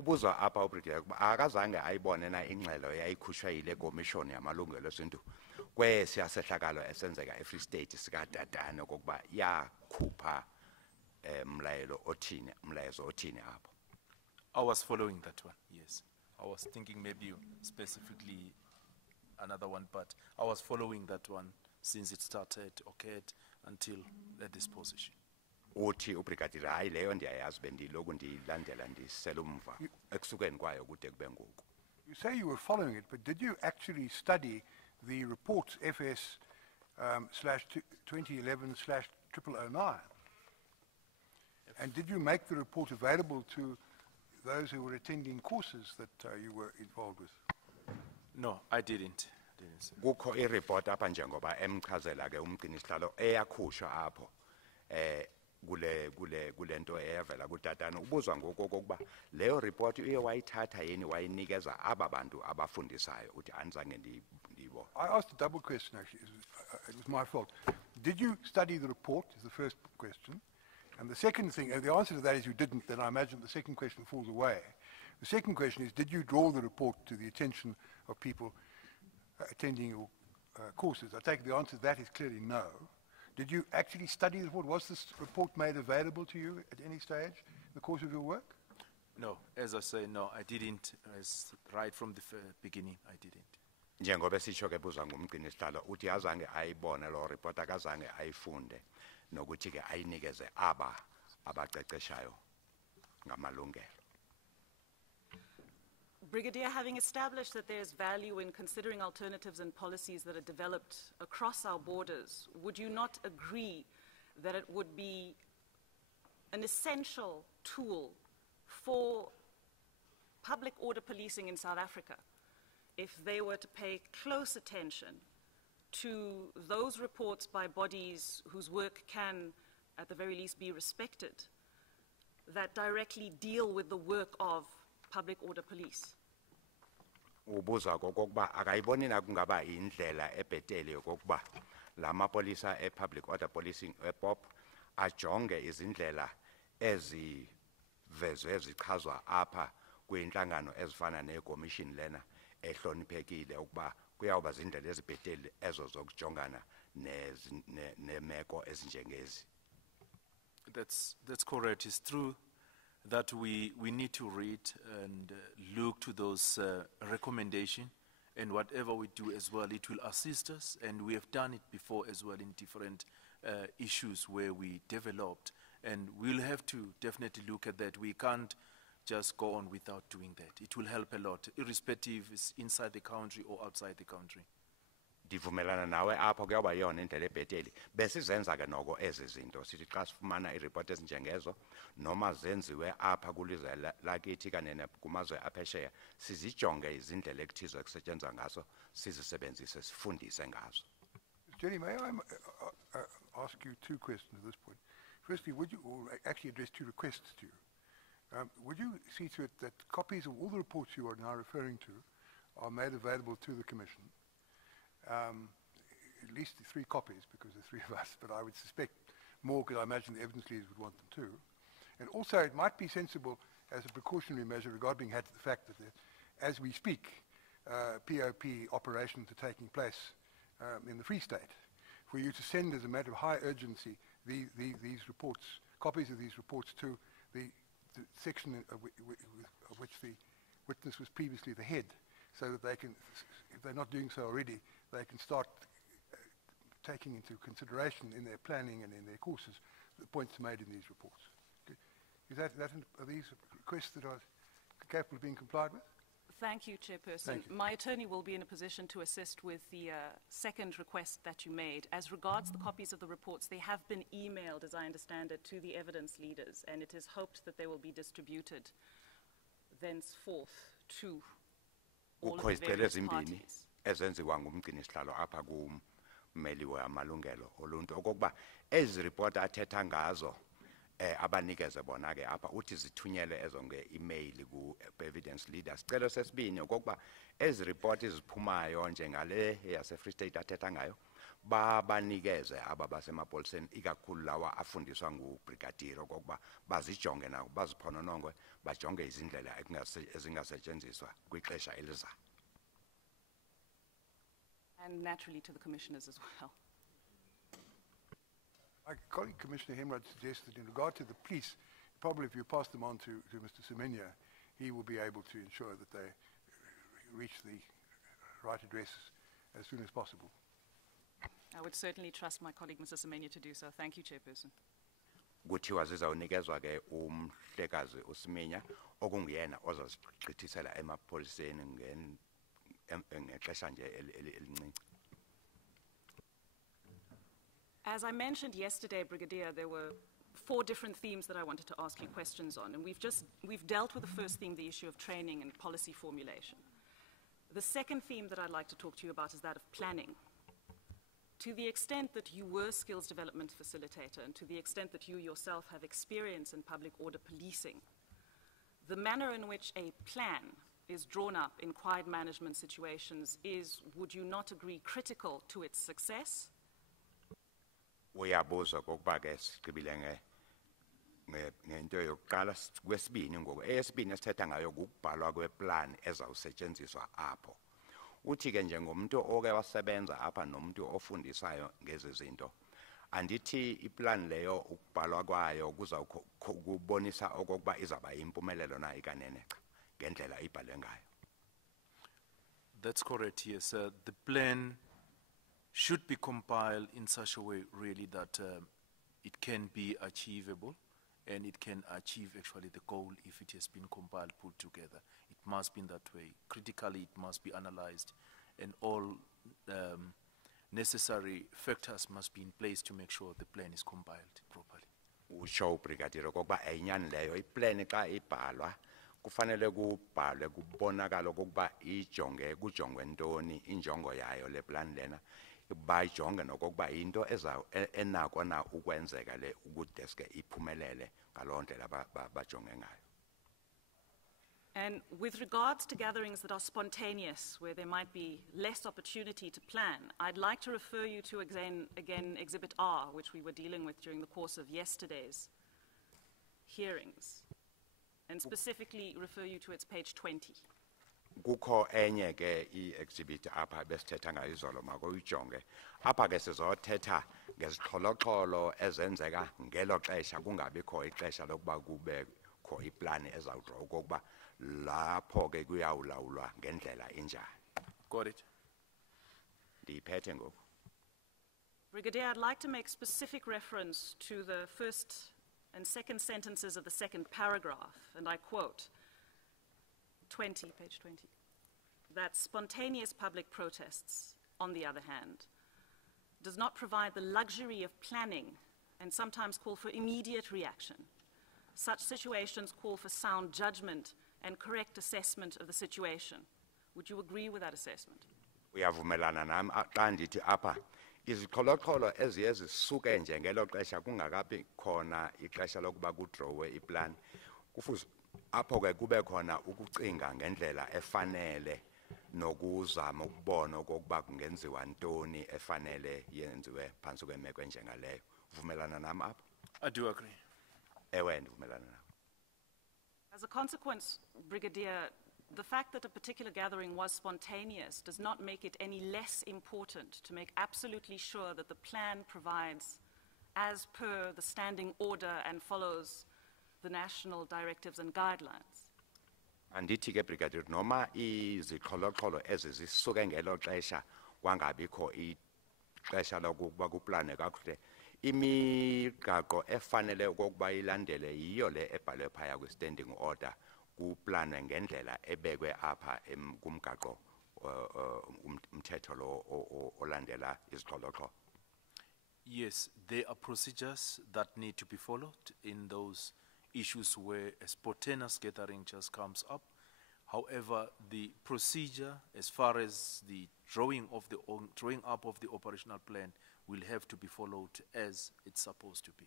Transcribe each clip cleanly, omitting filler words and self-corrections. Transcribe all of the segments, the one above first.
ubuzwa apha ubrigadier kuba akazange ayibone na ingxelo yayikhushwa yile commission yamalungelo esintu kwesiyasehlakalo esenzeka eFree State sikaDadane kokuba yakhupha umlayezo othini apho. I was following that one, yes. I was thinking maybe specifically another one, but I was following that one since it started, occurred, until the disposition. Uthi ubrigadier hayi leyo ndiyayazi bendiloku ndilandela ndisela umva ekusukeni kwayo kude kube ngoku. You say you were following it, but did you actually study the reports FS slash 2011 slash 0009? And did you make the report available to those who were attending courses that you were involved with? No, I didn't. Sir. Kukho ireport apha njengoba emchazela ke umgcinisihlalo eyakhushwa apho kule nto eyavela kuDadane ubuzwa ngoko kokuba leyo report uye wayithatha yini wayinikeza aba bantu abafundisayo uthi anizange ndibo. I asked a double question actually. It was my fault. Did you study the report is the first question. And the second thing, the answer to that is you didn't, then I imagine the second question falls away. The second question is, did you draw the report to the attention of people attending your courses? I take the answer to that is clearly no. Did you actually study the report? Was this report made available to you at any stage in the course of your work? No, as I say, no, I didn't. Right from the beginning, I didn't. Njengoba sisho ke buzwa ngumgcinisihlalo uthi azange ayibone lo report akazange ayifunde nokuthi ke ayinikeze abaqeqeshayo ngamalungelo. Brigadier, having established that there is value in considering alternatives and policies that are developed across our borders, would you not agree that it would be an essential tool for public order policing in South Africa if they were to pay close attention to those reports by bodies whose work can, at the very least, be respected, that directly deal with the work of public order police? Ubuza kokuba akayiboni na kungaba indlela ebhetele yokuba lamapolisa epublic order policing ePOP ajonge izindlela ezivezwe ezichazwa apha kwinhlangano ezifana neCommission lena ehloniphekile ukuba kuyawuba izindlela ezibhetele ezo zokujongana nemeko ezinjengezi. That's correct. It's true that we need to read and look to those recommendations, and whatever we do as well, it will assist us, and we have done it before as well in different issues where we developed, and we'll have to definitely look at that. We can't just go on without doing that. It will help a lot, irrespective is inside the country or outside the country. Ndivumelana nawe apho kuyaba yona indlela ebhetele besizenza ke noko ezizinto sithi xa sifumana ireport ezinjengezo noma zenziwe apha kulizwe lakithi kanene kumazwe aphesheya sizijonge izindlela ekuthizo ekusetshenzwa ngaso sizisebenzise sifundise ngazo. Jenny, may I ask you two questions at this point? Firstly, would you actually address two requests to you? Would you see to it that copies of all the reports you are now referring to are made available to the Commission? At least 3 copies, because there are 3 of us, but I would suspect more because I imagine the evidence leaders would want them too. And also it might be sensible as a precautionary measure regarding the fact that as we speak, POP operations are taking place in the Free State, for you to send as a matter of high urgency these reports, copies of these reports to the section of which the witness was previously the head, so that they can, if they're not doing so already, they can start taking into consideration in their planning and in their courses the points made in these reports. Okay. Are these requests that are capable of being complied with? Thank you, Chairperson. Thank you. My attorney will be in a position to assist with the second request that you made. As regards the copies of the reports, they have been emailed, as I understand it, to the evidence leaders, and it is hoped that they will be distributed thenceforth to all of the various parties. Ezenziwa ngumgcinisihlalo apha kummeli wamalungelo oluntu okokuba ezi report athetha ngazo abanikeze bona ke apha uthi zithunyelwe ezo nge-email ku-evidence leader. Sicelo sesibini okokuba ezi report iziphumayo njengale yase Free State athetha ngayo banikeze aba basemapoliseni ikakhulu lawa afundiswa ngubrigadier okokuba bazijonge nabo baziphononongwe bajonge izindlela ezingasetshenziswa kwixesha elizayo. And naturally to the commissioners as well. My colleague Commissioner Hemrod suggested in regard to the police, probably if you pass them on to Mr. Semenya, he will be able to ensure that they reach the right address as soon as possible. I would certainly trust my colleague Mr. Semenya to do so. Thank you, Chairperson. Kuthiwa zizawunikezwa ke umhlekazi uSiminya okungiyena ozazigqithisela emapoliseni ngexesha nje elincinci. As I mentioned yesterday, Brigadier, there were 4 different themes that I wanted to ask you questions on, and we've dealt with the first theme, the issue of training and policy formulation. The second theme that I'd like to talk to you about is that of planning. To the extent that you were skills development facilitator, and to the extent that you yourself have experience in public order policing, the manner in which a plan is drawn up in quiet management situations is, would you not agree, critical to its success? Uyabuza kokuba ke sigqibile ngento yokuqala kwesibini ngoku eyesibini esithetha ngayo ukubhalwa kweplan ezawusetshenziswa apho. Uthi ke njengomuntu oke wasebenza apha nomuntu ofundisayo ngezi zinto andithi iplan leyo ukubhalwa kwayo kubonisa okokuba izaba impumelelo na ikanene cha ngendlela ibhalwe ngayo. That's correct, yes. The plan should be compiled in such a way really that it can be achievable and it can achieve actually the goal if it has been compiled, put together. It must be in that way. Critically, it must be analyzed and all necessary factors must be in place to make sure the plan is compiled properly. Usho brigadier okokuba ayinyani leyo iplan xa ibhalwa kufanele kubhalwe kubonakala okokuba kujongwe ntoni injongo yayo le plan lena bayijonge nokokuba into enako na ukwenzeka le ukudeske iphumelele ngaloo ndlela bajonge ngayo. And with regards to gatherings that are spontaneous, where there might be less opportunity to plan, I'd like to refer you to again Exhibit R, which we were dealing with during the course of yesterday's hearings, and specifically refer you to its page 20. Kukho enye ke i-exhibit apha besithetha ngayo izolo makuyijonge apha ke sizothetha ngezixholoxholo ezenzeka ngelo xesha kungabikho ixesha lokuba kubekho iplan ezawudra okokuba lapho ke kuyawulawulwa ngendlela enjani. Got it. Ndiyiphethe ngoku. Brigadier, I'd like to make specific reference to the first and second sentences of the second paragraph, and I quote, page 20, that spontaneous public protests, on the other hand, does not provide the luxury of planning and sometimes call for immediate reaction. Such situations call for sound judgment and correct assessment of the situation. Would you agree with that assessment? Uyavumelana nami xa ndithi apha izixholoxholo eziye zisuke nje ngelo xesha kungakabi khona ixesha lokuba kudrowe iplan kufuze apho ke kube khona ukucinga ngendlela efanele nokuzama ukubona okokuba kungenziwa ntoni efanele yenziwe phansi kwemeko enjengaleyo. Uvumelana nami apha? I do agree. Ewe ndivumelana nami. As a consequence, Brigadier, the fact that a particular gathering was spontaneous does not make it any less important to make absolutely sure that the plan provides as per the standing order and follows the national directives and guidelines. Andithi ke brigadier noma izixholoxholo ezi zisuke ngelo xesha kwangabikho ixesha lokuba kuplane kakuhle imigaqo efanele okokuba ilandele yiyo le ebhalwe phaya kwi-standing order kuplanwe ngendlela ebekwe apha kumgaqo umthetho lo olandela izixholoxholo. Yes, there are procedures that need to be followed in those issues where a spontaneous gathering just comes up. However, the procedure as far as the drawing up of the operational plan will have to be followed as it's supposed to be.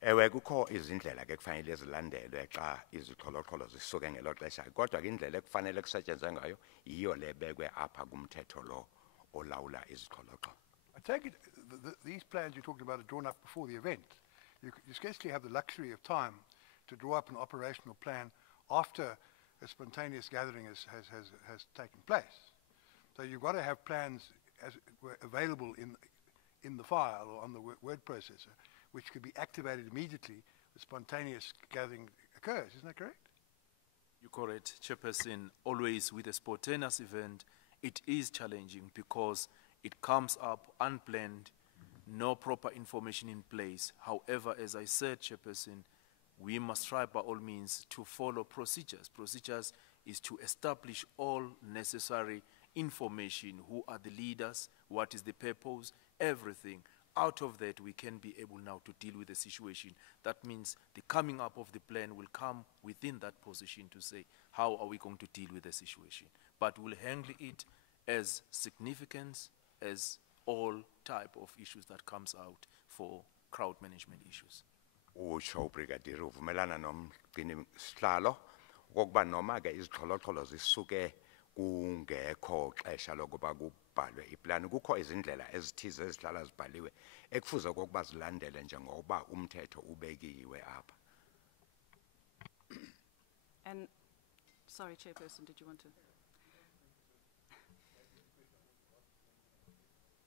Ewe kukho izindlela ke kufanele zilandelwe xa izixholoxholo zisuke ngelo xesha kodwa ke indlela ekufanele kusetshenzwe ngayo yiyo lebekwe apha kumthetho lo olawula izixholoxholo. I take it these plans you're talking about are drawn up before the event. You scarcely have the luxury of time to draw up an operational plan after a spontaneous gathering has taken place. So you've got to have plans as were available in the file or on the word processor, which could be activated immediately the spontaneous gathering occurs. Isn't that correct? You're correct, Chairperson. Always with a spontaneous event, it is challenging because it comes up unplanned, no proper information in place. However, as I said, Chairperson, we must try by all means to follow procedures. Procedures is to establish all necessary information, who are the leaders, what is the purpose, everything. Out of that, we can be able now to deal with the situation. That means the coming up of the plan will come within that position to say, how are we going to deal with the situation? But we'll handle it as significant as all type of issues that comes out for crowd management issues. Usho Brigadier uvumelana nomgcini sihlalo ukuba noma ke izixholoxholo zisuke kungekho xesha lokuba kubhalwe iplan kukho izindlela ezithize ezihlala zibhaliwe ekufuze kokuba zilandele njengoba umthetho ubekiwe apha. And, sorry, Chairperson, did you want to?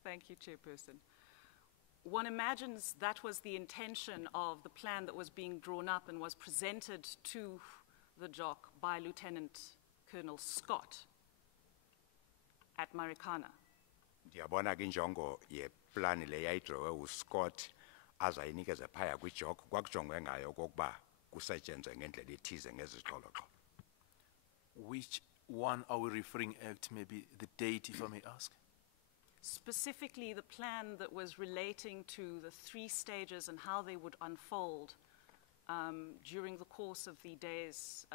Thank you, Chairperson. One imagines that was the intention of the plan that was being drawn up and was presented to the JOC by Lieutenant Colonel Scott at Marikana. Ndiyabona ke injongo yeplan le yayidrowe uScott azayinikeze phaya kwiJOC kwakujongwe ngayo kokuba kusetshenzwe ngendlela ethize ngezixholoxholo. Which one are we referring at, maybe the date, if I may ask? Specifically, the plan that was relating to the 3 stages and how they would unfold during the course of the days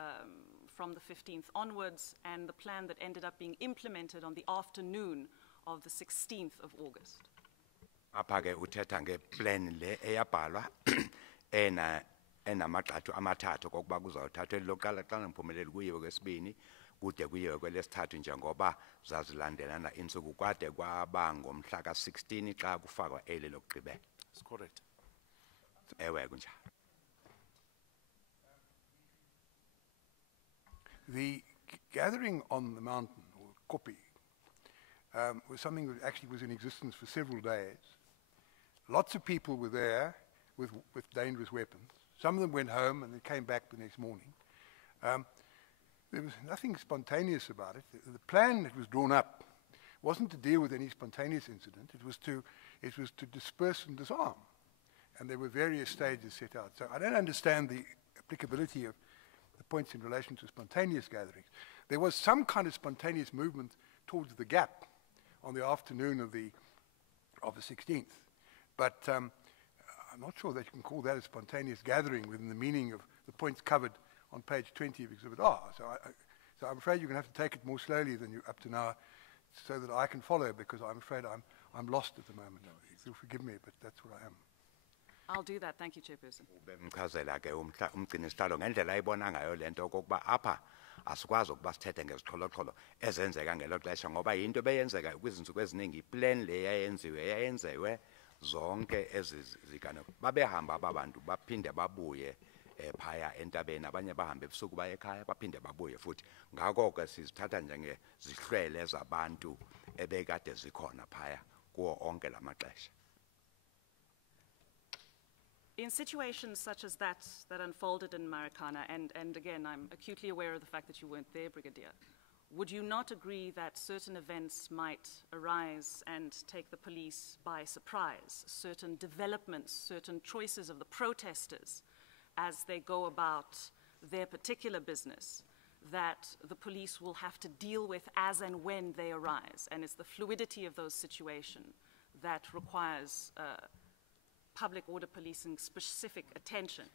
from the 15th onwards, and the plan that ended up being implemented on the afternoon of the 16th of August. Apha ke uthetha ngeplan le eyabhalwa enamagxathu amathathu kokuba kuzawuthathwa elokuqala xa ngemphumeleli kuyiwe kwesibini kude kuyiwe kwelesithathu njengoba zazilandelana insuku kwade kwaba ngomhla ka-16 xa kufakwa eli lokugqibela. That's correct. Ewe kunjalo. The gathering on the mountain, or Kopi, was something that actually was in existence for several days. Lots of people were there with dangerous weapons. Some of them went home and they came back the next morning. There was nothing spontaneous about it. The plan that was drawn up wasn't to deal with any spontaneous incident. It was to disperse and disarm. And there were various stages set out. So I don't understand the applicability of the points in relation to spontaneous gatherings. There was some kind of spontaneous movement towards the gap on the afternoon of the 16th. But I'm not sure that you can call that a spontaneous gathering within the meaning of the points covered on page 20 of Exhibit R. So I'm afraid you're going to have to take it more slowly than you up to now so that I can follow, because I'm afraid I'm lost at the moment. You'll forgive me, but that's what I am. I'll do that. Thank you, Chairperson. Bemchazela ke umgcini sihlalo ngendlela ayibona ngayo lento okokuba apha asikwazi ukuba sithethe ngezixholoxholo ezenzeka ngelo xesha ngoba yinto beyenzeka kwizinsuku eziningi iplan le yayenziwe zonke ezi zikano babehamba ababantu baphinde babuye phaya entabeni abanye bahambe ebusuku baye ekhaya baphinde babuye futhi ngakho ke sizithatha njengezihlwele zabantu ebekade zikhona phaya kuwo onke lamaxesha. In situations such as that unfolded in Marikana, and again, I'm acutely aware of the fact that you weren't there, Brigadier, would you not agree that certain events might arise and take the police by surprise, certain developments, certain choices of the protesters as they go about their particular business, that the police will have to deal with as and when they arise? And it's the fluidity of those situations that requires public order policing specific attention.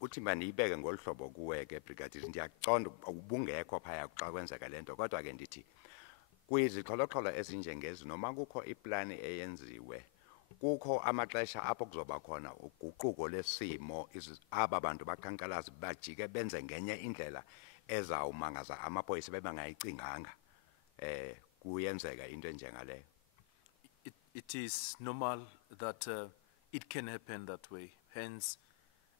Uthi maniyibeke ngolhlobo kuwe ke Brigadier ndiyaconda ubungekho phaya xa kwenzeka lento kodwa ke ndithi kwizixholoxholo ezinjengezi noma kukho iplan eyenziwe kukho amaxesha apho kuzoba khona uguquko lesimo aba bantu baqhankqalazi bajike benze ngenye indlela ezawumangaza amapolisa bebangayicinganga kuyenzeka into enjengaleyo. it is normal that it can happen that way. Hence,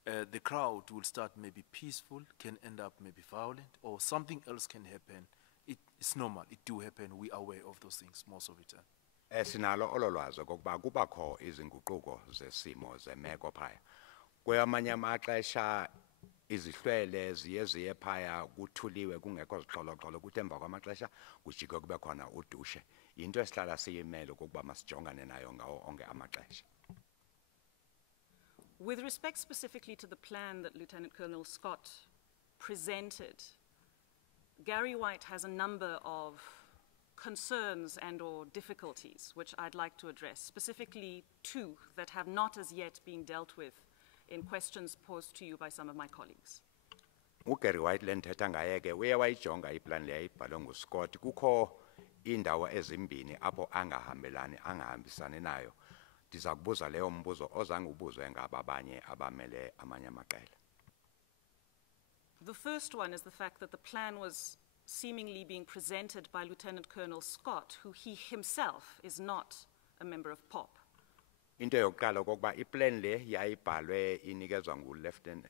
the crowd will start maybe peaceful, can end up maybe violent, or something else can happen. It's normal, it do happen, we are aware of those things most of the time. Sinalo ololwazi okokuba kubakho izinguquko zesimo zemeko phaya. Kwamanye amaxesha izihlwele ziye phaya kuthuliwe kungekho zixholo-xholo kuthi emva kwamaxesha kujike kube khona udushe. Yinto esihlala siyimele okokuba masijongane nayo ngawo onke amaxesha. With respect specifically to the plan that Lieutenant Colonel Scott presented, Gary White has a number of concerns and or difficulties which I'd like to address, specifically two that have not as yet been dealt with in questions posed to you by some of my colleagues. Gary White le ndithetha ngaye ke uye wayijonga iplan le ayibhalwe nguScott. Kukho iindawo ezimbini apho angahambisani nayo. Ndiza kubuza leyo mbuzo ozange ubuzwe ngaba abanye abamele amanye amaqela. The first one is the fact that the plan was seemingly being presented by Lieutenant Colonel Scott, who he himself is not a member of POP. Into yokuqala okokuba iplan le yayibhalwe inikezwa nguLieutenant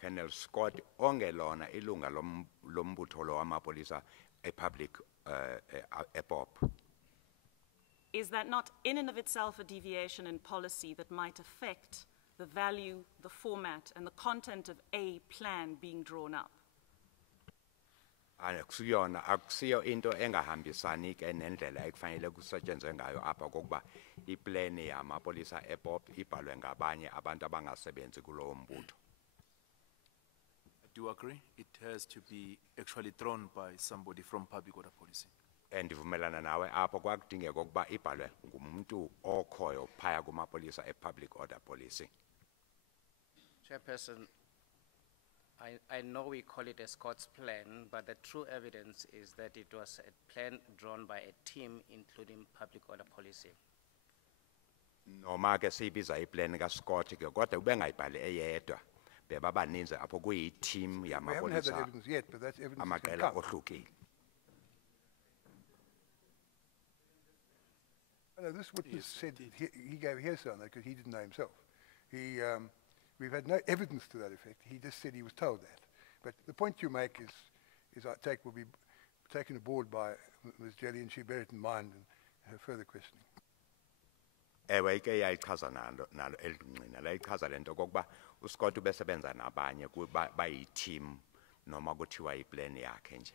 Colonel Scott ongelona ilunga lombutho lo wamapolisa epublic ePOP. Is that not in and of itself a deviation in policy that might affect the value, the format, and the content of a plan being drawn up? Akusiyo into engahambisani ke nendlela ekufanele kusetshenzwe ngayo apha okokuba iplan yamapolisa ePOP ibhalwe ngabanye abantu abangasebenzi kulowo mbutho. I do agree. It has to be actually drawn by somebody from public order policy. Ndivumelana nawe apho kwakudingeka ukuba ibhalwe ngumuntu okhoyo phaya kumapolisa epublic order policy. Chairperson, I know we call it a Scott's plan, but the true evidence is that it was a plan drawn by a team including public order policy. Noma ke siyibiza iplan kaScott ke kodwa ubengayibhali eyedwa bebabaninzi apho kuyi-team We haven't had that yamapolisa evidence yet, but that's evidence that's amaqela gonna come. ohlukile. No, this witness Yes, said indeed. he gave hearsay on that because he didn't know himself. We've had no evidence to that effect. He just said he was told that. But the point you make is I take will be taken aboard by Ms. Jelly, and she bear it in mind in her further questioning. Ewe ke yayichaza nalo elinqina layichaza lento okokuba uScott ubesebenza nabanye bayi-team noma kuthiwa iplan yakhe nje.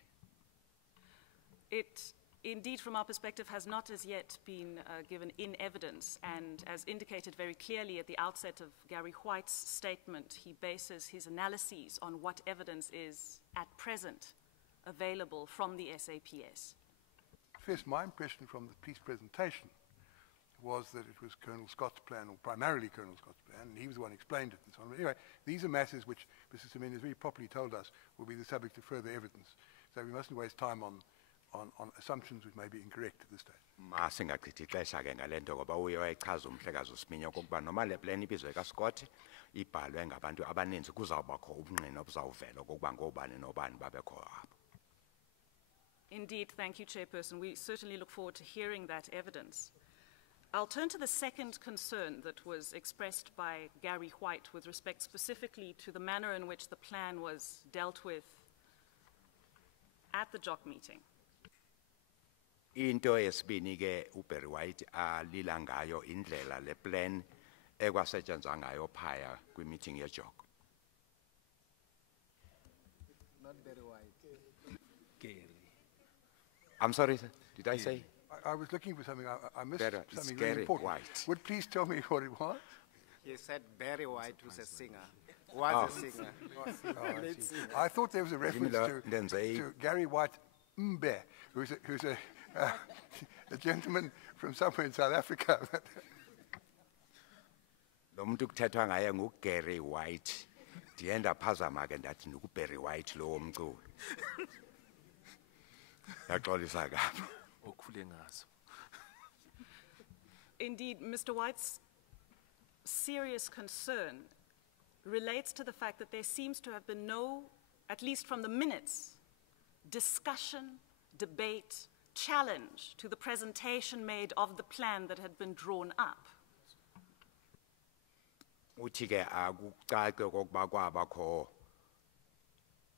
It indeed, from our perspective, has not as yet been given in evidence, and as indicated very clearly at the outset of Gary White's statement, he bases his analyses on what evidence is at present available from the SAPS. First, my impression from the police presentation was that it was Colonel Scott's plan, or primarily Colonel Scott's plan, and he was the one who explained it and so on. But anyway, these are matters which Mr. Semen has very properly told us will be the subject of further evidence. So we mustn't waste time on assumptions which may be incorrect at this stage. Masingachithi ixesha ke ngale nto ngoba uye wayichaza umhlekazi uSiminya okokuba noma le plan ibizwe kaScott ibhalwe ngabantu abaninzi kuzawubakho ubungqina obuzawuvela okokuba ngobani nobani babekho apho. Indeed, thank you, Chairperson. We certainly look forward to hearing that evidence. I'll turn to the second concern that was expressed by Gary White with respect specifically to the manner in which the plan was dealt with at the JOC meeting. Into yesibini ke uBarry White alila ngayo indlela le plan ekwasetshenzwa ngayo phaya kwi-meeting ye-JOC. Not very wide. Gary. I'm sorry, sir. Did I say? I was looking for something. I missed Better, it's something very Gary important. White. Would please tell me what it was? He said Barry White was a singer. Was a singer. Oh, I see. I thought there was a reference to Gary White Mbe, who's a gentleman from somewhere in South Africa. Lo muntu kuthethwa ngaye nguGary White. Ndiye ndaphazama ke ndathi nguBarry White lo womculo. Yaxolisa kapha. Okhule ngazo. Indeed, Mr. White's serious concern relates to the fact that there seems to have been no, at least from the minutes, discussion, debate, challenge to the presentation made of the plan that had been drawn up? Uthi ke akucace kokuba kwabakho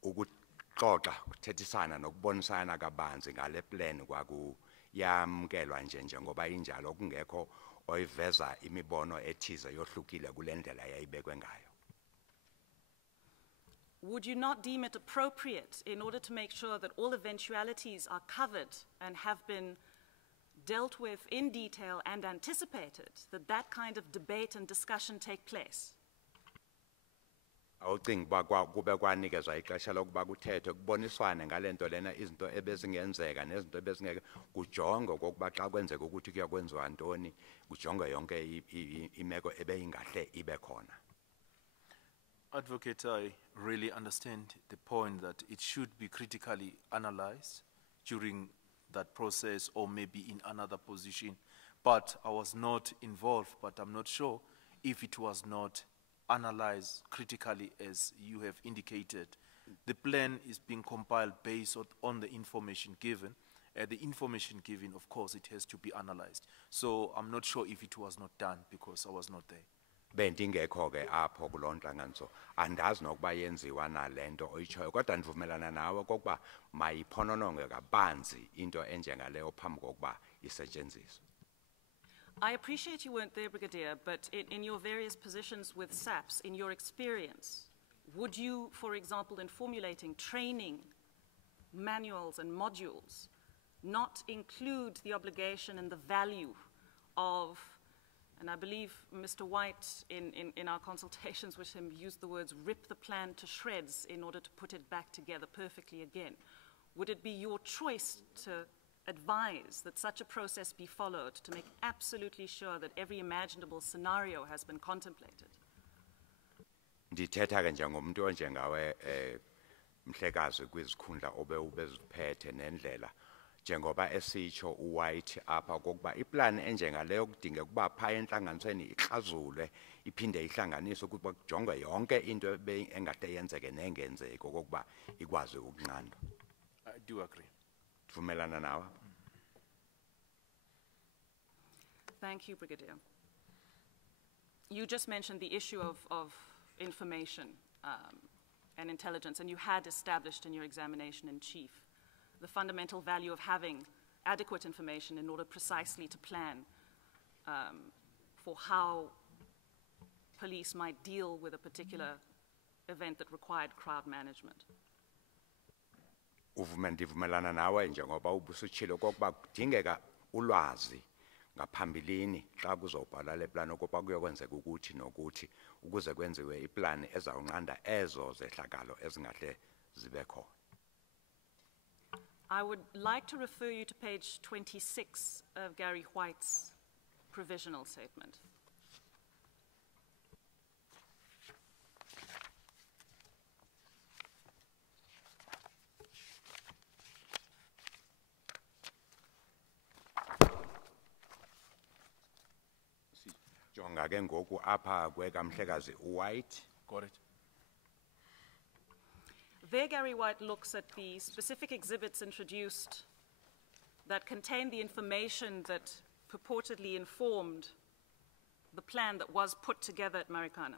ukuxoxa ukuthethisana nokubonisana kabanzi ngale plan kwakuyamkelwa njengoba injalo kungekho oyiveza imibono ethize yohlukile kule ndlela yayibekwe ngayo. Would you not deem it appropriate, in order to make sure that all eventualities are covered and have been dealt with in detail and anticipated, that that kind of debate and discussion take place? Awucingi ba kube kwanikezwa ixesha lokuba kuthethwe kuboniswane ngalento lena izinto ebezingenzeka nezinto ebezingeke kujongwe kokuba xa kwenzeka ukuthi kuyakwenziwa ntoni kujongwe yonke imeko ebeyingahle ibe khona. Advocate, I really understand the point that it should be critically analyzed during that process or maybe in another position, but I was not involved, but I'm not sure if it was not analyzed critically as you have indicated. The plan is being compiled based on the information given. The information given, of course, it has to be analyzed. So I'm not sure if it was not done because I was not there. Bendingekho ke apho kulonhlanganiso andazi nokuba yenziwa nalento oyitshoyo kodwa ndivumelana nawe kokuba mayiphononongwe kabanzi into enjengaleyo phambi kokuba isetshenziswe. I appreciate you weren't there, Brigadier, but in your various positions with SAPS, in your experience, would you, for example, in formulating training manuals and modules, not include the obligation and the value of, and I believe Mr. White, in our consultations with him, used the words rip the plan to shreds in order to put it back together perfectly again. Would it be your choice to advise that such a process be followed to make absolutely sure that every imaginable scenario has been contemplated? Ndithetha ke njengomuntu onjengawe mhlekazi kwizikhundla obeziphethe nendlela njengoba esitsho uWhite apha kokuba iplan enjengaleyo kudinga ukuba pha enhlanganisweni ikhazulwe iphinde ihlanganiswe ukuba kujongwe yonke into engade yenzeke nengenzeki kokuba ikwazi ukunqandwa. I do agree. Vumelana nawe? Thank you, Brigadier. You just mentioned the issue of information and intelligence, and you had established in your examination in chief the fundamental value of having adequate information in order precisely to plan for how police might deal with a particular event that required crowd management. Ndivumelana nawe njengoba ubusutshilo kokuba kudingeka ulwazi ngaphambilini xa kuzobhalwa le plan ukuba kuyokwenzeka ukuthi nokuthi ukuze kwenziwe iplan ezawunqanda ezo zehlakalo ezingahle zibe khona. I would like to refer you to page 26 of Gary White's provisional statement. Jonga ke ngoku apha kwekamhlekazi uWhite. Got it. There, Gary White looks at the specific exhibits introduced that contain the information that purportedly informed the plan that was put together at Marikana.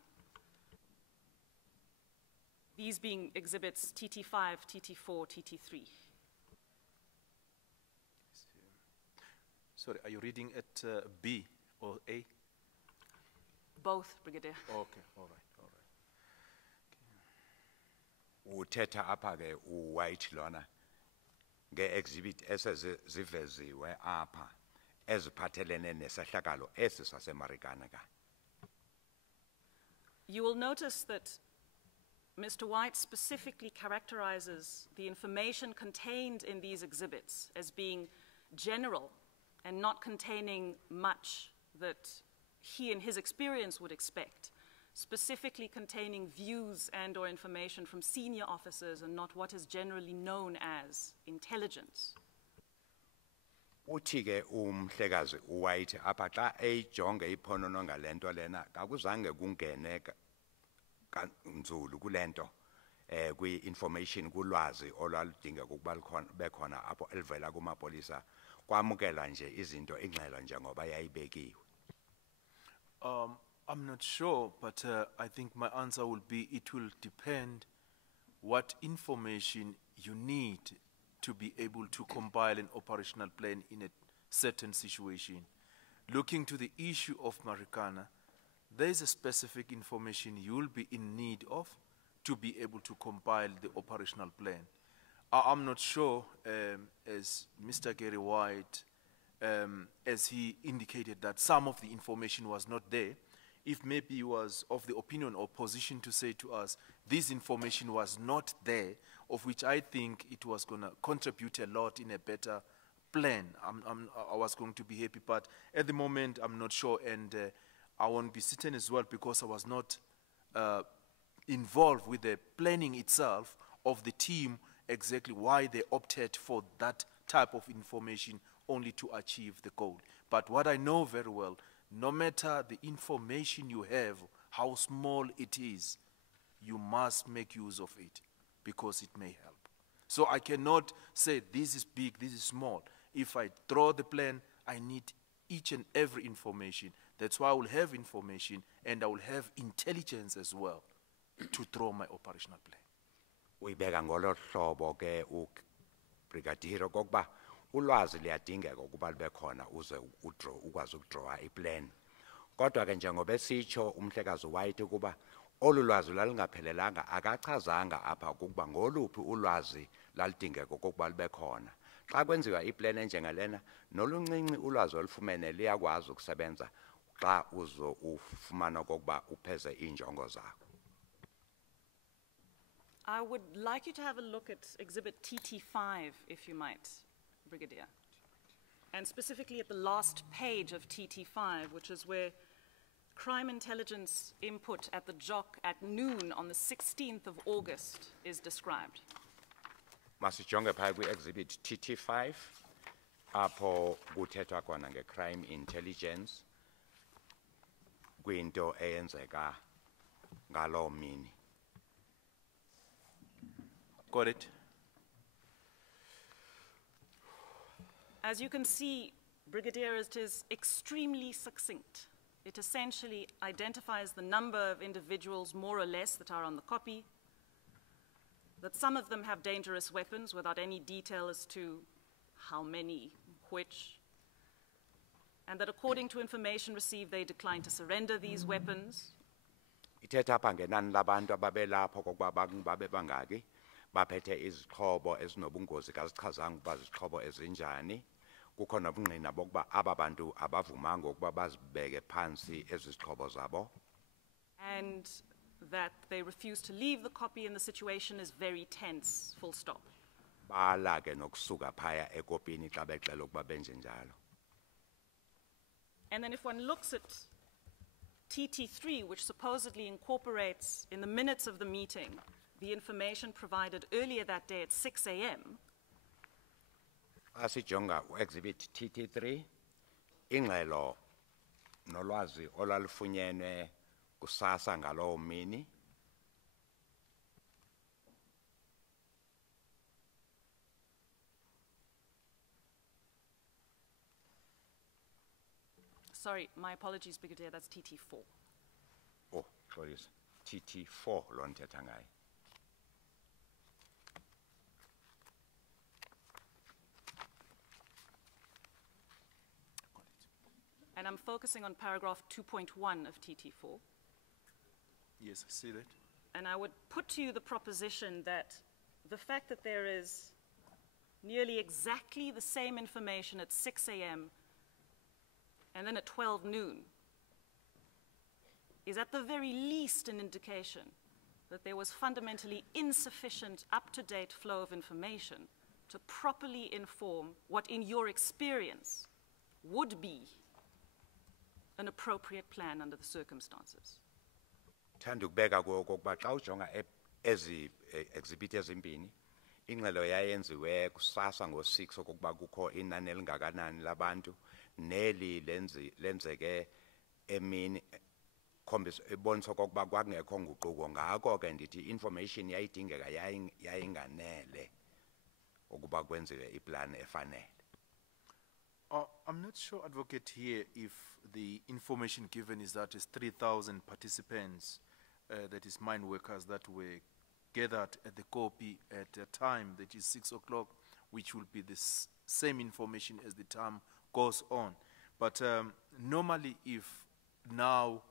These being exhibits TT5, TT4, TT3. Sorry, are you reading at B or A? Both, Brigadier. Okay, all right. Uthetha apha ke uWhite lona ngeexhibit eseziveziwe apha eziphathelene nesehlakalo esi saseMarikana ka. You will notice that Mr. White specifically characterizes the information contained in these exhibits as being general and not containing much that he in his experience would expect, specifically containing views and or information from senior officers and not what is generally known as intelligence. Uthi ke umhlekazi uWhite apha xa eyijonge iphonononga lento lena kakuzange kungene kanzulu kulento kwi-information kulwazi olwaludingeka ukuba bekhona apho elivela kumapolisa kwamukela nje izinto ingxelo njengoba yayibekiwe. I'm not sure, but I think my answer will be it will depend what information you need to be able to compile an operational plan in a certain situation. Looking to the issue of Marikana, there is a specific information you will be in need of to be able to compile the operational plan. I'm not sure, as Mr. Gary White, as he indicated that some of the information was not there, if maybe he was of the opinion or position to say to us, this information was not there, of which I think it was going to contribute a lot in a better plan, I was going to be happy. But at the moment, I'm not sure, and I won't be sitting as well because I was not involved with the planning itself of the team, exactly why they opted for that type of information only to achieve the goal. But what I know very well, no matter the information you have, how small it is, you must make use of it because it may help. So I cannot say this is big, this is small. If I draw the plan, I need each and every information. That's why I will have information and I will have intelligence as well to draw my operational plan. Uyibeka ngolo hlobo ke ubrigadier okokuba ulwazi liyadingeka ukuba libe khona uze ukwazi ukudrawa iplan. Kodwa ke njengoba esitsho umhlekazi White kuba olulwazi lalingaphelelanga akachazanga apha ukuba ngoluphi ulwazi lalidingeka ukuba libe khona. Xa kwenziwa iplan enjengalena noluncinci ulwazi olufumene liyakwazi ukusebenza xa ufumana ukuba upheze injongo zakho. I would like you to have a look at Exhibit TT5, if you might, Brigadier. And specifically at the last page of TT5, which is where crime intelligence input at the JOC at noon on the 16th of August is described. Masijonge phaa kwi-exhibit TT5 apho kuthethwa khona nge-crime intelligence kwinto eyenzeka ngaloo mini. Got it? As you can see, Brigadier, it is extremely succinct. It essentially identifies the number of individuals, more or less, that are on the copy, that some of them have dangerous weapons without any detail as to how many, which, and that according to information received, they declined to surrender these weapons. Ithetha apha ngenani labantu ababelapho kokuba babe bangaki baphethe izixhobo ezinobungozi kazichazanga ukuba zixhobo ezinjani. Kukho nobungqina bokuba aba bantu abavumanga ukuba bazibeke phansi ezi zixhobo zabo. And that they refuse to leave the copy and the situation is very tense, full stop. Bala ke nokusuka phaya ekopini xa bexela ukuba benje njalo. And then if one looks at TT3, which supposedly incorporates in the minutes of the meeting the information provided earlier that day at 6 a.m., asijonga exhibit TT3 ingxelo nolwazi olwalufunyenwe kusasa ngalowo mini sorry, my apologies, Brigadier, that's TT4. oh xolisa TT4 lo ndithetha ngayo. And I'm focusing on paragraph 2.1 of TT4. Yes, I see that. And I would put to you the proposition that the fact that there is nearly exactly the same information at 6 a.m. and then at 12 noon is at the very least an indication that there was fundamentally insufficient up-to-date flow of information to properly inform what, in your experience, would be an appropriate plan under the circumstances. Thanda ukubeka kokuba xa ujonga ezi exhibit ezimbini ingxelo yayenziwe kusasa ngo6 okokuba kukho inani elingakanani labantu neli lenzeke emini ibonisa okokuba kwakungekho nguquko ngako ke ndithi information yayidingeka yayinganele ukuba kwenziwe iplan efanele. I'm not sure, Advocate, here if the information given is that is 3,000 participants, that is mine workers that were gathered at the copy at a time that is 6 o'clock, which will be the same information as the time goes on. But normally if now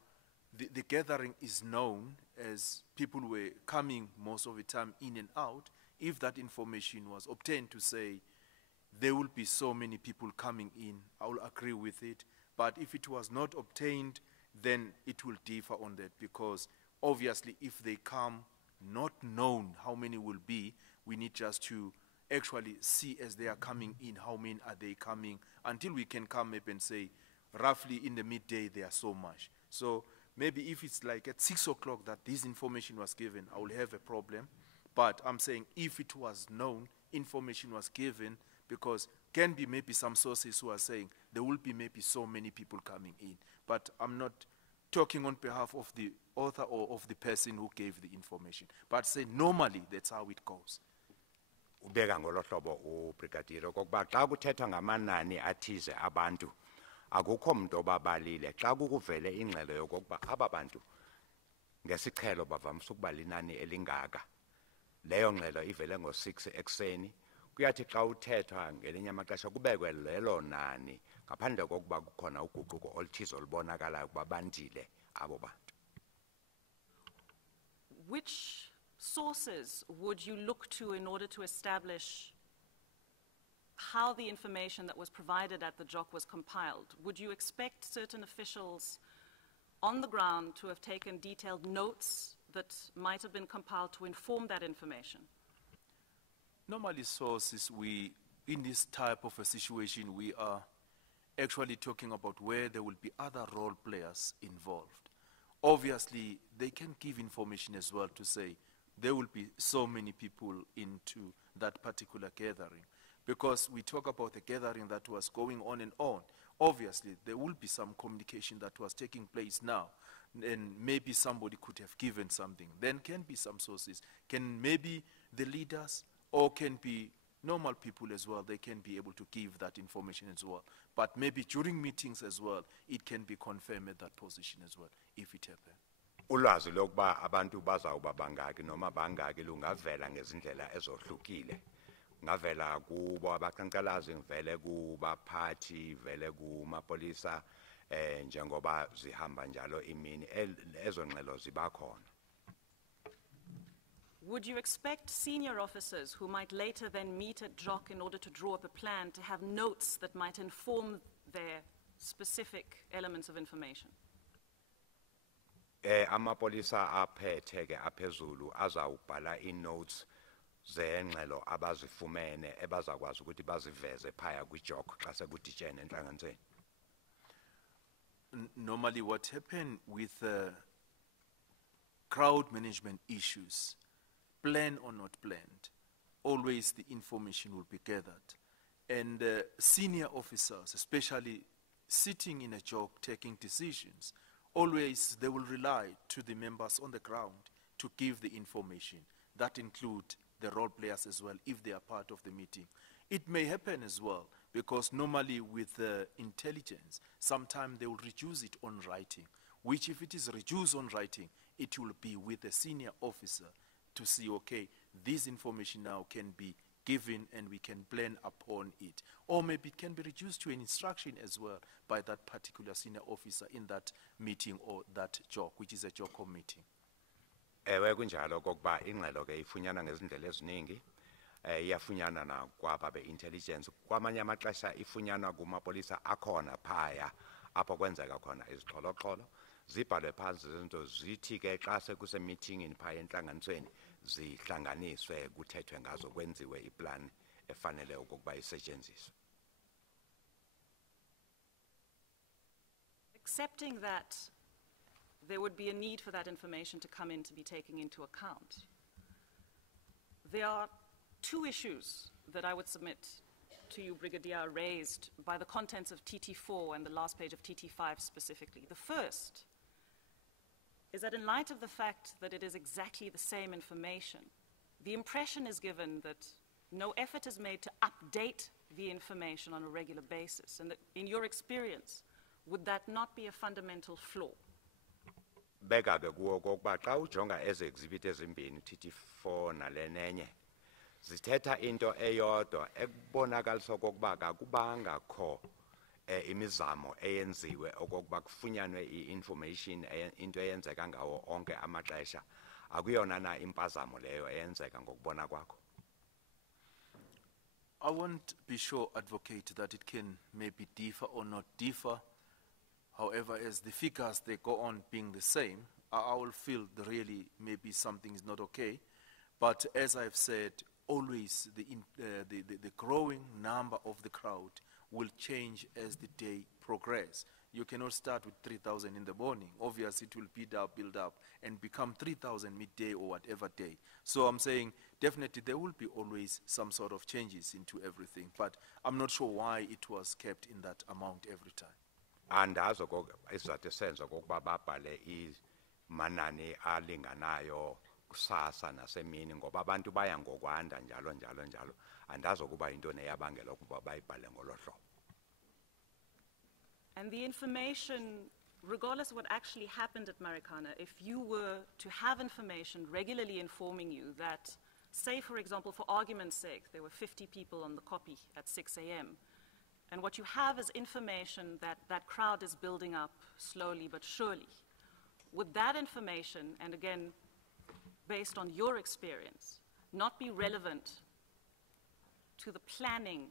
the gathering is known as people were coming most of the time in and out, if that information was obtained to say there will be so many people coming in, I will agree with it. But if it was not obtained, then it will differ on that, because obviously if they come not known how many will be, we need just to actually see as they are coming in, how many are they coming, until we can come up and say, roughly in the midday there are so much. So maybe if it's like at 6 o'clock that this information was given, I will have a problem. But I'm saying if it was known, information was given, because can be maybe some sources who are saying there will be maybe so many people coming in. But I'm not talking on behalf of the author or of the person who gave the information. But say normally that's how it goes. Ubeka ngolo hlobo ubrigadier okokuba xa kuthethwa ngamanani athize abantu akukho umuntu obabalile xa kukuvele ingxelo yokokuba aba bantu ngesichelo bavamisa ukuba linani elingaka, leyo ngxelo ivele ngo-6 ekseni, kuyathi xa uthethwa ngelinye amaxesha kubekwe lelo nani ngaphandle kokuba kukhona uguquko oluthize olubonakalayo ukuba bandile abo bantu. Which sources would you look to in order to establish how the information that was provided at the JOC was compiled? Would you expect certain officials on the ground to have taken detailed notes that might have been compiled to inform that information? Normally sources, in this type of a situation, we are actually talking about where there will be other role players involved. Obviously, they can give information as well to say there will be so many people into that particular gathering. Because we talk about the gathering that was going on and on. Obviously, there will be some communication that was taking place now. And maybe somebody could have given something. Then can be some sources. Can maybe the leaders or can be normal people as well, they can be able to give that information as well. But maybe during meetings as well, it can be confirmed at that position as well, if it happens. Ulwazi lokuba abantu bazawuba bangaki noma bangaki lungavela ngezindlela ezohlukile. Ngavela kubo abaqhankqalazi, ngivele kubaphathi, vele kumapolisa njengoba zihamba njalo imini ezo ngxelo ziba khona. Would you expect senior officers who might later then meet at JOC in order to draw up a plan to have notes that might inform their specific elements of information? Amapolisa aphethe ke aphezulu azawubhala inotes zengxelo abazifumene ebazakwazi ukuthi baziveze phaya kwi-JOC xa sekuditshene enhlanganisweni. Normally what happened with crowd management issues, planned or not planned, always the information will be gathered. And senior officers, especially sitting in a JOC taking decisions, always they will rely to the members on the ground to give the information. That include the role players as well, if they are part of the meeting. It may happen as well, because normally with intelligence, sometimes they will reduce it on writing, which if it is reduced on writing, it will be with a senior officer to see, okay, this information now can be given and we can plan upon it. Or maybe it can be reduced to an instruction as well by that particular senior officer in that meeting or that JOC, which is a JOC meeting. Ewe kunjalo kokuba ingxelo ke ifunyana ngezindlela eziningi, iyafunyana na kwaba be-intelligence, kwamanye amaxesha ifunyana kumapolisa akhona phaya apho kwenzeka khona izixholo-xholo, zibhalwe phansi izinto zithi ke xa sekusemeetingini phaya enhlanganisweni zihlanganiswe kuthethwe ngazo kwenziwe iplan efanele ukuba isetshenziswe. Accepting that there would be a need for that information to come in to be taken into account, there are two issues that I would submit to you, Brigadier, raised by the contents of TT4 and the last page of TT5 specifically. The first is that in light of the fact that it is exactly the same information, the impression is given that no effort is made to update the information on a regular basis, and that in your experience, would that not be a fundamental flaw? Beka ke kuwo kokuba xa ujonga ezi exhibit ezimbini TT4 nale nenye zithetha into eyodwa ekubonakalisa okokuba kakubanga kho imizamo eyenziwe okokuba kufunyanwe i-information into eyenzeka ngawo onke amaxesha akuyona na impazamo leyo eyenzeka ngokubona kwakho. I won't be sure, advocate, that it can maybe differ or not differ. However, as the figures, they go on being the same, I will feel that really maybe something is not okay. But as I've said, always the growing number of the crowd will change as the day progresses. You cannot start with 3,000 in the morning. Obviously, it will build up, and become 3,000 midday or whatever day. So I'm saying definitely there will be always some sort of changes into everything, but I'm not sure why it was kept in that amount every time. Andazo isizathu esenza okokuba babhale imanani alinganayo kusasa nasemini ngoba abantu baya ngokwanda njalo njalo njalo. Andazi ukuba yintoni eyabangela ukuba bayibhale ngolo hlobo. And the information, regardless of what actually happened at Marikana, if you were to have information regularly informing you that, say for example, for argument's sake, there were 50 people on the copy at 6 a.m., and what you have is information that that crowd is building up slowly but surely, would that information, and again, based on your experience, not be relevant to the planning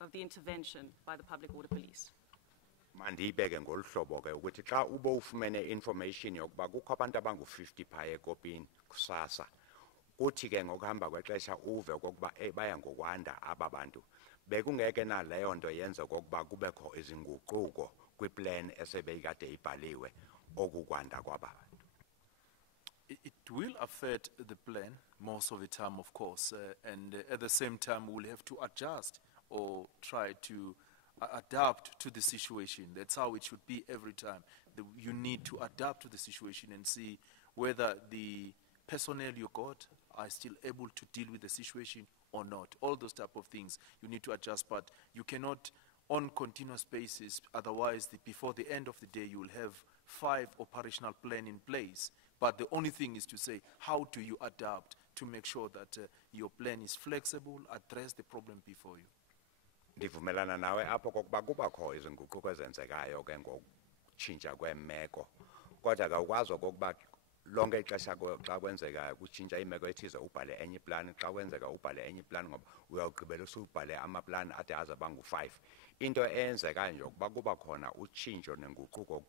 of the intervention by the Public Order Police? Mandibeke ngolu hlobo ke ukuthi xa ube ufumene information yokuba kukho abantu abangu-50 phaa ekopini kusasa kuthi ke ngokuhamba kwexesha uve okokuba baya ngokwanda aba bantu bekungeke na leyo nto yenze okokuba kubekho izinguquko kwiplan esebeyikade ibhaliwe okukwanda kwaba bantu. It will affect the plan most of the time, of course, and at the same time we'll have to adjust or try to adapt to the situation. That's how it should be every time. You need to adapt to the situation and see whether the personnel you got are still able to deal with the situation or not. All those type of things you need to adjust, but you cannot on continuous basis, otherwise before the end of the day you will have 5 operational plan in place. But the only thing is to say, how do you adapt to make sure that your plan is flexible, address the problem before you? Ndivumelana nawe apho kokuba kubakho izinguquko ezenzekayo ke ngokutshintsha kwemeko kodwa ke ukwazi okokuba lonke ixesha xa kwenzeka kutshintsha imeko ethize ubhale enye plan xa kwenzeka ubhale enye plan ngoba uyawugqibela usubhale amaplan ade aze bangu-5 into eyenzekayo nje ukuba kuba khona utshintsho nenguquko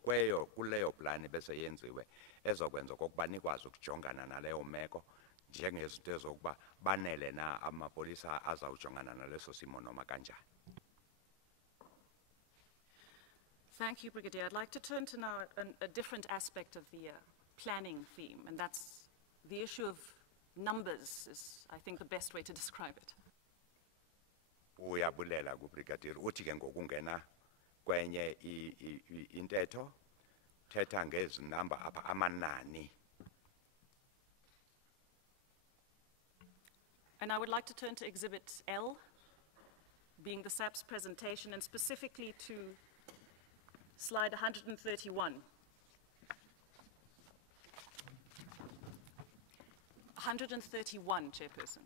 kuleyo plan bese yenziwe ezokwenza okokuba nikwazi ukujongana naleyo meko njengezinto ezokuba banele na amapolisa azawujongana naleso simo noma kanjani. Thank you, Brigadier. I'd like to turn to now a different aspect of the planning theme, and that's the issue of numbers is, I think, the best way to describe it. Uyabulela kubrigadier uthi ke ngokungena kwenye intetho thetha ngezinamba apha amanani. And I would like to turn to Exhibit L, being the SAP's presentation, and specifically to slide 131. 131, Chairperson.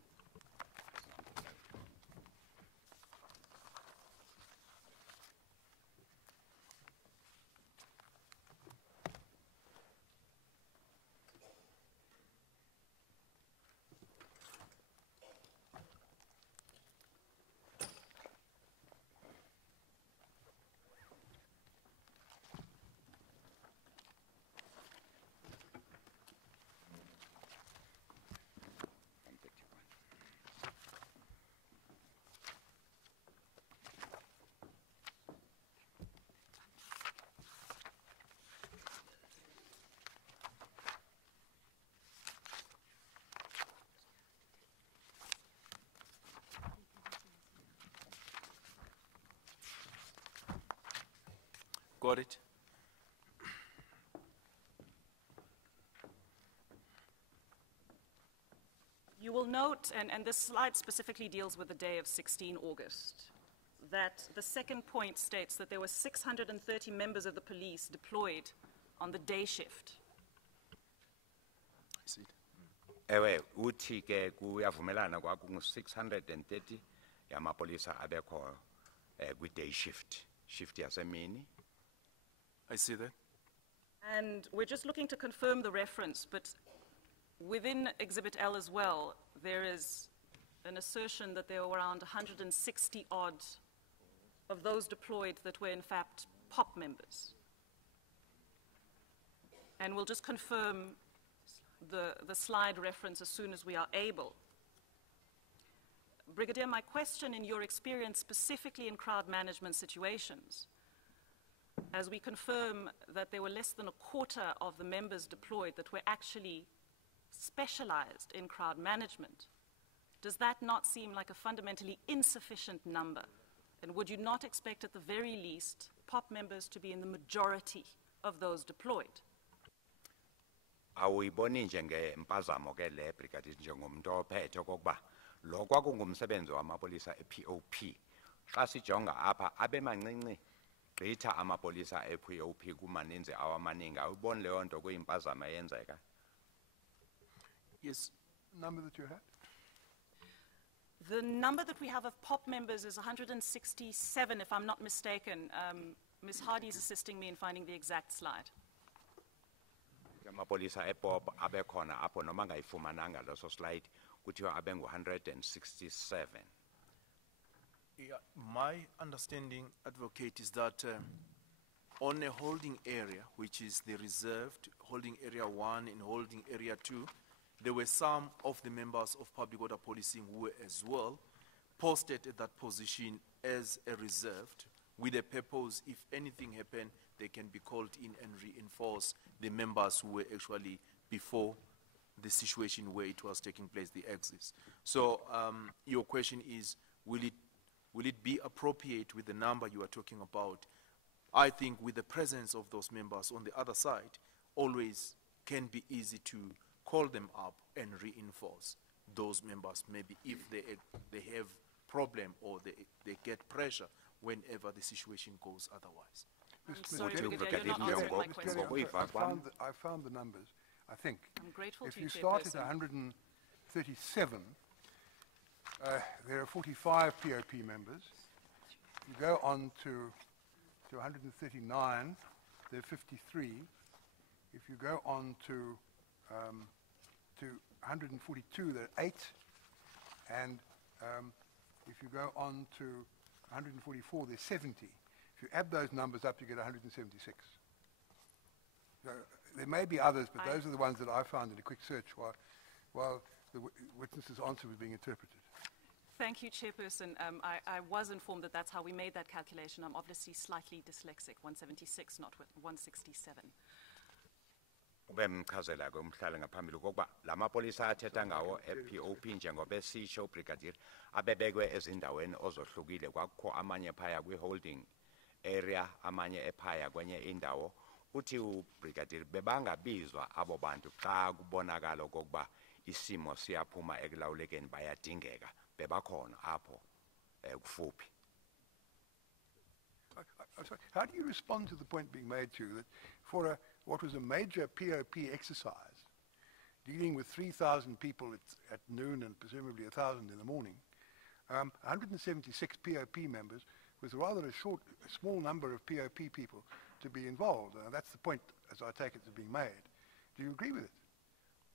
Got it? note, and this slide specifically deals with the day of 16 August, that the second point states that there were 630 members of the police deployed on the day shift. I see it. Ewe, uthi ke kuyavumelana kwakungu 630 yamapolisa abekho kwi-day shift yasemini. I see that. And we're just looking to confirm the reference, but within Exhibit L as well, there is an assertion that there were around 160 odd of those deployed that were in fact POP members. And we'll just confirm the slide reference as soon as we are able. Brigadier, my question, in your experience specifically in crowd management situations, as we confirm that there were less than a quarter of the members deployed that were actually specialized in crowd management, does that not seem like a fundamentally insufficient number? And would you not expect at the very least POP members to be in the majority of those deployed? Awuyiboni njengempazamo ke le brigadier njengomuntu ophethe okokuba lo kwakungumsebenzi wamapolisa e-POP. Xa sijonga apha abemancinci gqitha amapolisa e-POP kumaninzi awamaningi. Awuyiboni leyo nto kuyimpazamo eyenzeka? Yes. Number that you had? The number that we have of POP members is 167, if I'm not mistaken. Ms. Hardy is assisting me in finding the exact slide. Amapolisa e-POP abekhona apho noma ngayifumananga leso slide kuthiwa abengu 167. Yeah, my understanding, Advocate, is that on a holding area, which is the reserved holding area 1 and holding area 2, there were some of the members of public order policing who were as well posted at that position as a reserved with a purpose, if anything happened, they can be called in and reinforce the members who were actually before the situation where it was taking place, the axis. So your question is, will it be appropriate with the number you are talking about? I think with the presence of those members on the other side, always can be easy to call them up and reinforce those members, maybe if they have problem or they get pressure whenever the situation goes otherwise. I'm sorry, Mr. Brigadier, you're not Brigadier, answering my Mr. question. Brigadier, I found the numbers, I think. I'm grateful If to you you, start at Chairperson. 137, there are 45 POP members. You go on to 139, there are 53. If you go on to 142, there are 8. And if you go on to 144, there's 70. If you add those numbers up, you get 176. So there may be others, but those are the ones that I found in a quick search while the witness's answer was being interpreted. Thank you, Chairperson. I was informed that that's how we made that calculation. I'm obviously slightly dyslexic, 176, not 167. ube mchazela ke umhlali ngaphambili kokuba lamapolisa athetha ngawo e-POP njengoba esisho Brigadier abebekwe ezindaweni ozohlukile kwakho amanye phaya kwi-holding area amanye ephaya kwenye indawo uthi uBrigadier bebangabizwa abo bantu xa kubonakala kokuba isimo siyaphuma ekulawulekeni bayadingeka bebakhona apho kufuphi. I'm sorry, how do you respond to the point being made to you that for what was a major POP exercise, dealing with 3,000 people at noon and presumably 1,000 in the morning, 176 POP members with rather a small number of POP people to be involved? That's the point, as I take it, that's being made. Do you agree with it?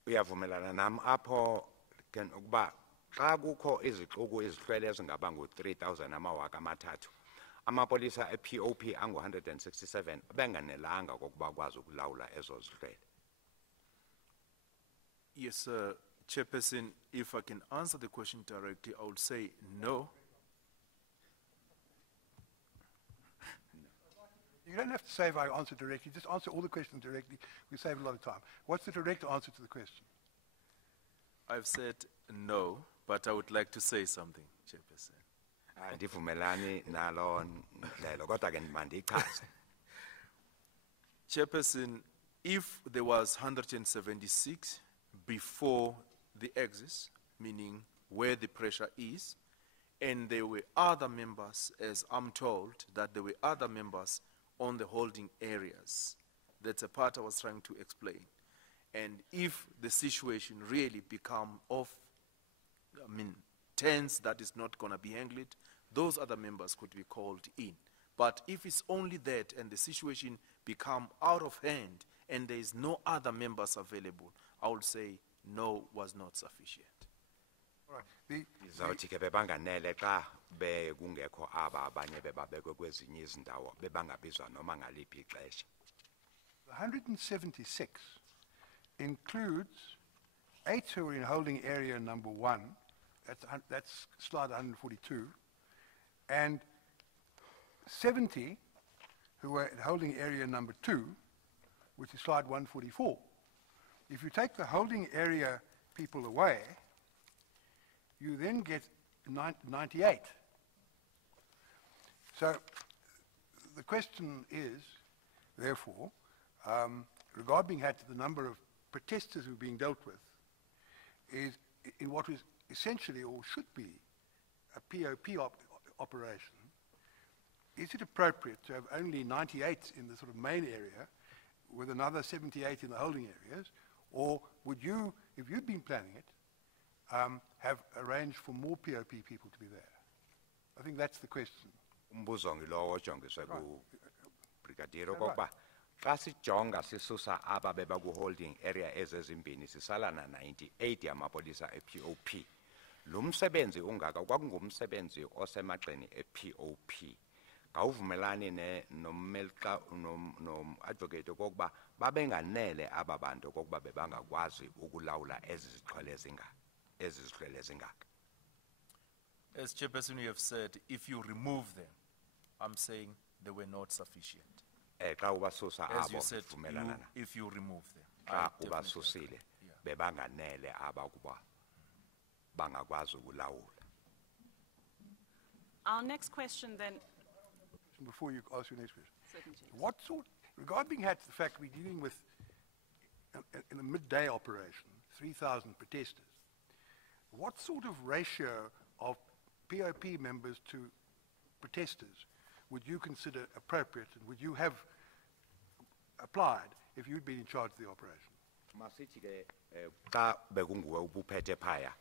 Uyavumelana nami apho ukuba xa kukho izixuku izihlwele ezingaba ngu-3,000 amawaka amathathu amapolisa e-POP angu-167 benganelanga kokuba kwazi ukulawula ezo zihlwele. Yes, Chairperson, if I can answer the question directly, I would say no. You don't have to say if I answer directly, just answer all the questions directly. We save a lot of time. What's the direct answer to the question? I've said no, but I would like to say something, Chairperson. Andivumelani nalo ndlela kodwa ke mandichaze. Chairperson, if there was 176 before the axis, meaning where the pressure is, and there were other members, as I'm told, that there were other members on the holding areas. That's a part I was trying to explain. And if the situation really become tense, that is not going to be handled, those other members could be called in. But if it's only that and the situation become out of hand and there is no other members available, I would say no was not sufficient. All right. The Izawuthi ke bebanganele xa bekungekho aba abanye bebabekwe kwezinye izindawo bebangabizwa noma ngaliphi ixesha. 176 includes 8 who are in holding area number 1, that's slide 142, and 70 who were in holding area number 2, which is slide 144. If you take the holding area people away, you then get 98. So the question is, therefore, regard being had to the number of protesters who are being dealt with, is in what is essentially or should be a POP operation, is it appropriate to have only 98 in the sort of main area with another 78 in the holding areas, or would you, if you'd been planning it, have arranged for more POP people to be there? I think that's the question. Umbuzo ngilowo ojongiswe ku Brigadier okokuba xa sijonga sisusa aba beba ku holding area ezezimbini sisala na 98 yamapolisa ePOP. Lo msebenzi ungaka kwakungumsebenzi osemagxeni ePOP. Ngawuvumelani no-advocate okokuba babenganele aba bantu okokuba bebangakwazi ukulawula ezizixhwele zingaka. As Chairperson, you have said, if you remove them, I'm saying they were not sufficient. Xa ubasusa As you abo said, vumelana na. if you remove them. I Xa definitely ubasusile agree. Yeah. bebanganele aba kuba bangakwazi ukulawula. Our next question then, Before you ask your next question. Certainly, Chair. What sort, regard being had to the fact we're dealing with, in a midday operation, 3,000 protesters, what sort of ratio of POP members to protesters would you consider appropriate, and would you have applied if you'd been in charge of the operation? Masithi ke xa bekunguwe ubuphethe phaya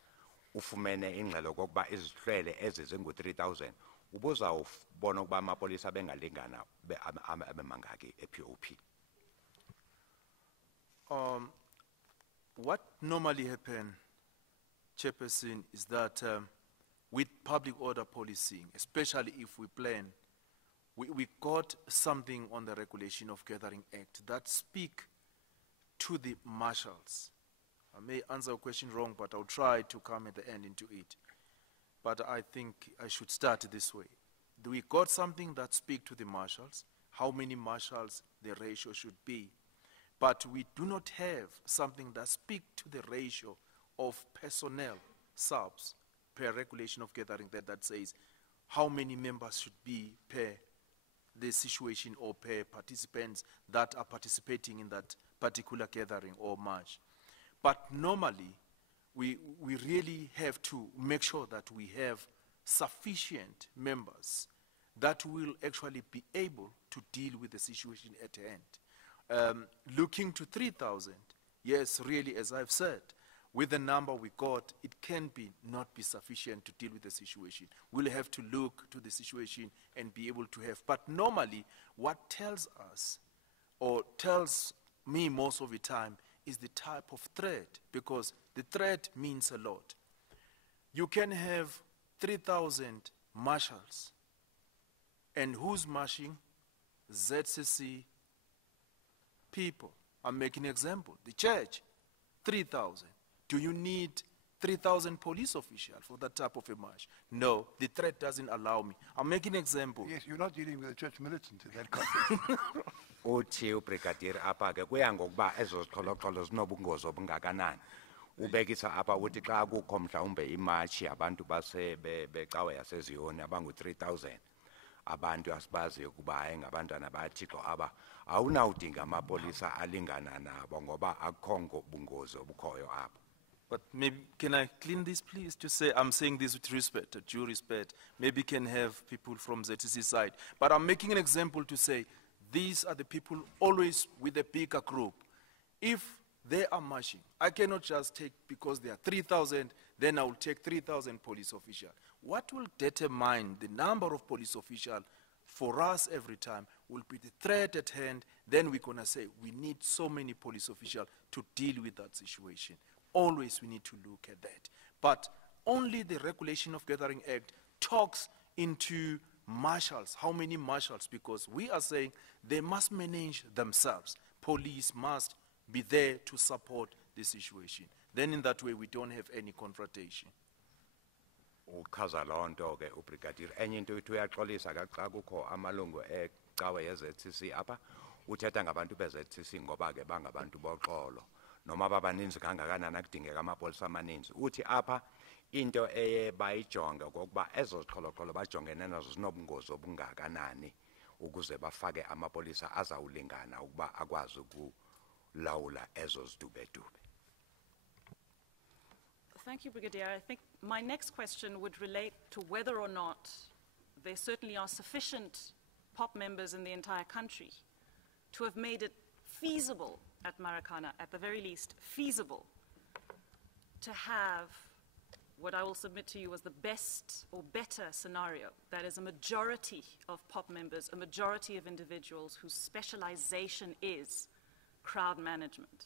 ufumene ingxelo kokuba izihlwele ezizingu 3000 ubuzawubona ukuba amapolisa bengalingana abemangaki ePOP. What normally happens, Chairperson, is that with public order policing, especially if we plan, we got something on the Regulation of Gathering Act that speak to the marshals. I may answer a question wrong, but I'll try to come at the end into it. But I think I should start this way. We got something that speak to the marshals, how many marshals the ratio should be. But we do not have something that speak to the ratio of personnel subs per Regulation of Gathering that says how many members should be per the situation or per participants that are participating in that particular gathering or march. But normally, we really have to make sure that we have sufficient members that will actually be able to deal with the situation at hand. Looking to 3,000, yes, really, as I've said, with the number we got, it can not be sufficient to deal with the situation. We'll have to look to the situation and be able to have. But normally, what tells us, or tells me most of the time, is the type of threat, because the threat means a lot. You can have 3,000 marshals, and who's marching? ZCC people. I'm making an example. The church, 3,000. Do you need 3,000 police officials for that type of a march? No, the threat doesn't allow me. I'm making an example. Yes, you're not dealing with a church militant in that context. Uthi ubrigadier apha ke kuya ngokuba ezo ziqholoqholo zinobungozi obungakanani. Ubekisa apha uthi xa kukho mhlawumbe imarch abantu base becawe yaseziyoni abangu 3000 abantu asibaziyo kuba engabantwana bathixo aba awunawudinga amapolisa alingana nabo ngoba akukho bungozi obukhoyo apha. But maybe, can I clean this, please, to say, I'm saying this with respect, due respect. Maybe can have people from ZTC side. But I'm making an example to say, these are the people always with a bigger group. If they are marching, I cannot just take, because there are 3,000, then I will take 3,000 police officials. What will determine the number of police officials for us every time will be the threat at hand. Then we're going to say, we need so many police officials to deal with that situation. Always we need to look at that. But only the Regulation of Gathering Act talks into marshals, how many marshals, because we are saying they must manage themselves. Police must be there to support the situation. Then in that way we don't have any confrontation. Uchaza loo nto ke ubrigadier enye into ithi uyaxolisa xa kukho amalungu ecawe ye-ZCC apha uthetha ngabantu be-ZCC ngoba ke bangabantu boxolo noma babaninzi kangakanani akudingeka amapolisa amaninzi uthi apha into eye bayijonge kokuba ezo ziqholoqholo bajongene nazo zinobungozi obungakanani ukuze bafake amapolisa azawulingana ukuba akwazi ukulawula ezo zidubedube. Thank you, Brigadier. I think my next question would relate to whether or not there certainly are sufficient POP members in the entire country to have made it feasible at Marikana, at the very least feasible, to have what I will submit to you as the best or better scenario, that is a majority of POP members, a majority of individuals whose specialization is crowd management.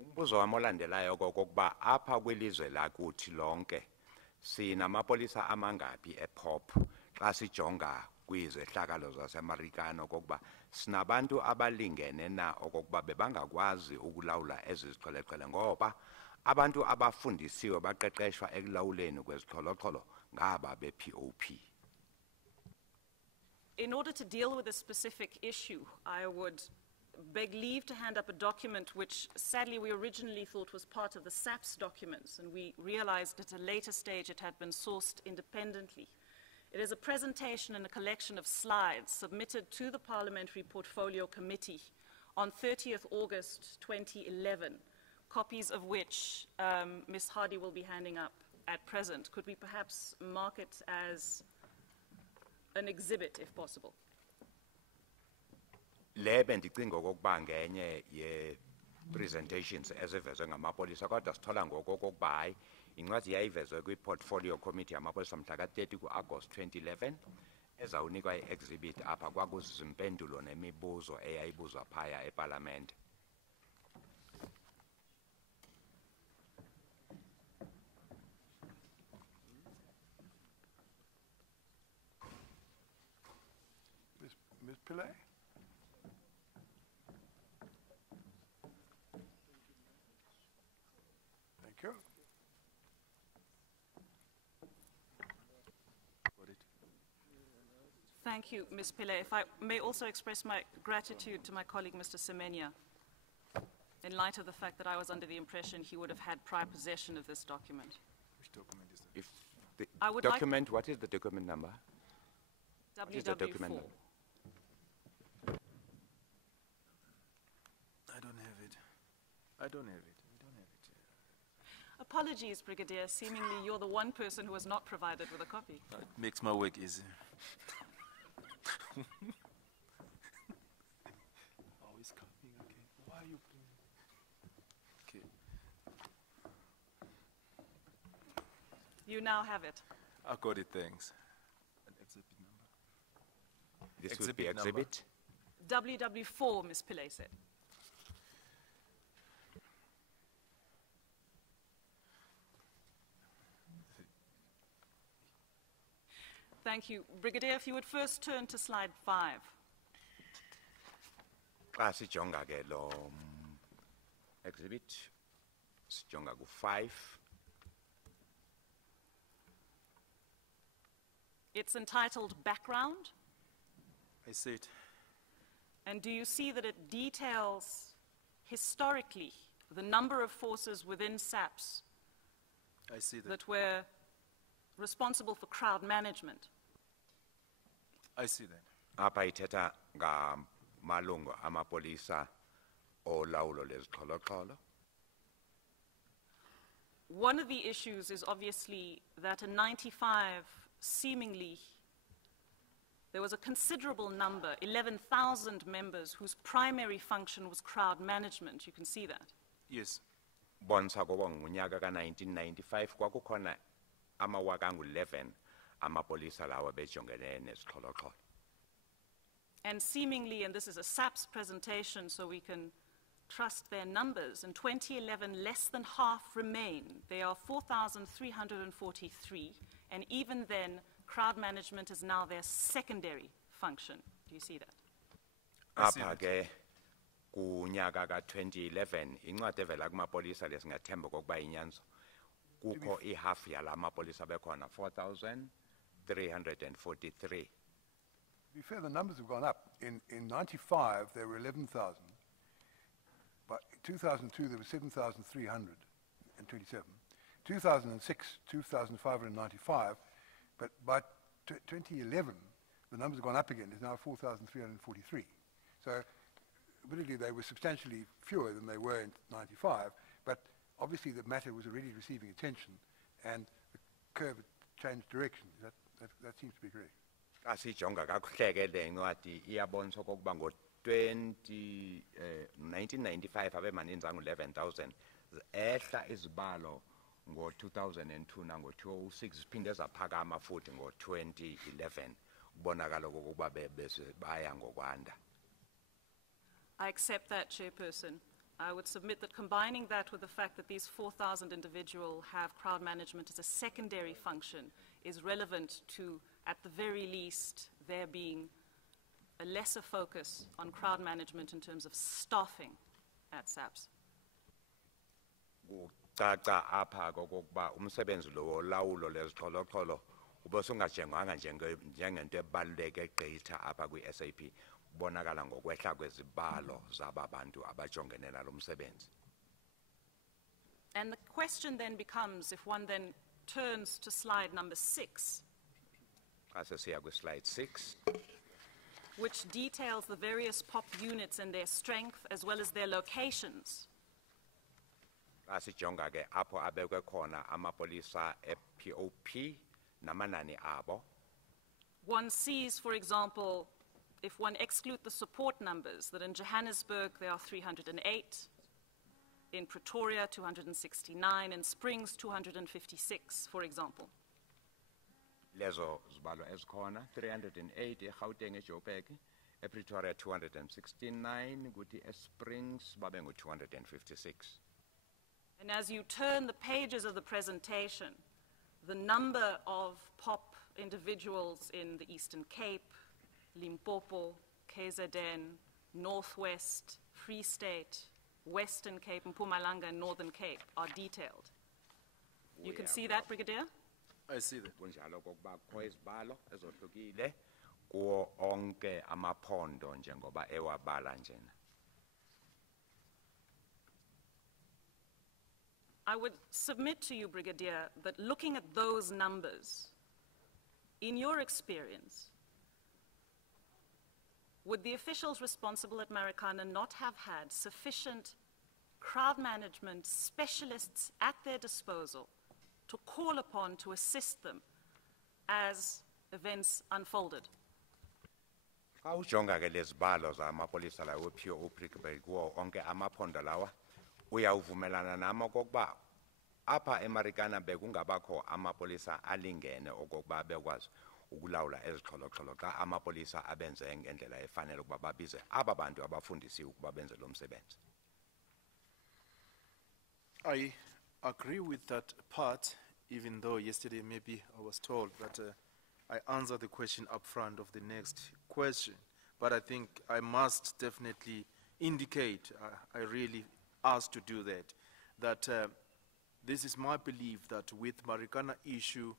Umbuzo wami olandelayo kokuba apha kwilizwe lakuthi lonke sinamapolisa amangaphi ePOP xa sijonga kwizehlakalo zaseMarikana kokuba sinabantu abalingene na okokuba bebangakwazi ukulawula ezi ziqheleqhele ngoba abantu abafundisiwe baqeqeshwa ekulawuleni kweziqholoqholo ngaba bePOP. In order to deal with a specific issue, I would beg leave to hand up a document which sadly we originally thought was part of the SAPS documents, and we realized at a later stage it had been sourced independently. It is a presentation and a collection of slides submitted to the Parliamentary Portfolio Committee on 30th August 2011, copies of which Ms. Hardy will be handing up at present. Could we perhaps mark it as an exhibit, if possible? Le bendicinga okokuba ngenye ye-presentations ezivezwe ngamapolisa kodwa sithola ngokokuba hayi incwadi yayivezwe kwi-Portfolio Committee yamapolisa mhla ka-30 ku-August 2011 ezawunikwa i-exhibit apha kwakuzimpendulo nemibuzo eyayibuzwa phaya eParlamente. Ms. Pillay? Thank you. Thank you, Ms. Pillay. If I may also express my gratitude to my colleague, Mr. Semenya, in light of the fact that I was under the impression he would have had prior possession of this document. Which document is that? If the I would document, what is the document number? What is the document WW4. number? I don't have it. I don't have it. We don't have it. Apologies, Brigadier. Seemingly you're the one person who was not provided with a copy. It makes my work easy. Always copying, okay. Why are you playing? Okay. You now have it. I got it, thanks. An exhibit number. This would be Exhibit number. exhibit. WW4, Ms. Pillay said. Thank you. Brigadier, if you would first turn to slide 5. Xa sijonga ke lo exhibit sijonga ku-5 It's entitled Background. I see it. And do you see that it details historically the number of forces within SAPS I see that. that were responsible for crowd management? I see that. apha ithetha ngamalungu amapolisa olawulo lezixholoxholo. one of the issues is obviously that in 95, seemingly, there was a considerable number, 11,000 members, whose primary function was crowd management. You can see that. Yes. bonisa koba ngunyaka ka-1995 kwakukhona amawaka angu-11 amapolisa lawa bejongene nezixholoxholo. And seemingly, and this is a SAPS presentation, so we can trust their numbers, in 2011, less than half remain. They are 4,343, and even then, crowd management is now their secondary function. Do you see that? Apha ke kunyaka ka-2011 incwadi evela kumapolisa lesingathemba kokuba inyanzo kukho ihalf yala mapolisa bekhona 4,343. To be fair, the numbers have gone up. In 95, there were 11,000. By 2002, there were 7,327. 2006, 2,595. But by 2011, the numbers have gone up again. There's now 4,343. So, admittedly, they were substantially fewer than they were in 95. But obviously, the matter was already receiving attention, and the curve had changed direction. That seems to be correct. Asijonga kakuhle ke le ncwadi iyabonisa okokuba ngo-1995 abemaninzi angu-11,000 ehla izibalo ngo-2002 nango-2006 ziphinde zaphakama futhi ngo-2011 kubonakala okokuba baya ngokwanda. I accept that, Chairperson. I would submit that combining that with the fact that these 4,000 individuals have crowd management as a secondary function is relevant to, at the very least, there being a lesser focus on crowd management in terms of staffing at SAPS. Kucaca apha kokokuba umsebenzi lo wolawulo lezixholoxholo ube sungajengwanga njengento ebaluleke gqitha apha kwi-SAP kubonakala ngokwehla kwezibalo zaba bantu abajongene nalo msebenzi. And the question then becomes, if one then turns to slide number 6, Xa sesiya kwi-slide 6 which details the various POP units and their strength as well as their locations. xa sijonga ke apho abekwe khona amapolisa e-POP namanani abo. One sees, for example, if one excludes the support numbers, that in Johannesburg there are 308, in Pretoria 269, in Springs 256, for example. Lezo zibalo ezikhona 308 eGauteng eJoburg, ePretoria 269, kuthi eSprings babe ngu-256. And as you turn the pages of the presentation, the number of POP individuals in the Eastern Cape, Limpopo, KZN, Northwest, Free State, Western Cape, Mpumalanga, and Northern Cape are detailed. You can see that, Brigadier? I see that. Kunjalo kokuba kukho izibalo ezohlukile kuwo onke amaphondo njengoba ewabala njena. I would submit to you, Brigadier, that looking at those numbers, in your experience, would the officials responsible at Marikana not have had sufficient crowd management specialists at their disposal to call upon to assist them as events unfolded? Xa ujonga ke lezibalo zamapolisa lawo e-POP kuwo onke amaphondo lawa uyawuvumelana nami okokuba apha eMarikana bekungabakho amapolisa alingene okokuba bekwazi ukulawula ezixholoxholo xa amapolisa abenze ngendlela efanele ukuba babize aba bantu abafundisiwe ukuba benze lo msebenzi. I agree with that part, even though yesterday maybe I was told that I answered the question up front of the next question. But I think I must definitely indicate, I really asked to do that this is my belief that with Marikana issue,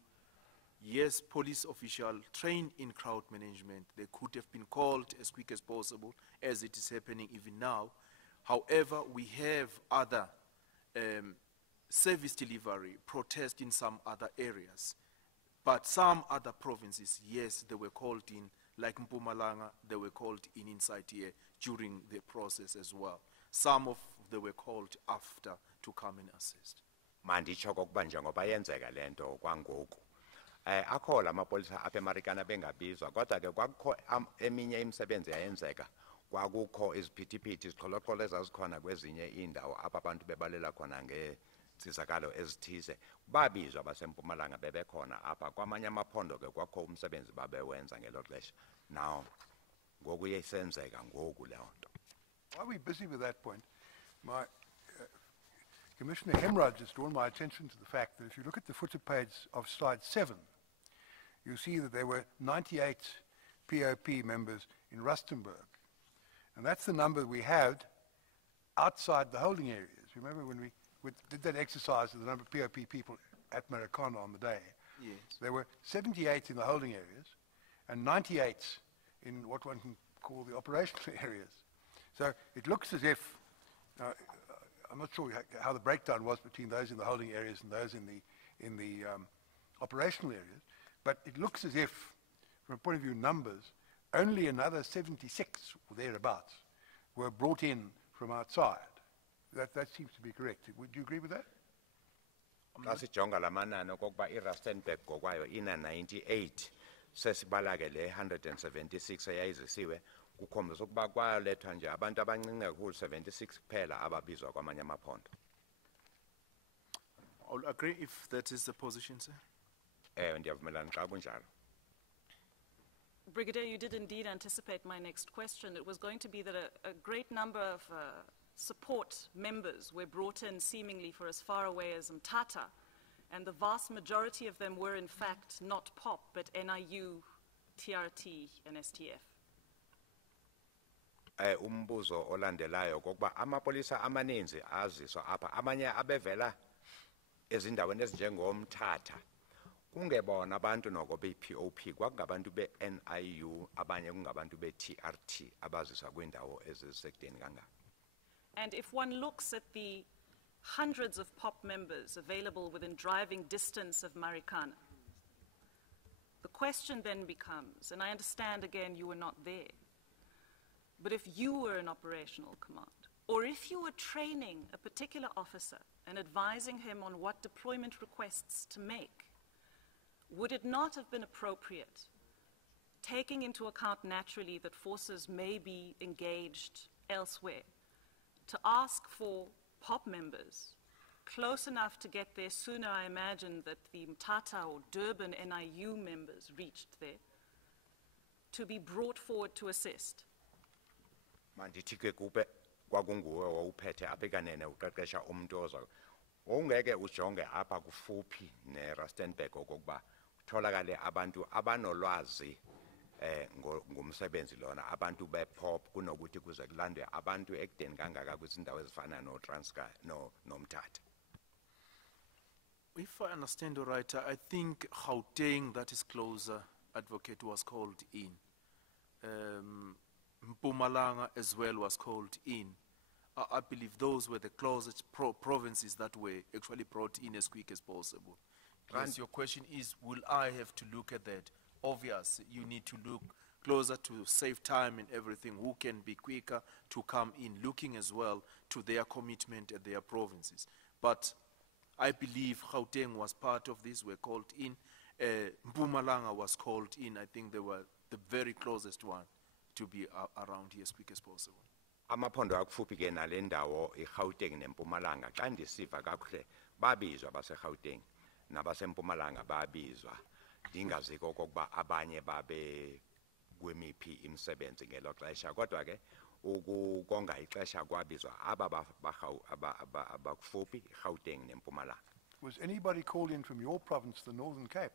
yes, police official trained in crowd management, they could have been called as quick as possible, as it is happening even now. However, we have other service delivery, protest in some other areas. But some other provinces, yes, they were called in, like Mpumalanga, they were called in inside here during the process as well. Some of them were called after to come and assist. manditsho kokuba njengoba yenzeka lento kwangoku akho lamapolisa apha eMarikana bengabizwa kodwa ke kwakukho eminye imisebenzi yayenzeka kwakukho iziphithiphithi iziqholoqholo ezazikhona kwezinye iindawo apha abantu bebalela khona ngeensizakalo ezithize babizwa baseMpumalanga bebekhona apha kwamanye amaphondo ke kwakho umsebenzi babewenza ngelo xesha now ngoku yesenzeka ngoku leyo nto. While we're busy with that point, my Commissioner Hemraj has drawn my attention to the fact that if you look at the footer page of slide 7, you see that there were 98 POP members in Rustenburg. And that's the number we had outside the holding areas. Remember when we did that exercise of the number of POP people at Marikana on the day? Yes. There were 78 in the holding areas and 98 in what one can call the operational areas. So it looks as if, I'm not sure how the breakdown was between those in the holding areas and those in the operational areas, but it looks as if, from a point of view numbers, only another 76 or thereabouts were brought in from outside. That seems to be correct. Would you agree with that? Xa sijonga lamanani okokuba iRustenburg ngokwayo ina 98 sesibala ke le 176 eyayizisiwe kukhombisa ukuba kwalethwa nje abantu abancinci kakhulu 76 kuphela ababizwa kwamanye amaphondo. I'll agree if that is the position, sir. Ndiyavumelana xa kunjalo. Brigadier, you did indeed anticipate my next question. It was going to be that a great number of support members were brought in seemingly for as far away as Mthatha, and the vast majority of them were in fact not POP, but NIU, TRT, and STF. Umbuzo olandelayo kokuba amapolisa amaninzi aziswa apha amanye abevela ezindaweni ezinjengomthatha kungebona abantu noko be-POP kwakungabantu be-NIU abanye kungabantu be-TRT abaziswa kwindawo ezisekudeni kangaka. And if one looks at the hundreds of POP members available within driving distance of Marikana, the question then becomes, and I understand again you were not there, but if you were in operational command, or if you were training a particular officer and advising him on what deployment requests to make, would it not have been appropriate, taking into account naturally that forces may be engaged elsewhere, to ask for POP members close enough to get there sooner, I imagine, that the Mthatha or Durban NIU members reached there, to be brought forward to assist? Mandithi ke kube kwakunguwe wawuphethe apha ekanene uqeqesha umuntu oza ungeke ujonge apha kufuphi neRustenburg okokuba kutholakale abantu abanolwazi ngumsebenzi lona abantu bePOP kunokuthi kuze kulandwe abantu ekudeni kangaka kwizindawo ezifana noTranskei noMthatha. If I understand all right, I think Gauteng, that is closer, advocate was called in. Mpumalanga as well was called in. I believe those were the closest provinces that were actually brought in as quick as possible. Yes, your question is, will I have to look at that? Obvious, you need to look closer to save time and everything, who can be quicker to come in, looking as well to their commitment at their provinces. But I believe Gauteng was part of this, were called in. Mpumalanga was called in. I think they were the very closest one to be around here as quick as possible. Amaphondo akufuphi ke nalendawo iGauteng neMpumalanga xa ndisiva kakuhle babizwa baseGauteng nabaseMpumalanga babizwa ndingaziko okokuba abanye babe kwemiphi imisebenzi ngelo xesha kodwa ke ukonga ixesha kwabizwa aba abakufuphi iGauteng neMpumalanga. Was anybody called in from your province, the Northern Cape?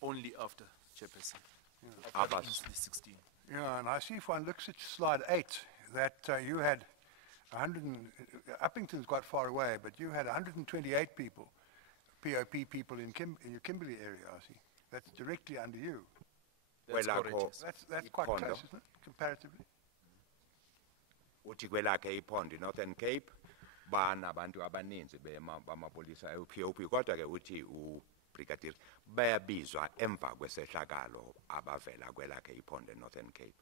Only after, Chairperson. Yeah. After the 16. Yeah, and I see if one looks at slide 8 that you had Uppington's quite far away, but you had 128 people, POP people in your Kimberley area, I see. That's directly under you. That's Well, correct, yes. That's quite close, isn't it, comparatively? Uthi kwelakhe iphondo iNorthern Cape banabantu abaninzi bamapolisa ePOP kodwa ke uthi uBrigadier bayabizwa emva kwesehlakalo abavela kwelakhe iphondo eNorthern Cape.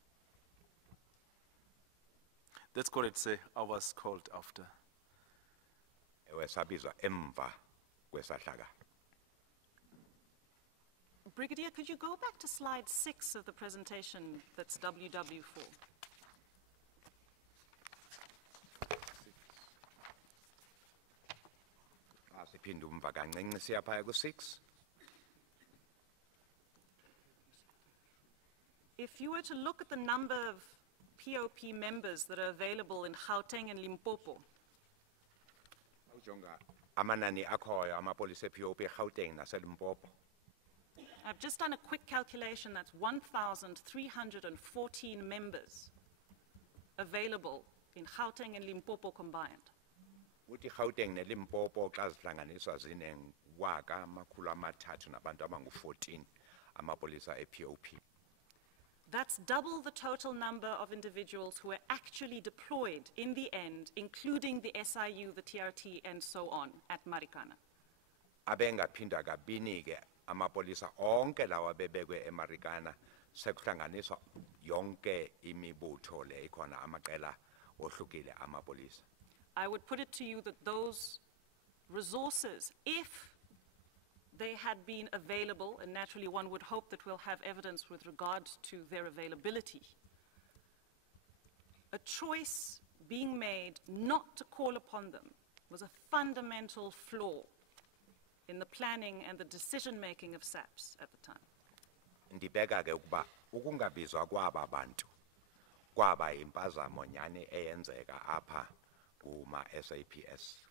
That's correct, sir. I was called after. Sabizwa emva kwesahlakalo. Brigadier, could you go back to slide 6 of the presentation that's WW4? Siphinde umva kancinci siya phaya ku-6. If you were to look at the number of POP members that are available in Gauteng and Limpopo, Awujonga amanani akhoyo amapolisa e-POP eGauteng naseLimpopo. I've just done a quick calculation, that's 1,314 members available in Gauteng and Limpopo combined. Uthi Gauteng neLimpopo xa zihlanganiswa zinenkwaka nabantu abangu-14 amapolisa e-POP. That's double the total number of individuals who were actually deployed in the end, including the SIU, the TRT, and so on, at Marikana. Abengaphinda kabini ke amapolisa onke lawa bebekwe eMarikana sekuhlanganiswa yonke imibutho le ikhona amaqela ohlukile amapolisa. I would put it to you that those resources, if they had been available, and naturally one would hope that we'll have evidence with regard to their availability, a choice being made not to call upon them was a fundamental flaw in the planning and the decision-making of SAPS at the time. Ndibeka ke ukuba ukungabizwa kwaba bantu kwaba impazamo nyani eyenzeka apha kuma SAPS.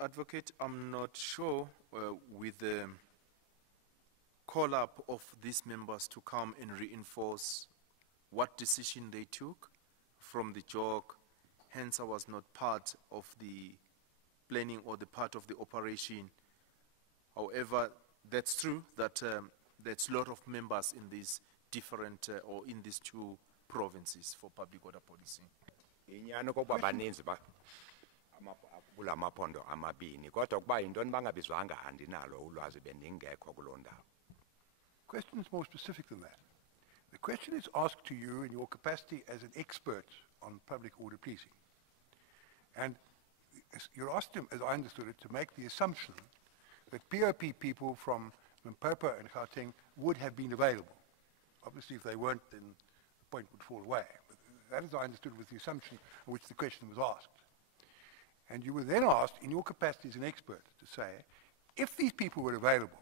Advocate, I'm not sure with the call-up of these members to come and reinforce what decision they took from the JOG. Hence, I was not part of the planning or the part of the operation. However, that's true that there's a lot of members in these different or in these two provinces for public order policing. Inyani kokuba baninzi kulamaphondo amabini kodwa kuba yintoni bangabizwanga andinalo ulwazi bendingekho kuloo ndawo. Question is more specific than that. The question is asked to you in your capacity as an expert on public order policing. And you're asked, as I understood it, to make the assumption that POP people from Limpopo and Gauteng would have been available. Obviously, if they weren't, then the point would fall away. But that, as I understood, was the assumption on which the question was asked. And you were then asked, in your capacity as an expert, to say, if these people were available,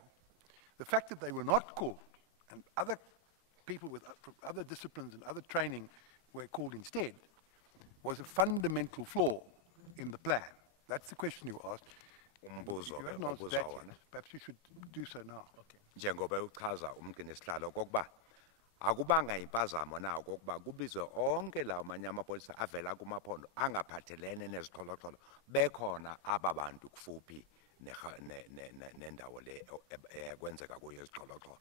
the fact that they were not called, and other people with from other disciplines and other training were called instead, was a fundamental flaw in the plan. That's the question you asked. Umbuzo You haven't answered that yet. Perhaps you should do so now. Njengoba uchaza umgcinisihlalo kokuba akubanga impazamo na kokuba kubizwe onke lawo manye amapolisa avela kumaphondo angaphathelene nezixholoxholo bekhona aba bantu kufuphi nendawo le kwenzeka kuyo izixholoxholo.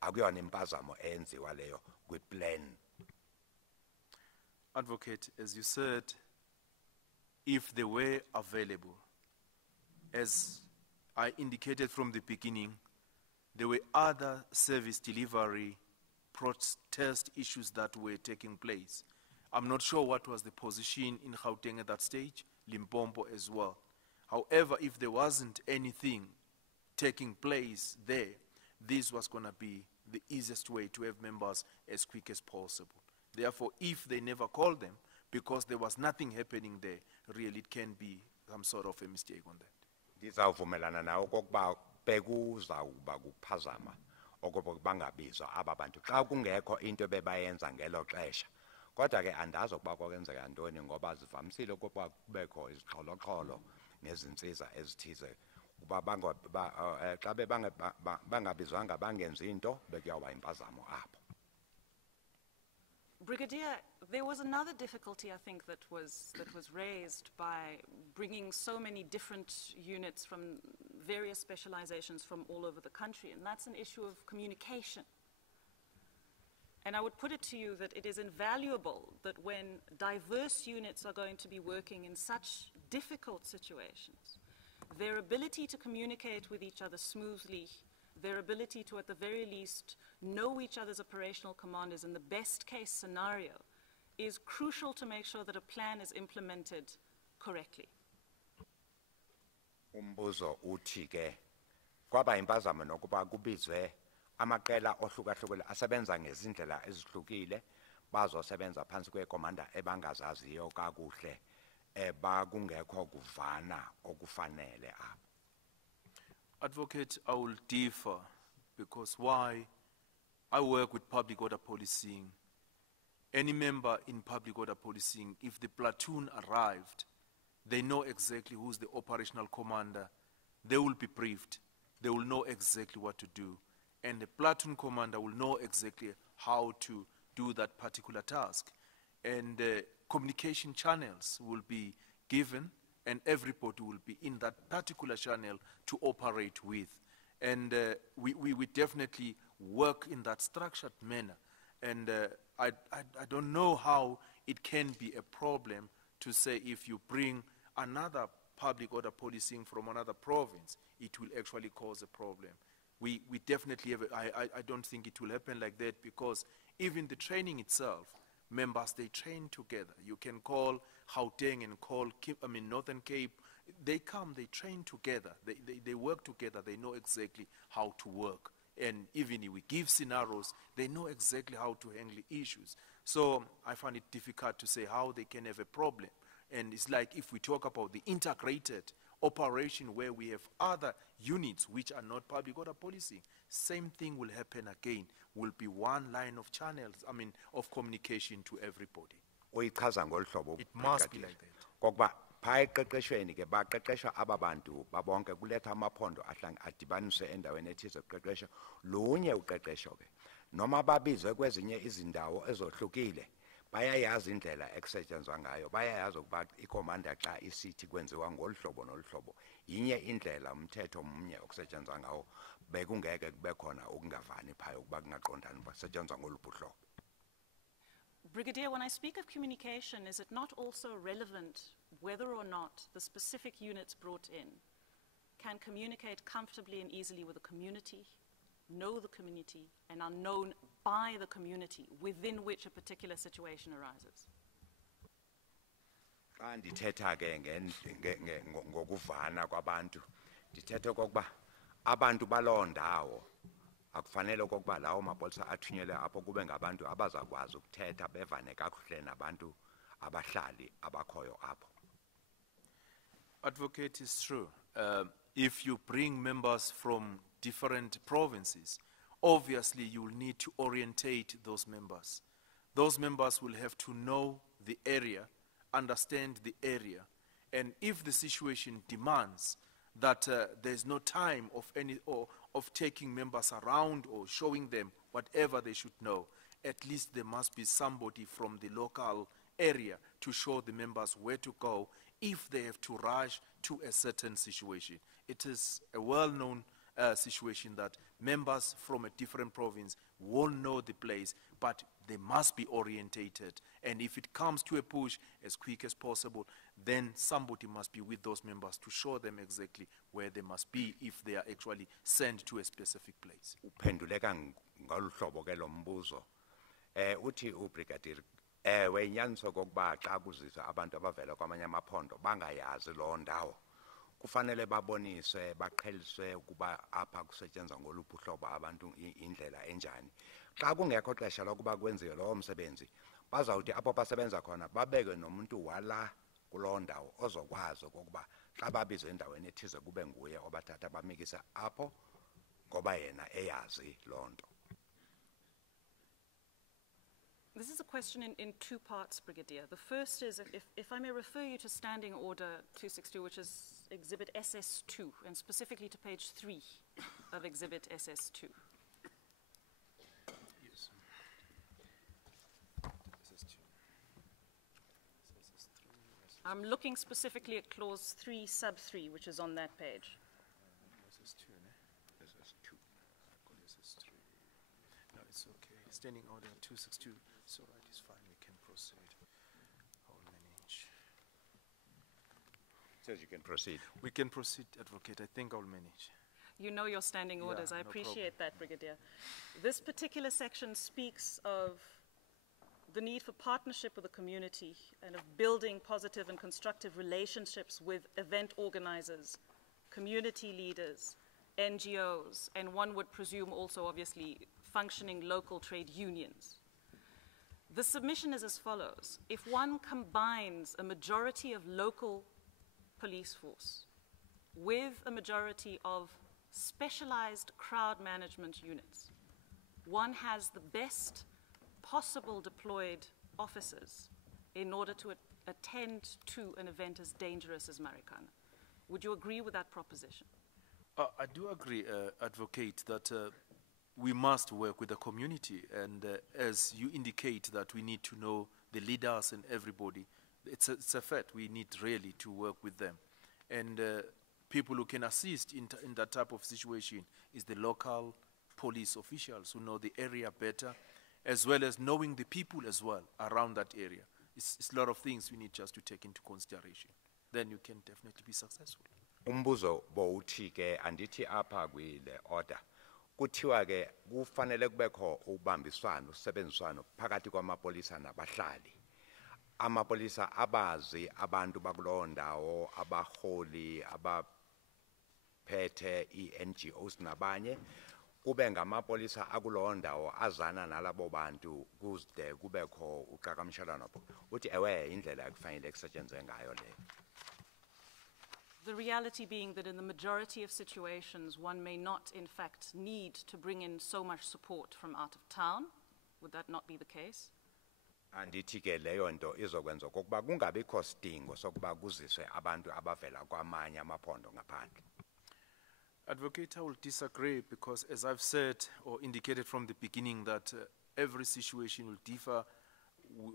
Akuyona impazamo eyenziwa leyo kwiplan. Advocate, as you said, if they were available, as I indicated from the beginning, there were other service delivery protest issues that were taking place. I'm not sure what was the position in Gauteng at that stage, Limpopo as well. However, if there wasn't anything taking place there, this was going to be the easiest way to have members as quick as possible. Therefore, if they never called them, because there was nothing happening there, really it can be some sort of a mistake on that. Ndizawuvumelana nawe kokuba bekuzawuba kuphazama okokuba bangabizwa aba bantu xa kungekho into bebayenza ngelo xesha. Kodwa ke andazi ukuba kwenzeka ntoni ngoba zivamisile ukuba kubekho izixholoxholo nezinsiza ezithize kuba xa bangabizwanga bangenzi into bekuyawuba impazamo apho. Brigadier, there was another difficulty, I think, that was raised by bringing so many different units from various specializations from all over the country, and that's an issue of communication. And I would put it to you that it is invaluable that when diverse units are going to be working in such difficult situations, their ability to communicate with each other smoothly, their ability to, at the very least, know each other's operational commanders in the best case scenario is crucial to make sure that a plan is implemented correctly. Umbuzo uthi ke kwaba impazamo nokuba kubizwe amaqela ohlukahlukile asebenza ngezindlela ezihlukile bazosebenza phansi kwekomanda ebangazaziyo kakuhle bakungekho kuvana okufanele apho. Advocate, I will differ because why? I work with public order policing. Any member in public order policing, if the platoon arrived, they know exactly who's the operational commander. They will be briefed. They will know exactly what to do. And the platoon commander will know exactly how to do that particular task. And communication channels will be given, and everybody will be in that particular channel to operate with. And we definitely work in that structured manner. And I don't know how it can be a problem to say if you bring another public order policing from another province, it will actually cause a problem. We definitely have, I don't think it will happen like that, because even the training itself, members, they train together. You can call Gauteng and call Northern Cape. They come, they train together. They work together. They know exactly how to work. And even if we give scenarios, they know exactly how to handle issues. So I find it difficult to say how they can have a problem. And it's like if we talk about the integrated operation where we have other units which are not public order policing, same thing will happen again. Will be one line of channels, of communication to everybody. Uyichaza ngolu hlobo It must be like that. kokuba phaya eqeqeshweni ke baqeqesha ababantu babonke kuletha amaphondo adibaniswe endaweni ethize uqeqesho lunye uqeqesho ke noma babizwe kwezinye izindawo ezohlukile bayayazi indlela ekusetshenzwa ngayo bayayazi ukuba ikomanda xa isithi kwenziwa ngolu hlobo nolu hlobo inye indlela umthetho omnye okusetshenzwa ngawo bekungeke kube khona ukungavani phaya ukuba kungaqondani basetshenzwa ngoluphi uhlobo. Brigadier, when I speak of communication, is it not also relevant whether or not the specific units brought in can communicate comfortably and easily with the community, know the community, and are known by the community within which a particular situation arises? Xa ndithetha ke ngokuvana kwabantu ndithetha okokuba abantu baloo ndawo akufanele okokuba lawo mapolisa athunyelwe apho kube ngabantu abazakwazi ukuthetha bevane kakuhle nabantu abahlali abakhoyo apho. Advocate, is true. If you bring members from different provinces, obviously you will need to orientate those members. Those members will have to know the area, understand the area, and if the situation demands that there's no time of taking members around or showing them whatever they should know, at least there must be somebody from the local area to show the members where to go if they have to rush to a certain situation. It is a well-known situation that members from a different province won't know the place, but they must be orientated. And if it comes to a push as quick as possible, then somebody must be with those members to show them exactly where they must be if they are actually sent to a specific place. Uphenduleka ngolu hlobo ke lo mbuzo. Uthi ubrigadier wenyaniso kokuba xa kuziswa abantu abavela kwamanye amaphondo bangayazi loo ndawo. Kufanele baboniswe baqheliswe ukuba apha kusetshenzwa ngoluphi uhlobo abantu indlela enjani. Xa kungekho xesha lokuba kwenziwe lowo msebenzi bazawuthi apho basebenza khona babeke nomuntu wala kuloo ndawo ozokwazi ukuba xa babizwe endaweni ethize kube nguye obathatha bamikise apho ngoba yena eyazi loo nto. This is a question in two parts, Brigadier. The first is, if I may refer you to Standing Order 262, which is Exhibit SS2, and specifically to page 3 of Exhibit SS2. Yes. I'm looking specifically at clause 3, sub 3, which is on that page. No, it's okay. Standing Order 262. It's all right, it's fine, we can proceed. I will manage. Says you can proceed. We can proceed, Advocate. I think I'll manage. You know your standing orders. Yeah, I no appreciate that, Brigadier. This particular section speaks of the need for partnership with the community and of building positive and constructive relationships with event organizers community leaders, NGOs, and one would presume also, obviously, functioning local trade unions. The submission is as follows. If one combines a majority of local police force with a majority of specialized crowd management units, one has the best possible deployed officers in order to attend to an event as dangerous as Marikana. Would you agree with that proposition? I do agree, Advocate, that we must work with the community, and as you indicate that we need to know the leaders and everybody, it's a fact, we need really to work with them. And people who can assist in that type of situation is the local police officials who know the area better, as well as knowing the people as well around that area. It's a lot of things we need just to take into consideration. Then you can definitely be successful. Umbuzo bowuthi ke andithi apha kwile order kuthiwa ke kufanele kubekho ubambiswano usebenziswano phakathi kwamapolisa nabahlali. Amapolisa abazi abantu bakulowo ndawo abaholi abaphethe i-NGOs nabanye kube ngamapolisa akulowo ndawo azana nalabo bantu kuze kubekho uqhagamshelwano. Uthi ewe indlela ekufanele kusetshenzwe ngayo le. The reality being that in the majority of situations, one may not, in fact, need to bring in so much support from out of town. Would that not be the case? Andithi ke leyo nto izokwenza kokuba kungabikho sidingo sokuba kuziswe abantu abavela kwamanye amaphondo ngaphandle. Advocate, I will disagree because as I've said or indicated from the beginning that every situation will differ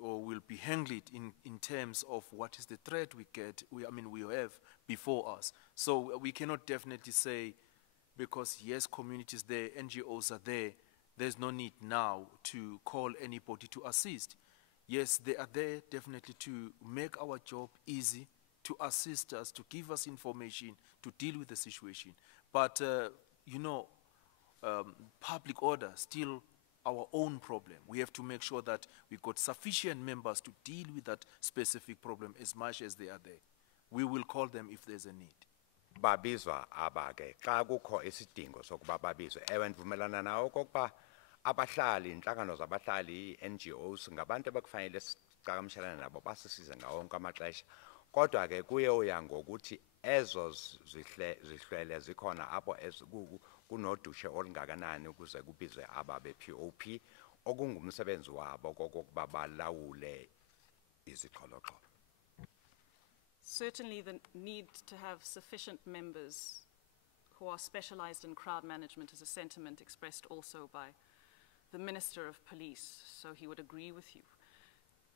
or will be handled in terms of what is the threat we have before us. So we cannot definitely say because yes, communities there, NGOs are there, there's no need now to call anybody to assist. Yes, they are there definitely to make our job easy, to assist us, to give us information, to deal with the situation. But, public order still our own problem. We have to make sure that we got sufficient members to deal with that specific problem as much as they are there. We will call them if there's a need. Babizwa abake xa kukho isidingo sokuba babizwe ewe ndivumelana nawo kokuba abahlali inhlangano zabahlali NGOs ngabantu abakufanele siqhagamshelane nabo basisize ngawo wonke amaxesha kodwa ke kuye uya ngokuthi ezo zihlwele zikhona apho kunodushe olungakanani ukuze kubizwe aba be-POP okungumsebenzi wabo kokuba balawule izixholoxholo. Certainly the need to have sufficient members who are specialized in crowd management is a sentiment expressed also by the Minister of Police, so he would agree with you.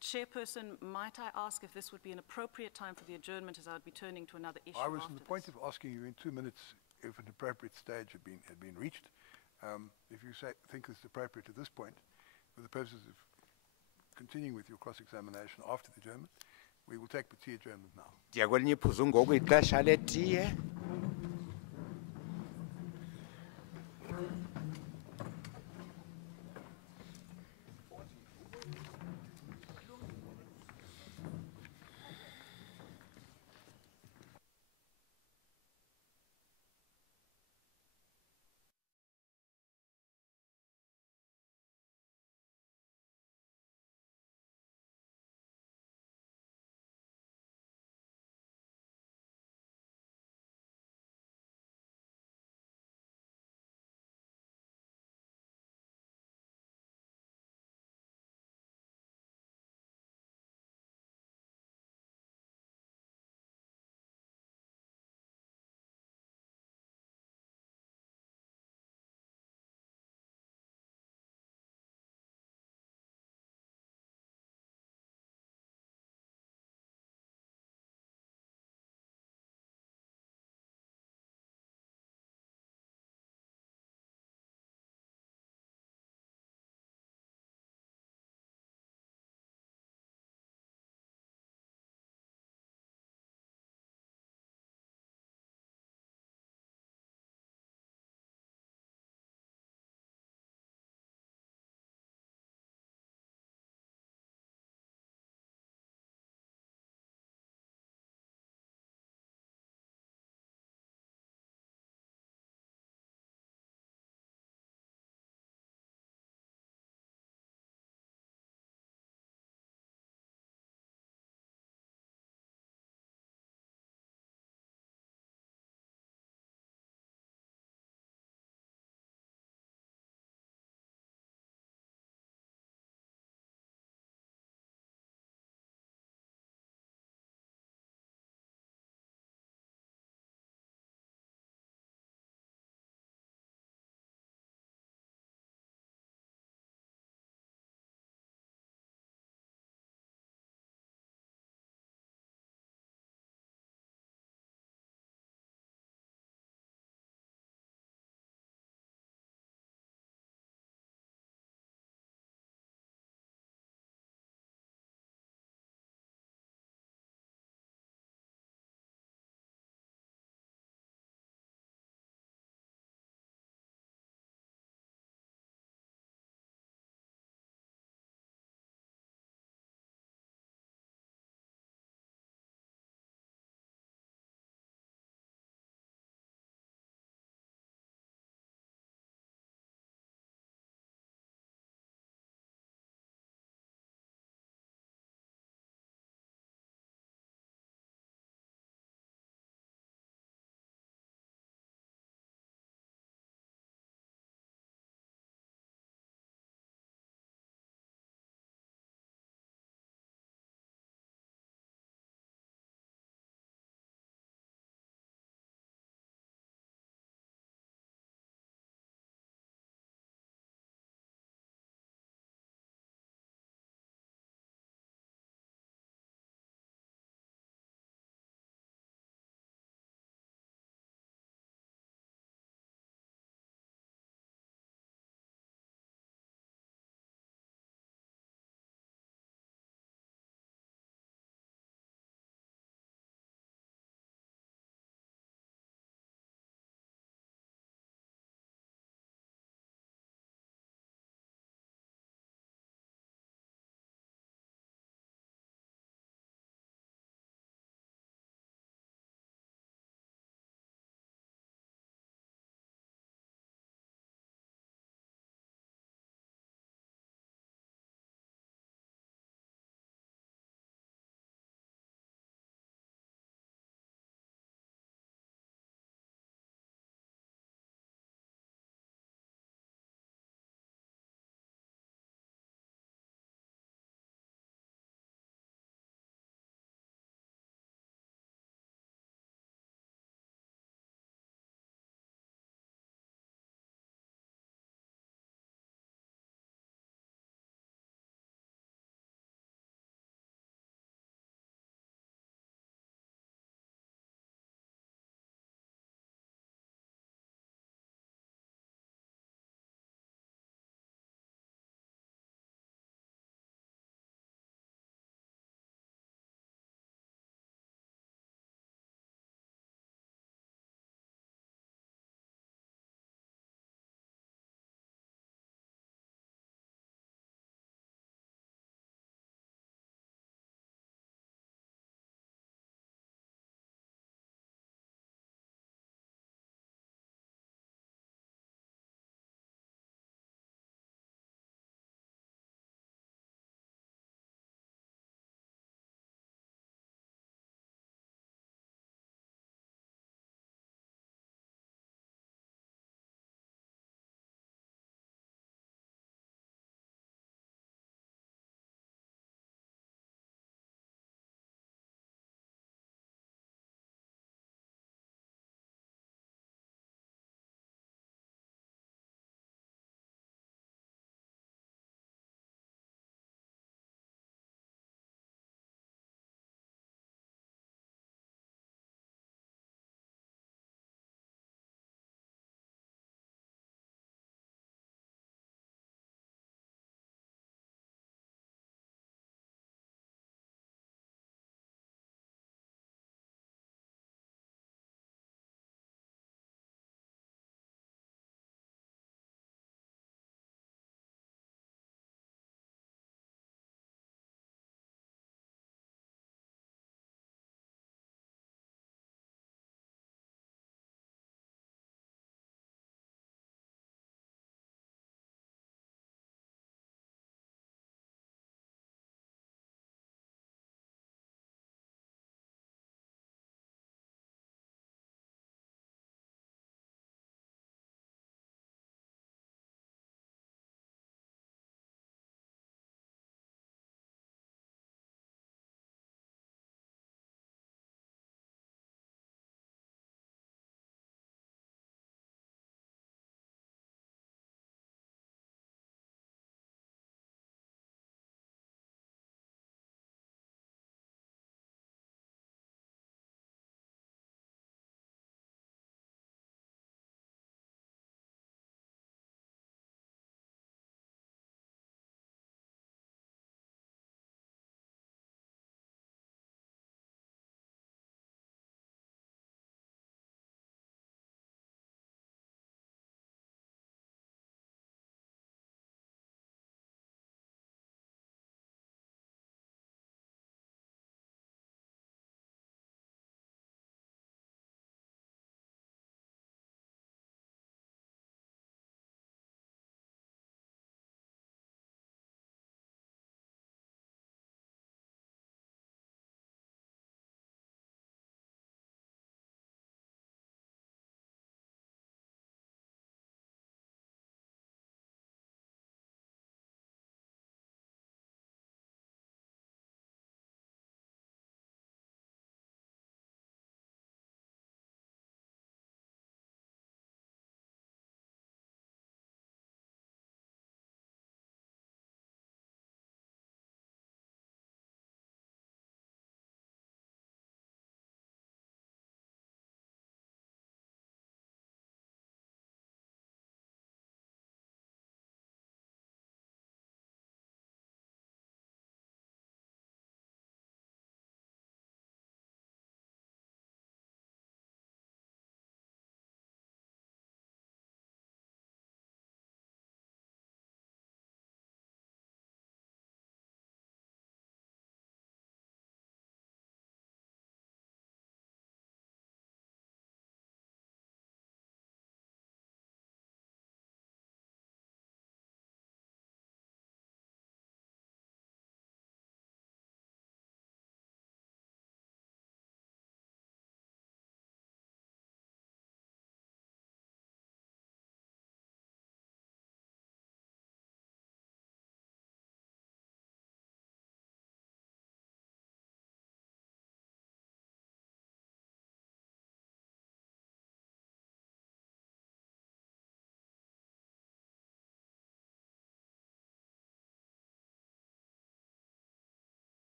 Chairperson, might I ask if this would be an appropriate time for the adjournment as I would be turning to another issue I was after on the point this? of asking you in 2 minutes if an appropriate stage had been reached. If you think it's appropriate at this point, for the purposes of continuing with your cross-examination after the adjournment, we will take the tea adjournment now. Ndiyakwelinye iphuzu ngoku ixesha letiye.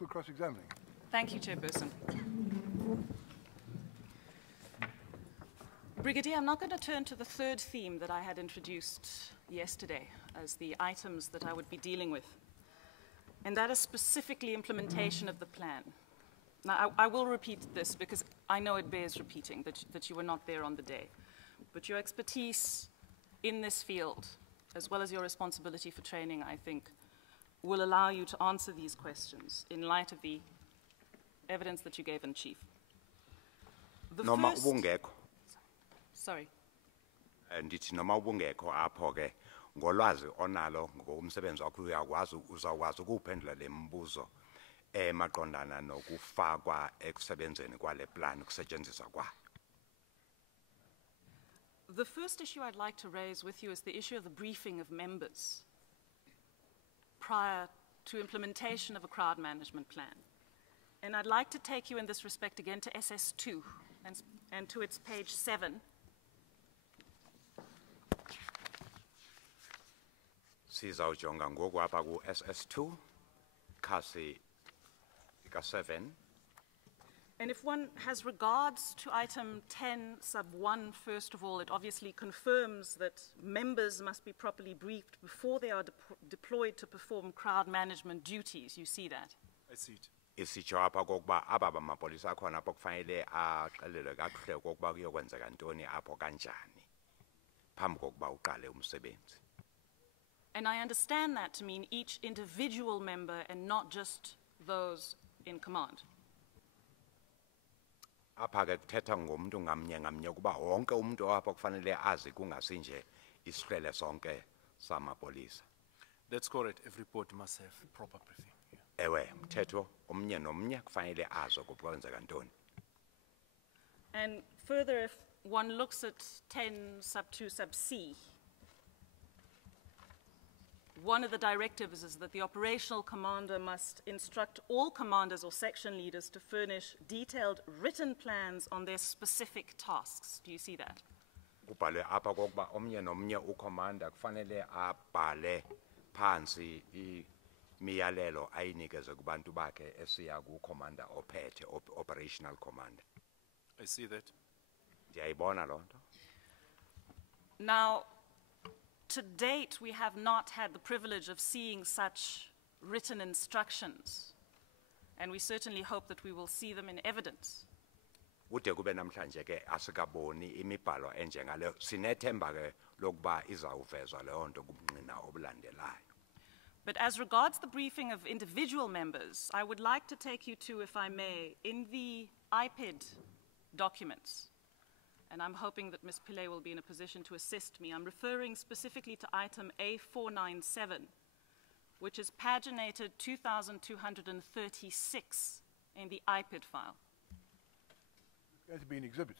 still cross-examining. Thank you, Chairperson. Brigadier, I'm not going to turn to the third theme that I had introduced yesterday as the items that I would be dealing with, and that is specifically implementation of the plan. Now, I will repeat this because I know it bears repeating that you were not there on the day, but your expertise in this field, as well as your responsibility for training, I think, will allow you to answer these questions in light of the evidence that you gave in chief. The Noma first- ubungekho Sorry. ndithi noma ubungekho apho ke ngolwazi onalo ngomsebenzi wakho uzawukwazi ukuphendula le mbuzo maqondana nokufakwa ekusebenzeni kwale plan ukusetshenziswa kwayo. The first issue I'd like to raise with you is the issue of the briefing of members prior to implementation of a crowd management plan. And I'd like to take you in this respect again to SS2 and to its page 7. Sizawujonga ngoku apha ku SS2 khasi ka7. And if one has regards to item 10 sub 1, first of all, it obviously confirms that members must be properly briefed before they are deployed to perform crowd management duties. You see that? I see it. Isitsho apha kokuba aba bamapolisa akhona apho kufanele axelelwe kakuhle kokuba kuyokwenzeka ntoni apho kanjani phambi kokuba uqale umsebenzi. And I understand that to mean each individual member and not just those in command. Apha ke kuthetha ngomuntu ngamnye kuba wonke umuntu apho kufanele azi kungasinje isihlele sonke samapolisa. That's correct. Every report must have proper briefing. Ewe mthetho omnye nomnye kufanele azi ukuba kwenzeka ntoni. And further, if one looks at 10 sub 2 sub C, one of the directives is that the operational commander must instruct all commanders or section leaders to furnish detailed written plans on their specific tasks. Do you see that? Kubhalwe apha kokuba omnye nomnye ucommander kufanele abhale phansi imiyalelo ayinikeze kubantu bakhe esiya ku-commander ophethe, operational commander. I see that. Ndiyayibona loo nto. Now, to date, we have not had the privilege of seeing such written instructions, and we certainly hope that we will see them in evidence. Ude kube namhlanje ke asikaboni imibhalo enjengaleyo. Sinethemba ke lokuba izawuvezwa leyo nto kubungqina obulandelayo. But as regards the briefing of individual members, I would like to take you to, if I may, in the IPID documents, and I'm hoping that Ms. Pillay will be in a position to assist me. I'm referring specifically to item A497, which is paginated 2236 in the IPID file. It's going to be an exhibit.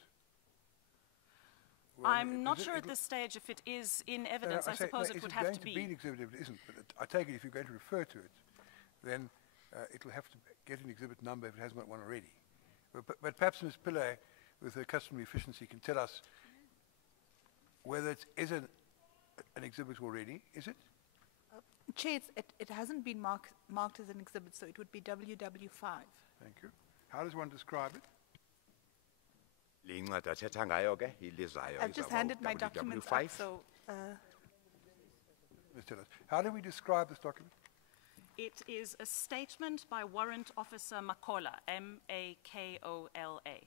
I'm not sure at this stage if it is in evidence. I suppose it would have to It's going to be an be. exhibit if it isn't, but I take it if you're going to refer to it, then it'll have to get an exhibit number if it hasn't got one already. But perhaps Ms. Pillay, with her customary efficiency, can tell us whether it is an exhibit already. Is it? Chair, it hasn't been marked as an exhibit, so it would be WW5. Thank you. How does one describe it? Lincwadi athetha ngayo ke ilizayo I've just izawuba handed my documents up, WW5. so Let's tell us. How do we describe this document? It is a statement by Warrant Officer Makola, M-A-K-O-L-A.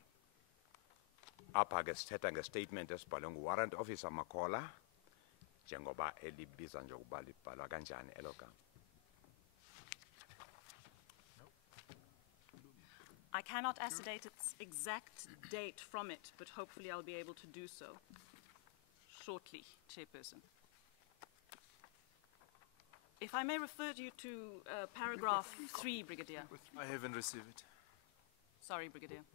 Apha ke sithetha ngestatement esibhalwe ngu-warrant officer Makola njengoba elibiza nje ukuba libhalwa kanjani elo gama. I cannot ascertain its exact date from it, but hopefully I'll be able to do so shortly, Chairperson. If I may refer you to paragraph 3, Brigadier. I haven't received it. Sorry, Brigadier.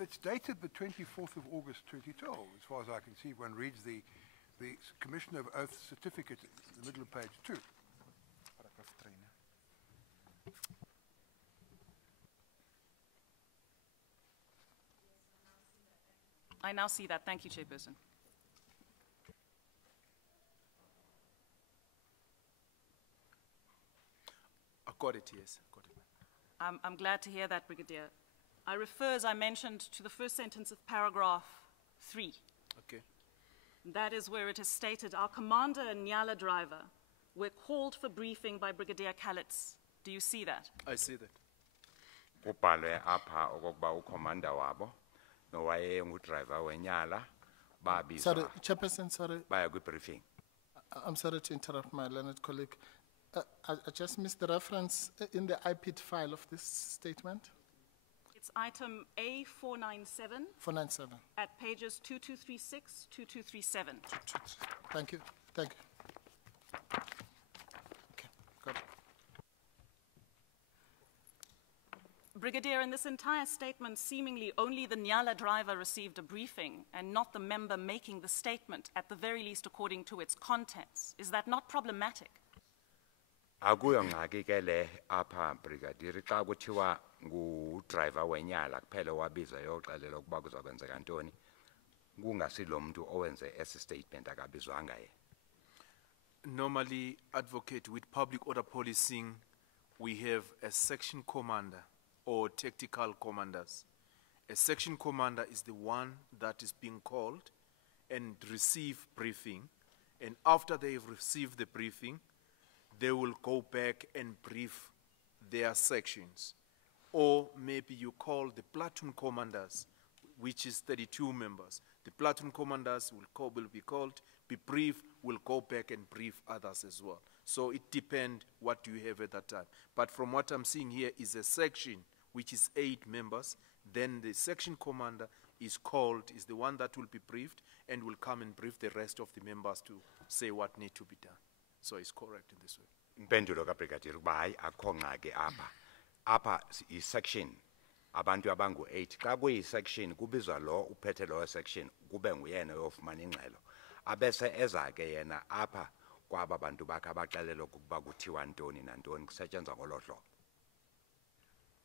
It's dated the 24th of August 2012, as far as I can see. If one reads the Commissioner of Oath certificate in the middle of page 2. Paragraph 3. I now see that. Thank you, Chairperson. I got it, yes. Got it. I'm glad to hear that, Brigadier. I refer, as I mentioned, to the first sentence of paragraph 3. Okay. That is where it is stated, our commander and Nyala driver were called for briefing by Brigadier Kalitz. Do you see that? I see that. Kubhalwe apha okokuba ukhomanda wabo nowaye ngudriver wenyala Sorry, babizwa Chairperson, sorry. baya kwi-briefing. I'm sorry to interrupt my learned colleague. I just missed the reference in the IPIT file of this statement. It's item A497 497. at pages 2236, 2237. Thank you. Thank you. Okay, got it. Brigadier, in this entire statement, seemingly only the Nyala driver received a briefing and not the member making the statement, at the very least according to its contents. Is that not problematic? Akuyo ngxaki ke le apha brigadier xa kuthiwa ngudriver wenyala kuphela wabiza yoxelela ukuba kuzokwenzeka ntoni kungasilo muntu owenze esi statement akabizwanga ye. Normally, advocate, with public order policing, we have a section commander or tactical commanders. A section commander is the one that is being called and receive briefing, and after they've received the briefing, they will go back and brief their sections. Or maybe you call the platoon commanders, which is 32 members. The platoon commanders will be called, be briefed, will go back and brief others as well. So it depends what you have at that time. But from what I'm seeing here is a section which is 8 members. Then the section commander is called, is the one that will be briefed and will come and brief the rest of the members to say what need to be done. So it's correct in this way. Impendulo kabrigadier ukuba hayi akho ngxaki apha. Apha i-section abantu abangu 8 xa kuyi-section kubizwa lo uphethe lo section kube nguyena oyofumana ingxelo abese eza ke yena apha kwaba bantu bakhe abaxelela ukuba kuthiwa ntoni nantoni kusetyenzwa ngolo hlobo.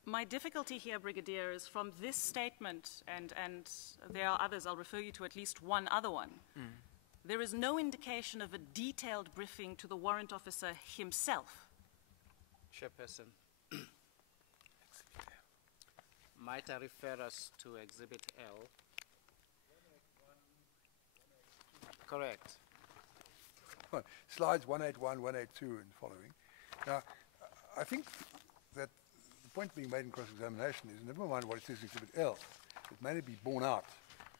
My difficulty here, Brigadier, is from this statement, and there are others, I'll refer you to at least one other one. There is no indication of a detailed briefing to the warrant officer himself. Chairperson, might I refer us to Exhibit L? Correct. Right. Slides 181, 182 and following. Now, I think that the point being made in cross-examination is, never mind what it says in Exhibit L, it may be borne out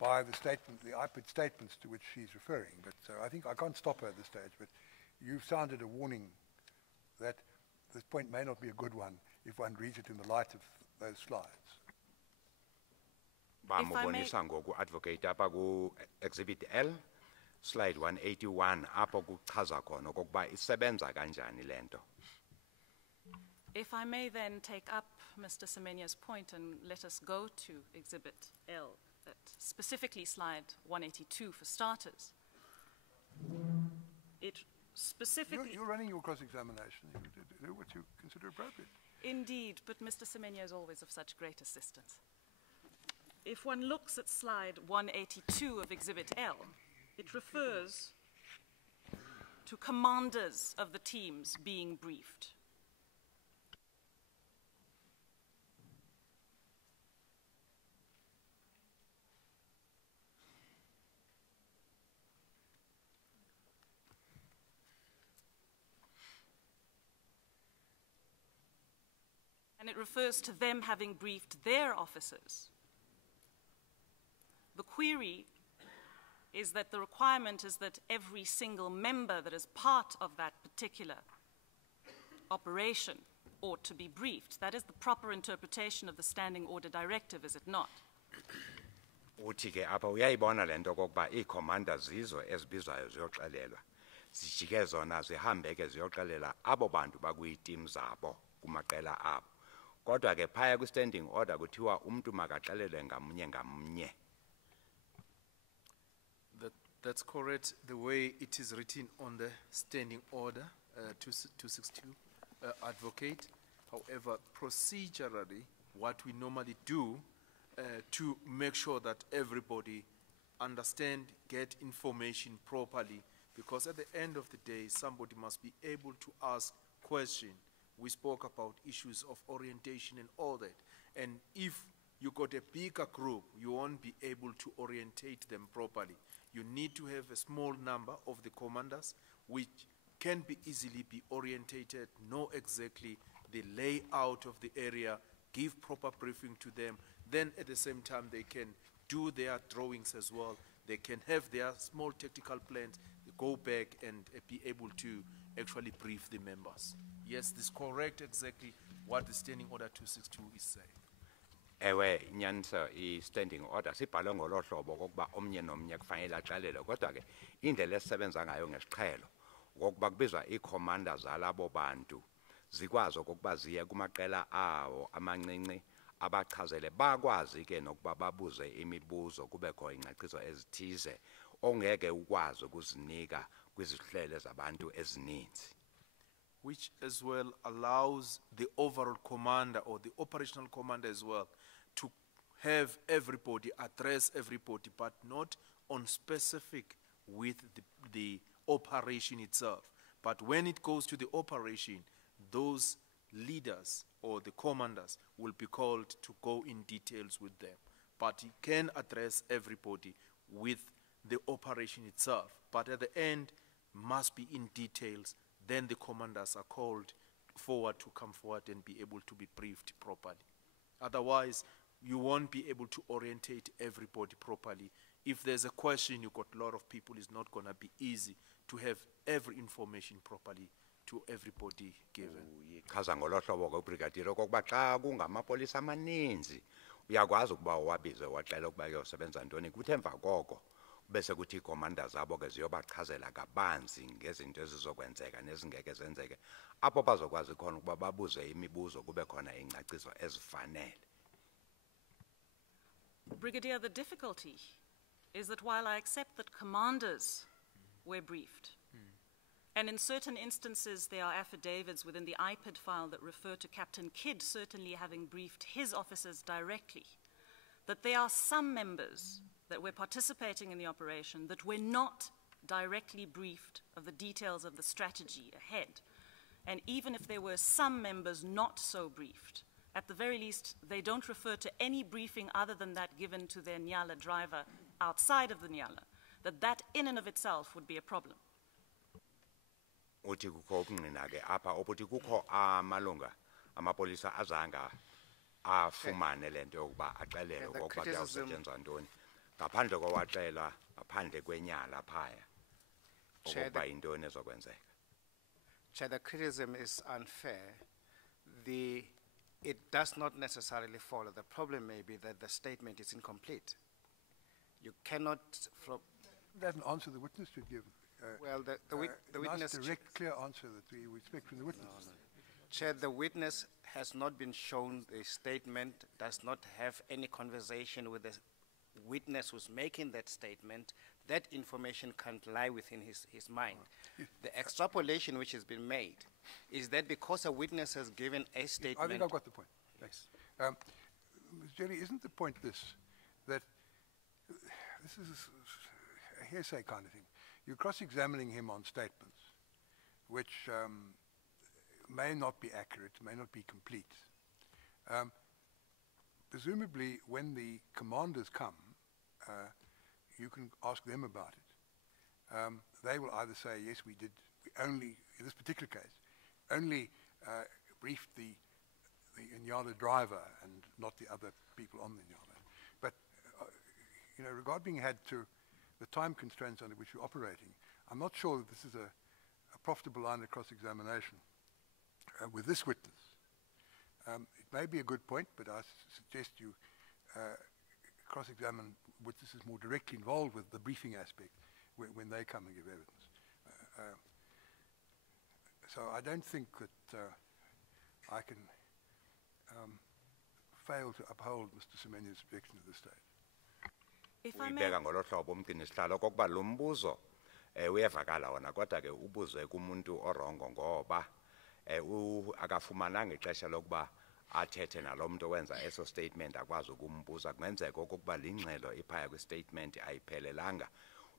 by the statement, the IPID statements to which she's referring. But I think I can't stop her at this stage, but you've sounded a warning that this point may not be a good one if one reads it in the light of those slides. Bamubonisa ngoku advocate apha ku exhibit L slide 181 apho kuchaza khona okokuba isebenza kanjani lento. If I may then take up Mr. Semenya's point and let us go to Exhibit L, specifically slide 182 for starters. It specifically... You're running your cross-examination. You do what you consider appropriate. Indeed, but Mr. Semenya is always of such great assistance. If one looks at slide 182 of Exhibit L, it refers to commanders of the teams being briefed. And it refers to them having briefed their officers. The query is that the requirement is that every single member that is part of that particular operation ought to be briefed. That is the proper interpretation of the Standing Order Directive, is it not? Uthi ke apha uyayibona lento okokuba iikhomanda zizo ezibizwayo ziyoxelelwa zijike zona zihambe ke ziyoxelela abo bantu bakwiitim zabo kumaqela abo kodwa ke phaya kwi-standing order kuthiwa umntu makaxelelwe ngamnye ngamnye. That's correct, the way it is written on the standing order 262, advocate. However, procedurally, what we normally do to make sure that everybody understand, get information properly, because at the end of the day, somebody must be able to ask question We spoke about issues of orientation and all that. And if you got a bigger group, you won't be able to orientate them properly. You need to have a small number of the commanders which can be easily be orientated, know exactly the layout of the area, give proper briefing to them. Then at the same time, they can do their drawings as well. They can have their small tactical plans, go back and be able to actually brief the members. Yes, this is correct exactly what the Standing Order 262 is saying. Ewe inyanisa i-standing order sibhalwe ngolo hlobo kokuba omnye nomnye kufanele axelele kodwa ke indlela esisebenza ngayo ngesiqhelo ngokuba kubizwa ii-commander zalabo bantu zikwazi okokuba ziye kumaqela awo amancinci abachazele bakwazi ke nokuba babuze imibuzo kubekho ingcaciso ezithize ongeke ukwazi ukuzinika kwizihlele zabantu ezininzi, which as well allows the overall commander or the operational commander as well to have everybody, address everybody, but not on specific with the operation itself. But when it goes to the operation, those leaders or the commanders will be called to go in details with them. But he can address everybody with the operation itself. But at the end, must be in details. Then the commanders are called forward to come forward and be able to be briefed properly. Otherwise, you won't be able to orientate everybody properly. If there's a question, you've got a lot of people, it's not going to be easy to have every information properly to everybody given. chaza ngolo hlobo ke brigadier okokuba xa kungamapolisa amaninzi uyakwazi ukuba wabize waxela ukuba uyosebenza ntoni kuthi emva koko bese kuthi ii-commander zabo ke ziyobachazela kabanzi ngezinto ezizokwenzeka nezingeke zenzeke apho bazokwazi khona ukuba babuze imibuzo kube khona ingcaciso ezifanele. Brigadier, the difficulty is that while I accept that commanders were briefed, and in certain instances there are affidavits within the IPID file that refer to Captain Kidd certainly having briefed his officers directly, that there are some members that were participating in the operation that were not directly briefed of the details of the strategy ahead. And even if there were some members not so briefed, at the very least, they don't refer to any briefing other than that given to their Nyala driver outside of the Nyala, that in and of itself would be a problem. Uthi kukho ukungqina ke apha obuthi kukho amalunga amapolisa azanga afumane lento yokuba axelele ukuba kuyawusetyenzwa ntoni ngaphandle kowaxela ngaphandle kwenyala phaya ukuba yintoni ezokwenzeka. Chair, the criticism is unfair. It does not necessarily follow. The problem may be that the statement is incomplete. You cannot, from... That doesn't answer the witness to give. Well, the witness... Nice, direct, clear answer that we expect from the witness. No. Chair, the witness has not been shown the statement, does not have any conversation with the witness who's making that statement. That information can't lie within his mind. The extrapolation which has been made is that because a witness has given a statement... I think I've got the point. Thanks. Ms. Jerry, isn't the point this, that this is a hearsay kind of thing. You're cross-examining him on statements which may not be accurate, may not be complete. Presumably, when the commanders come, you can ask them about it. They will either say, yes, we only, in this particular case, only briefed the Nyala driver and not the other people on the Nyala. But, regarding the time constraints under which we're operating, I'm not sure that this is a profitable line of cross-examination with this witness. It may be a good point, but I suggest you cross-examine witnesses more directly involved with the briefing aspect when they come and give evidence. So I don't think that I can fail to uphold Mr. Semenya's objection at this stage. If I may... Uyibeka ngolo hlobo umgcini sihlalo kokuba lo mbuzo uyevakala wona kodwa ke ubuze kumuntu orongo ngoba akafumananga ixesha lokuba athethe nalo muntu owenza eso statement akwazi ukumbuza kungenzeka okokuba lingxelo iphaya kwi-statement ayiphelelanga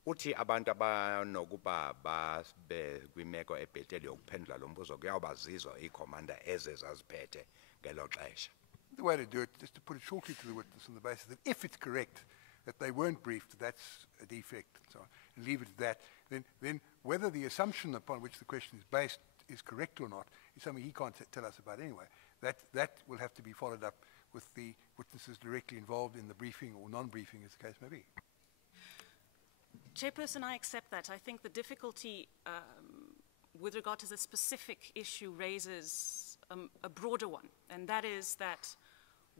uthi abantu abanokuba babe kwimeko ebhetele yokuphendula lo mbuzo kuyawubazizwa iikhomanda ezezaziphethe ngelo xesha. The way to do it is to put it shortly to the witness on the basis that if it's correct that they weren't briefed, that's a defect, and so on, and leave it at that. Then whether the assumption upon which the question is based is correct or not is something he can't tell us about anyway. That will have to be followed up with the witnesses directly involved in the briefing or non-briefing, as the case may be. Chairperson, I accept that. I think the difficulty with regard to the specific issue raises a broader one, and that is that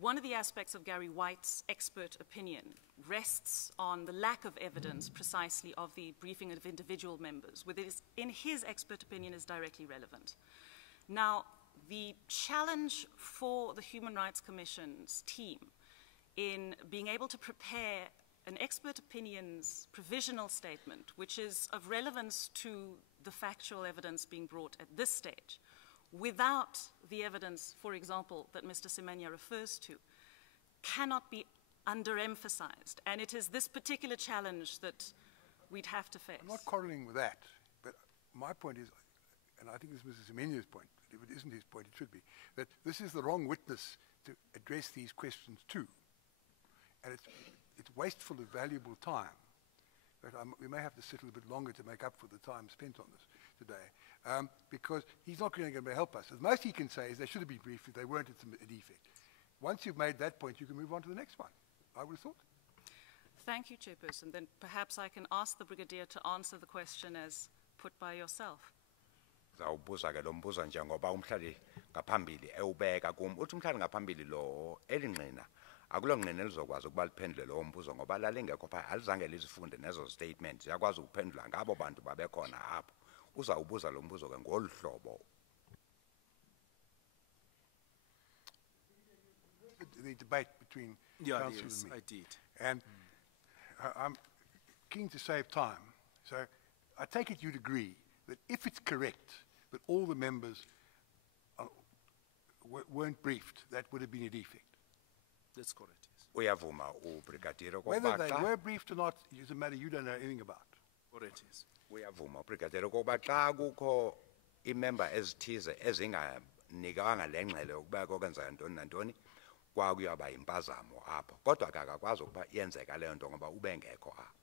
one of the aspects of Gary White's expert opinion rests on the lack of evidence precisely of the briefing of individual members, which is, in his expert opinion, is directly relevant. Now, the challenge for the Human Rights Commission's team in being able to prepare an expert opinion's provisional statement, which is of relevance to the factual evidence being brought at this stage, without the evidence, for example, that Mr. Semenya refers to, cannot be underemphasized. And it is this particular challenge that we'd have to face. I'm not quarreling with that, but my point is, and I think this is Mr. Semenya's point, if it isn't his point, it should be, that this is the wrong witness to address these questions to. And it's wasteful of valuable time. But we may have to sit a little bit longer to make up for the time spent on this today, because he's not going to help us. The most he can say is they should have been briefed. If they weren't, it's a defect. Once you've made that point, you can move on to the next one, I would have thought. Thank you, Chairperson. Then perhaps I can ask the Brigadier to answer the question as put by yourself. Zawubuza ke lo mbuzo njengoba umhlali ngaphambili ewubeka kum uthi umhlali ngaphambili lo elingqina akulongqina elizokwazi ukuba liphendule lo mbuzo ngoba lalingekho pha alizange lizifunde nezo statements yakwazi ukuphendula ngabo bantu babekhona apho uzawubuza lo mbuzo ke ngolu hlobo. The debate between council yes, and me. I did. And I'm keen to save time. So I take it you'd agree that if it's correct that all the members weren't briefed, that would have been a defect. That's correct, yes. Uyavuma ubrigadier Whether they kokuba were briefed or not is a matter you don't know anything about. Correct, yes. uyavuma ubrigadier kokuba xa kukho imember ezithize ezinganikanga lengxele ukuba kokwenza ntoni nantoni kwakuyaba impazamo apho kodwa ke akakwazi ukuba yenzeka leyo nto ngoba ubengekho apho.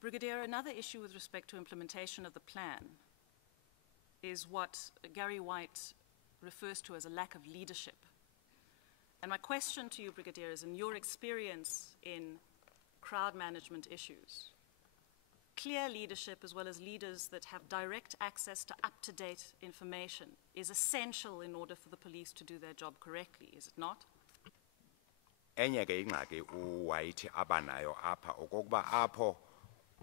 Brigadier, another issue with respect to implementation of the plan is what Gary White refers to as a lack of leadership. And my question to you, Brigadier, is in your experience in crowd management issues, clear leadership as well as leaders that have direct access to up-to-date information is essential in order for the police to do their job correctly, is it not? Enye ke ingxaki uWhite abanayo apha okokuba apho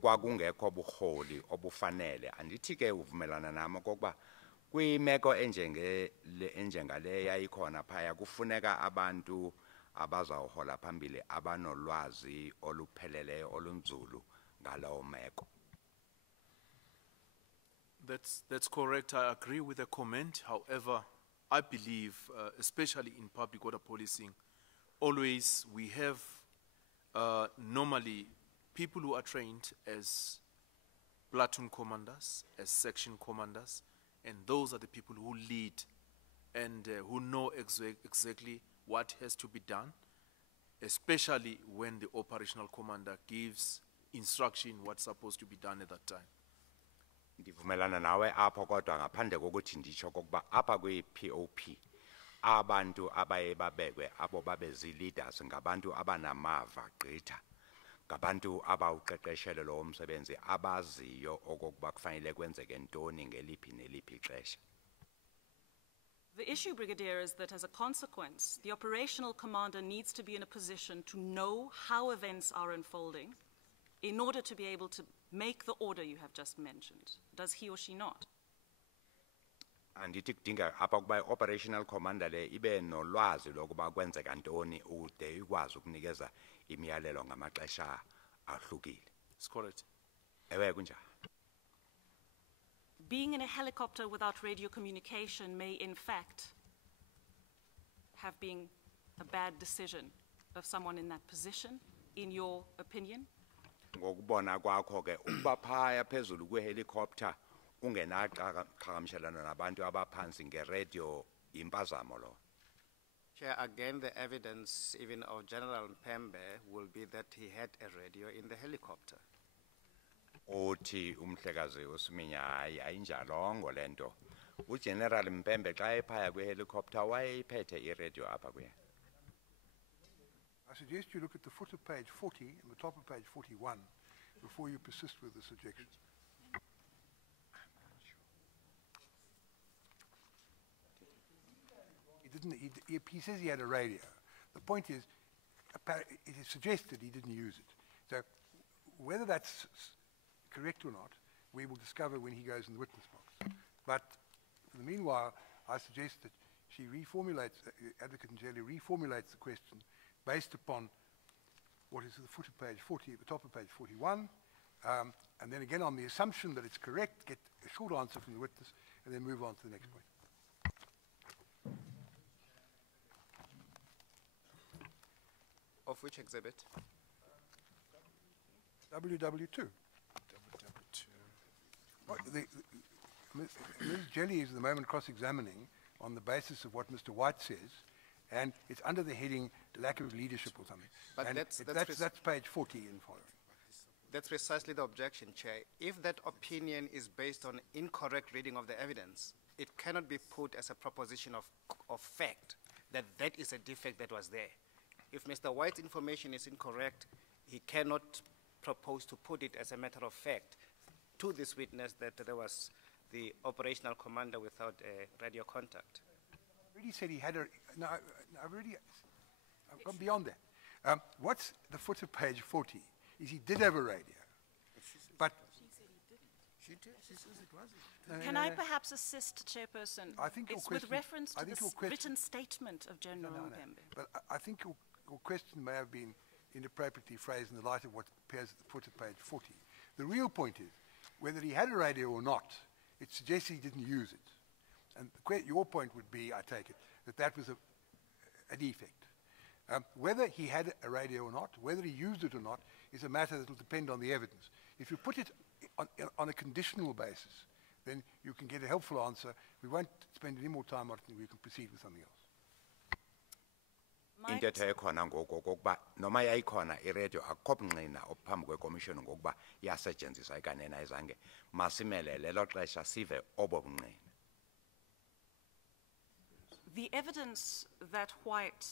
kwakungekho buholi obufanele andithi ke uvumelana nami okokuba kwimeko enjengale yayikhona phaya kufuneka abantu abazawuhola phambili abanolwazi olupheleleyo olunzulu ngalawo meko. That's correct. I agree with the comment. However, I believe, especially in public order policing, always we have normally people who are trained as platoon commanders, as section commanders, and those are the people who lead and who know exactly what has to be done, especially when the operational commander gives instruction what's supposed to be done at that time. Ndivumelana nawe apho kodwa ngaphandle kokuthi nditsho kokuba apha kwi-POP abantu abaye babekwe abo babezi leaders ngabantu abanamava gqitha ngabantu abawuqeqeshele lo umsebenzi abaziyo okokuba kufanele kwenzeke ntoni ngeliphi neliphi ixesha. The issue, Brigadier, is that as a consequence, the operational commander needs to be in a position to know how events are unfolding in order to be able to make the order you have just mentioned. Does he or she not? Andithi kudinga apha kuba operational commander le ibe nolwazi lokuba kwenzeka ntoni ude ikwazi ukunikeza imiyalelo ngamaxesha ahlukile. It's correct. Ewe kunjani. Being in a helicopter without radio communication may in fact have been a bad decision of someone in that position, in your opinion? Ngokubona kwakho ke ukuba phaya phezulu kwehelicopter ungenaqhagamshelana nabantu abaphansi ngeradio impazamo lo. Chair, again, the evidence even of General Mpembe will be that he had a radio in the helicopter. Uthi umhlekazi uSiminya hayi ayinjalongo lento. uGeneral Mpembe xa ephaya kwehelicopter wayeyiphethe iradio apha kuye. I suggest you look at the foot of page 40 and the top of page 41 before you persist with this objection. He says he had a radio. The point is, it is suggested he didn't use it. So whether that's correct or not, we will discover when he goes in the witness box. But in the meanwhile, I suggest that she reformulates, Advocate Njeli reformulates the question based upon what is at the foot of page 40, at the top of page 41, and then again on the assumption that it's correct, get a short answer from the witness, and then move on to the next point. Of which exhibit? WW2. Ms. Jelly is at the moment cross-examining on the basis of what Mr. White says, and it's under the heading lack of leadership or something. But And that's page 40 and following. That's precisely the objection, Chair. If that opinion is based on incorrect reading of the evidence, it cannot be put as a proposition of fact that that is a defect that was there. If Mr. White's information is incorrect, he cannot propose to put it as a matter of fact to this witness that there was the operational commander without radio contact. I already said he had a, no, I've gone beyond that. What's the foot of page 40 is he did have a radio, but Can I perhaps assist, Chairperson? I think your it's question- with reference I to think the your question- written statement of General Mpembe. But I think your question may have been inappropriately phrased in the light of what appears at the foot of page 40. The real point is, whether he had a radio or not, it suggests he didn't use it. And your point would be, I take it, that that was a defect. Whether he had a radio or not, whether he used it or not, is a matter that will depend on the evidence. If you put it on a conditional basis, then you can get a helpful answer. We won't spend any more time on it, and we can proceed with something else. Might- Intetho ekhona ngoko kokuba noma yayikhona iradio akukho bungqina ophambi kwekomishoni ngokuba yasetshenziswa ikanena izange masimele lelo xesha sive obo bungqina. The evidence that White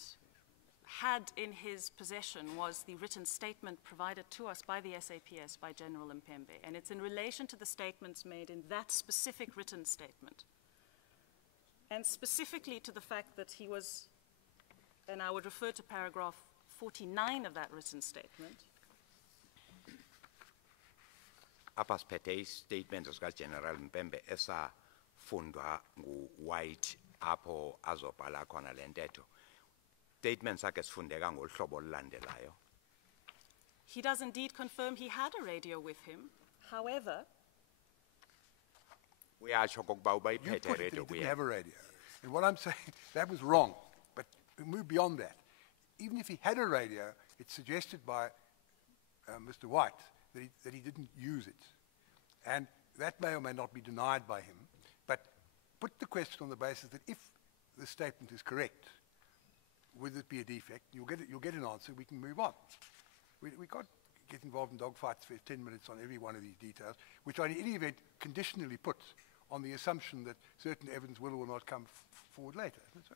had in his possession was the written statement provided to us by the SAPS by General Mpembe, and it's in relation to the statements made in that specific written statement, and specifically to the fact that he was, and I would refer to paragraph 49 of that written statement, Apha siphethe istatement sikaGeneral Mpembe esafundwa nguWhite apho azobhala khona le ntetho. Statement sakhe sifundeka ngolhlobo olulandelayo. he does indeed confirm he had a radio with him. However, Uyatsho kokuba uba You iphethe put it that iradio he didn't kuye. have a radio. And what I'm saying, that was wrong. But we move beyond that. Even if he had a radio, it's suggested by Mr. White that he didn't use it. And that may or may not be denied by him. But put the question on the basis that if the statement is correct, would it be a defect? You'll get an answer. We can move on. We can't get involved in dogfights for 10 minutes on every one of these details, which are in any event conditionally put on the assumption that certain evidence will or will not come forward later. So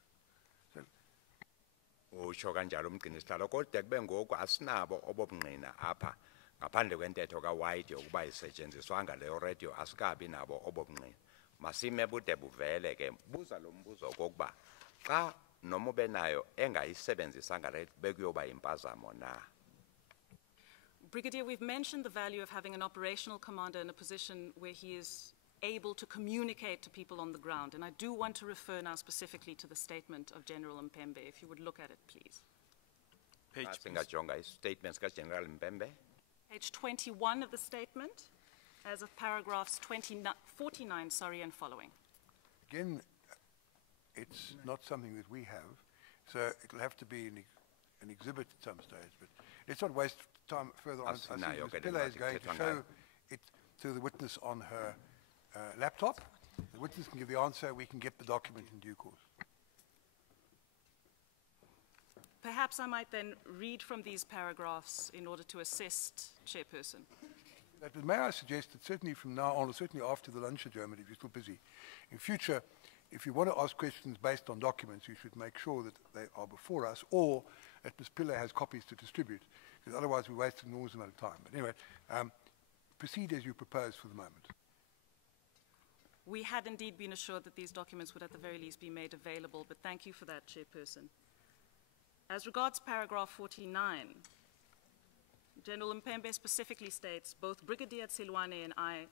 Utsho kanjalo umgcinisihlalo kodwa kube ngoku asinabo obobungqina apha ngaphandle kwentetho kaWhite yokuba isetshenziswanga leyo radio asikabi nabo obobungqina. Masime bude buvele ke buza lo mbuzo kokuba xa noma ube nayo engayisebenzisanga le bekuyoba impazamo na. Brigadier, we've mentioned the value of having an operational commander in a position where he is able to communicate to people on the ground. And I do want to refer now specifically to the statement of General Mpembe. If you would look at it, please. Page, please. Singajonga istatements kaGeneral Mpembe. Page 21 of the statement, as of paragraphs 49, and following. again, it's not something that we have. So it'll have to be an exhibit at some stage. But let's not waste time further on. I think Asinayo Ms. ke le Pillay is nto going to ithethwa show ngayo. it to the witness on her laptop. The witness can give the answer. We can get the document in due course. Perhaps I might then read from these paragraphs in order to assist Chairperson. But may I suggest that certainly from now on, or certainly after the lunch adjournment, if you're still busy, in future, if you want to ask questions based on documents, you should make sure that they are before us, or that Ms. Pillay has copies to distribute, because otherwise we're wasting an enormous amount of time. But anyway, proceed as you propose for the moment. We had indeed been assured that these documents would at the very least be made available, but thank you for that, Chairperson. As regards paragraph 49, General Mpembe specifically states, both Brigadier Tsilwane and I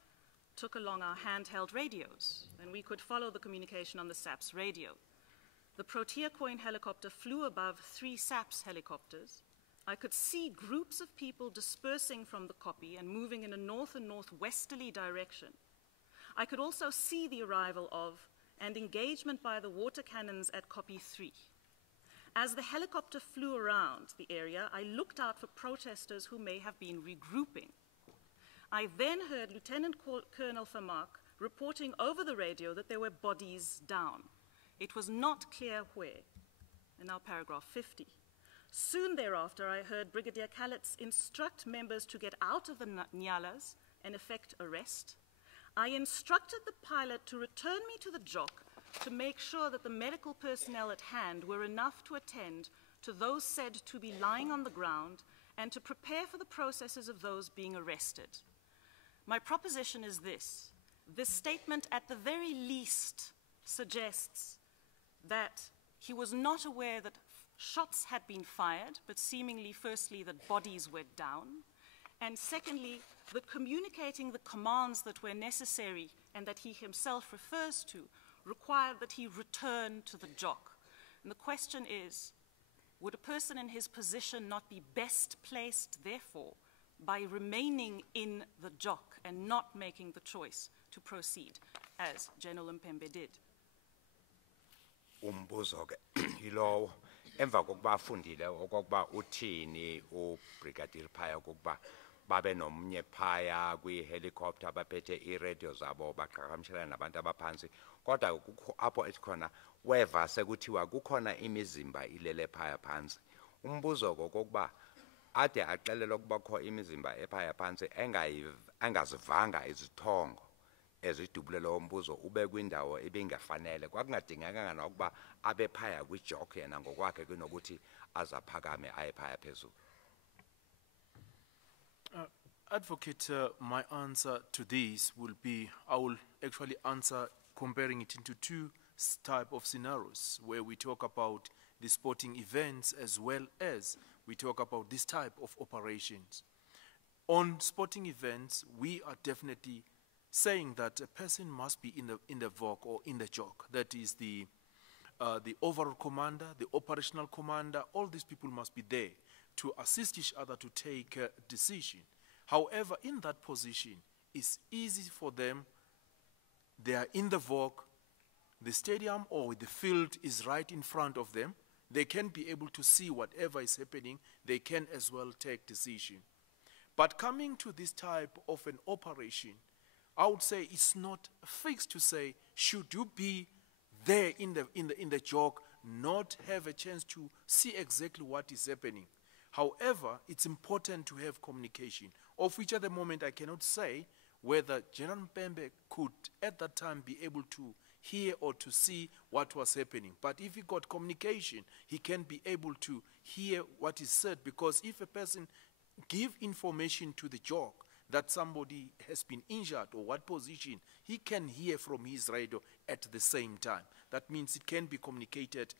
took along our handheld radios, and we could follow the communication on the SAPS radio. The Protea Coin helicopter flew above 3 SAPS helicopters. I could see groups of people dispersing from the copy and moving in a north and northwesterly direction. I could also see the arrival of and engagement by the water cannons at copy 3. As the helicopter flew around the area, I looked out for protesters who may have been regrouping. I then heard Lieutenant Colonel Vermaak reporting over the radio that there were bodies down. It was not clear where. And now paragraph 50. Soon thereafter, I heard Brigadier Kalitz instruct members to get out of the Nyalas and effect arrest. I instructed the pilot to return me to the jock to make sure that the medical personnel at hand were enough to attend to those said to be lying on the ground and to prepare for the processes of those being arrested. My proposition is this. This statement at the very least suggests that he was not aware that shots had been fired, but seemingly, firstly, that bodies were down, and secondly, that communicating the commands that were necessary and that he himself refers to required that he return to the jock. And the question is, would a person in his position not be best placed, therefore, by remaining in the jock and not making the choice to proceed, as General Mpembe did? Umbuzo ke yilowo emva kokuba afundile okokuba uthini ubrigadier phaya kokuba babe nomnye phaya kwi-helicopter baphethe ii-radio zabo baqhagamshelana nabantu abaphansi kodwa kukho apho esikhona weva sekuthiwa kukhona imizimba ilele phaya phansi. Umbuzo kokuba ade axelelwa ukuba kho imizimba ephaya phansi engazivanga izithongo ezidubulela umbuzo ube kwindawo ebingafanele kwakungadingekanga nokuba abe phaya kwijok yena ngokwakhe kunokuthi azaphakame aye phaya phezulu. Advocate, my answer to this will be, I will actually answer comparing it into 2 type of scenarios where we talk about the sporting events as well as we talk about this type of operations. On sporting events, we are definitely saying that a person must be in the VOC or in the JOC. That is the overall commander, the operational commander, all these people must be there to assist each other to take a decision. However, in that position, it's easy for them. They are in the VOC, the stadium or the field is right in front of them. They can be able to see whatever is happening. They can as well take decision. But coming to this type of an operation, I would say it's not fixed to say, should you be there in the jog, not have a chance to see exactly what is happening. However, it's important to have communication, of which at the moment I cannot say whether General Mpembe could at that time be able to hear or to see what was happening. But if he got communication, he can be able to hear what is said, because if a person give information to the jog that somebody has been injured or what position, he can hear from his radio at the same time. That means it can be communicated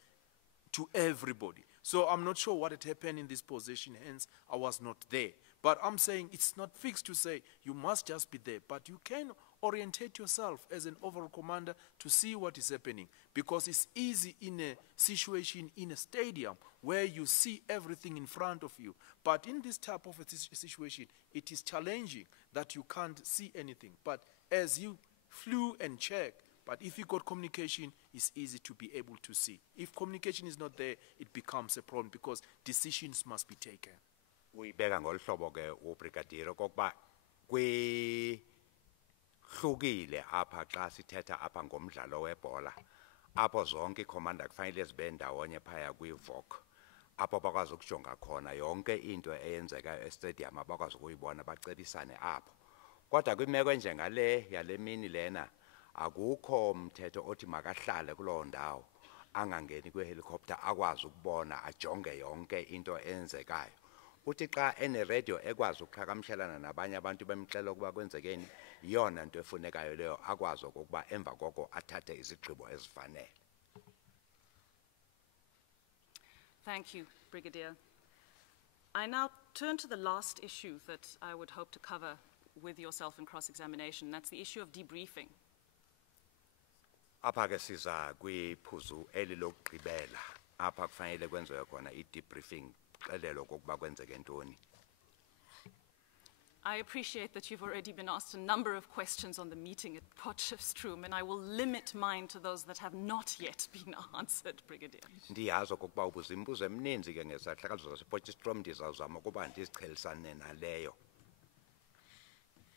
to everybody. So I'm not sure what had happened in this position, hence I was not there. But I'm saying it's not fixed to say you must just be there, but you can orientate yourself as an overall commander to see what is happening, because it's easy in a situation in a stadium where you see everything in front of you. But in this type of a situation, it is challenging that you can't see anything. But as you flew and checked, but if you got communication, it's easy to be able to see. If communication is not there, it becomes a problem because decisions must be taken. uyibeka ngolhlobo ke ubrigadier okokuba hlukile apha xa sithetha apha ngomdlalo webhola apho zonke iikhomanda kufanele zibe ndawonye phaya kwi-VOC apho bakwazi ukujonga khona yonke into eyenzeka estadium abakwazi ukuyibona bacebisane apho kodwa kwimeko enjengale yale mini lena akukho mthetho othi makahlale kuloo ndawo angangeni kwehelicopter akwazi ukubona ajonge yonke into eyenzekayo uthi xa eneradio ekwazi ukuqhagamshelana nabanye abantu bemxela ukuba kwenzekeni yona nto efunekayo leyo akwazi ukuba emva koko athathe izigqibo ezifanele. Thank you, Brigadier. I now turn to the last issue that I would hope to cover with yourself in cross-examination. That's the issue of debriefing. Apha ke siza kwiphuzu elilokugqibela apha kufanele kwenziwe khona i-debriefing xelelo okokuba kwenzeke ntoni. I appreciate that you've already been asked a number of questions on the meeting at Potchefstroom, and I will limit mine to those that have not yet been answered, Brigadier. Ndiyazi okokuba ubuza imibuzo emininzi ke ngesahlakalo zasePotchefstroom ndizawuzama ukuba ndiziqhelisane naleyo.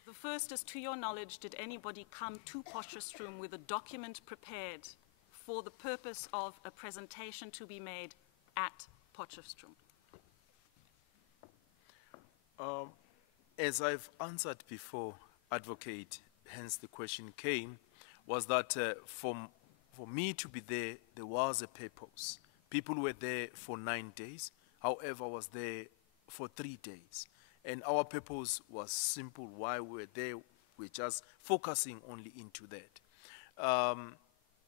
The first is, to your knowledge, did anybody come to Potchefstroom with a document prepared for the purpose of a presentation to be made at Potchefstroom? As I've answered before, Advocate, hence the question came, was that for me to be there, there was a purpose. People were there for 9 days. However, I was there for 3 days. And our purpose was simple. Why we were there, we're just focusing only into that.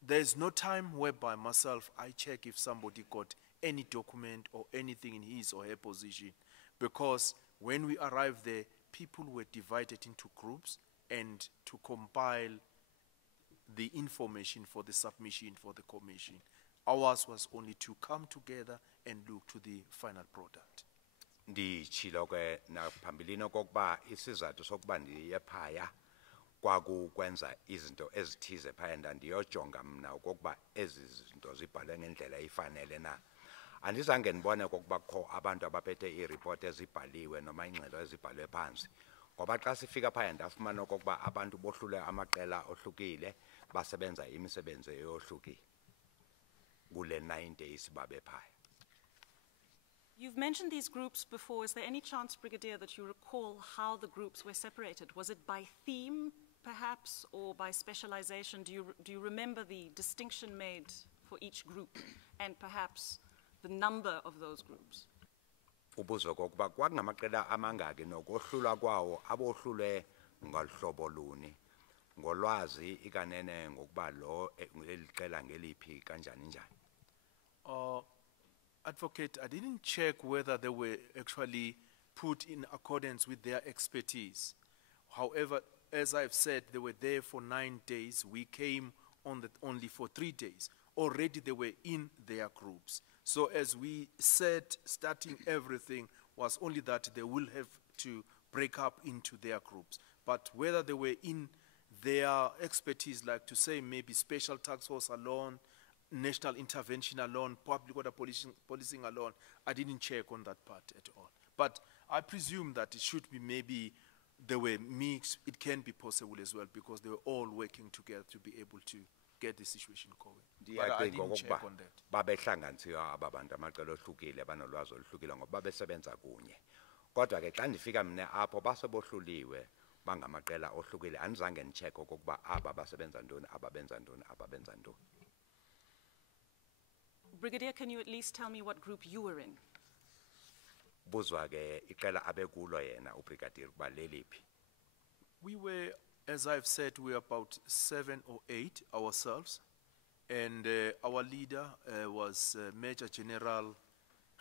There's no time whereby myself, I check if somebody got any document or anything in his or her position. Because when we arrived there, people were divided into groups and to compile the information for the submission for the commission. Ours was only to come together and look to the final product. Ndichilo ke naphambilini okokuba isizathu sokuba ndiye phaya kwakukwenza izinto ezithize phaya ndandiyojonga mna okokuba ezi zinto zibhalwe ngendlela efanele na. Andizange ndibone okokuba kukho abantu abaphethe iiripoti ezibhaliwe noma ingxelo ezibhalwe phansi ngoba xa sifika phaya ndafumana okokuba abantu bohlule amaqela ohlukile basebenza imisebenzi eyohlukile kule 9 days babe phaya. You've mentioned these groups before. Is there any chance, Brigadier, that you recall how the groups were separated? Was it by theme, perhaps, or by specialization? Do you remember the distinction made for each group and perhaps the number of those groups? Ubuzo kokuba kwakungamaqela amangaki nokohlulwa kwawo abohlulwe ngolhlobo luni ngolwazi ikanene ngokuba lo eliqela ngeliphi kanjani njani. Advocate, I didn't check whether they were actually put in accordance with their expertise. However, as I've said, they were there for 9 days. We came only for 3 days. Already they were in their groups. So as we said, starting everything was only that they will have to break up into their groups. But whether they were in their expertise, like to say maybe special task force alone, national intervention alone, public order policing alone, I didn't check on that part at all. But I presume that it should be maybe they were mixed. It can be possible as well because they were all working together to be able to get the situation going. But I didn't check on that. Babehlanganisiwe ababantu amaqela ohlukile banolwazi oluhlukile ngoba babesebenza kunye. Kodwa ke xa ndifika mina apho basebohluliwe bangamaqela ohlukile andizange ndicheck okokuba aba basebenza ntoni ababenza ntoni ababenza ntoni. Brigadier, can you at least tell me what group you were in? Buzwa ke iqela abekulo yena ubrigadier kuba leliphi. We were, as I've said, we were about 7 or 8 ourselves. And our leader was Major General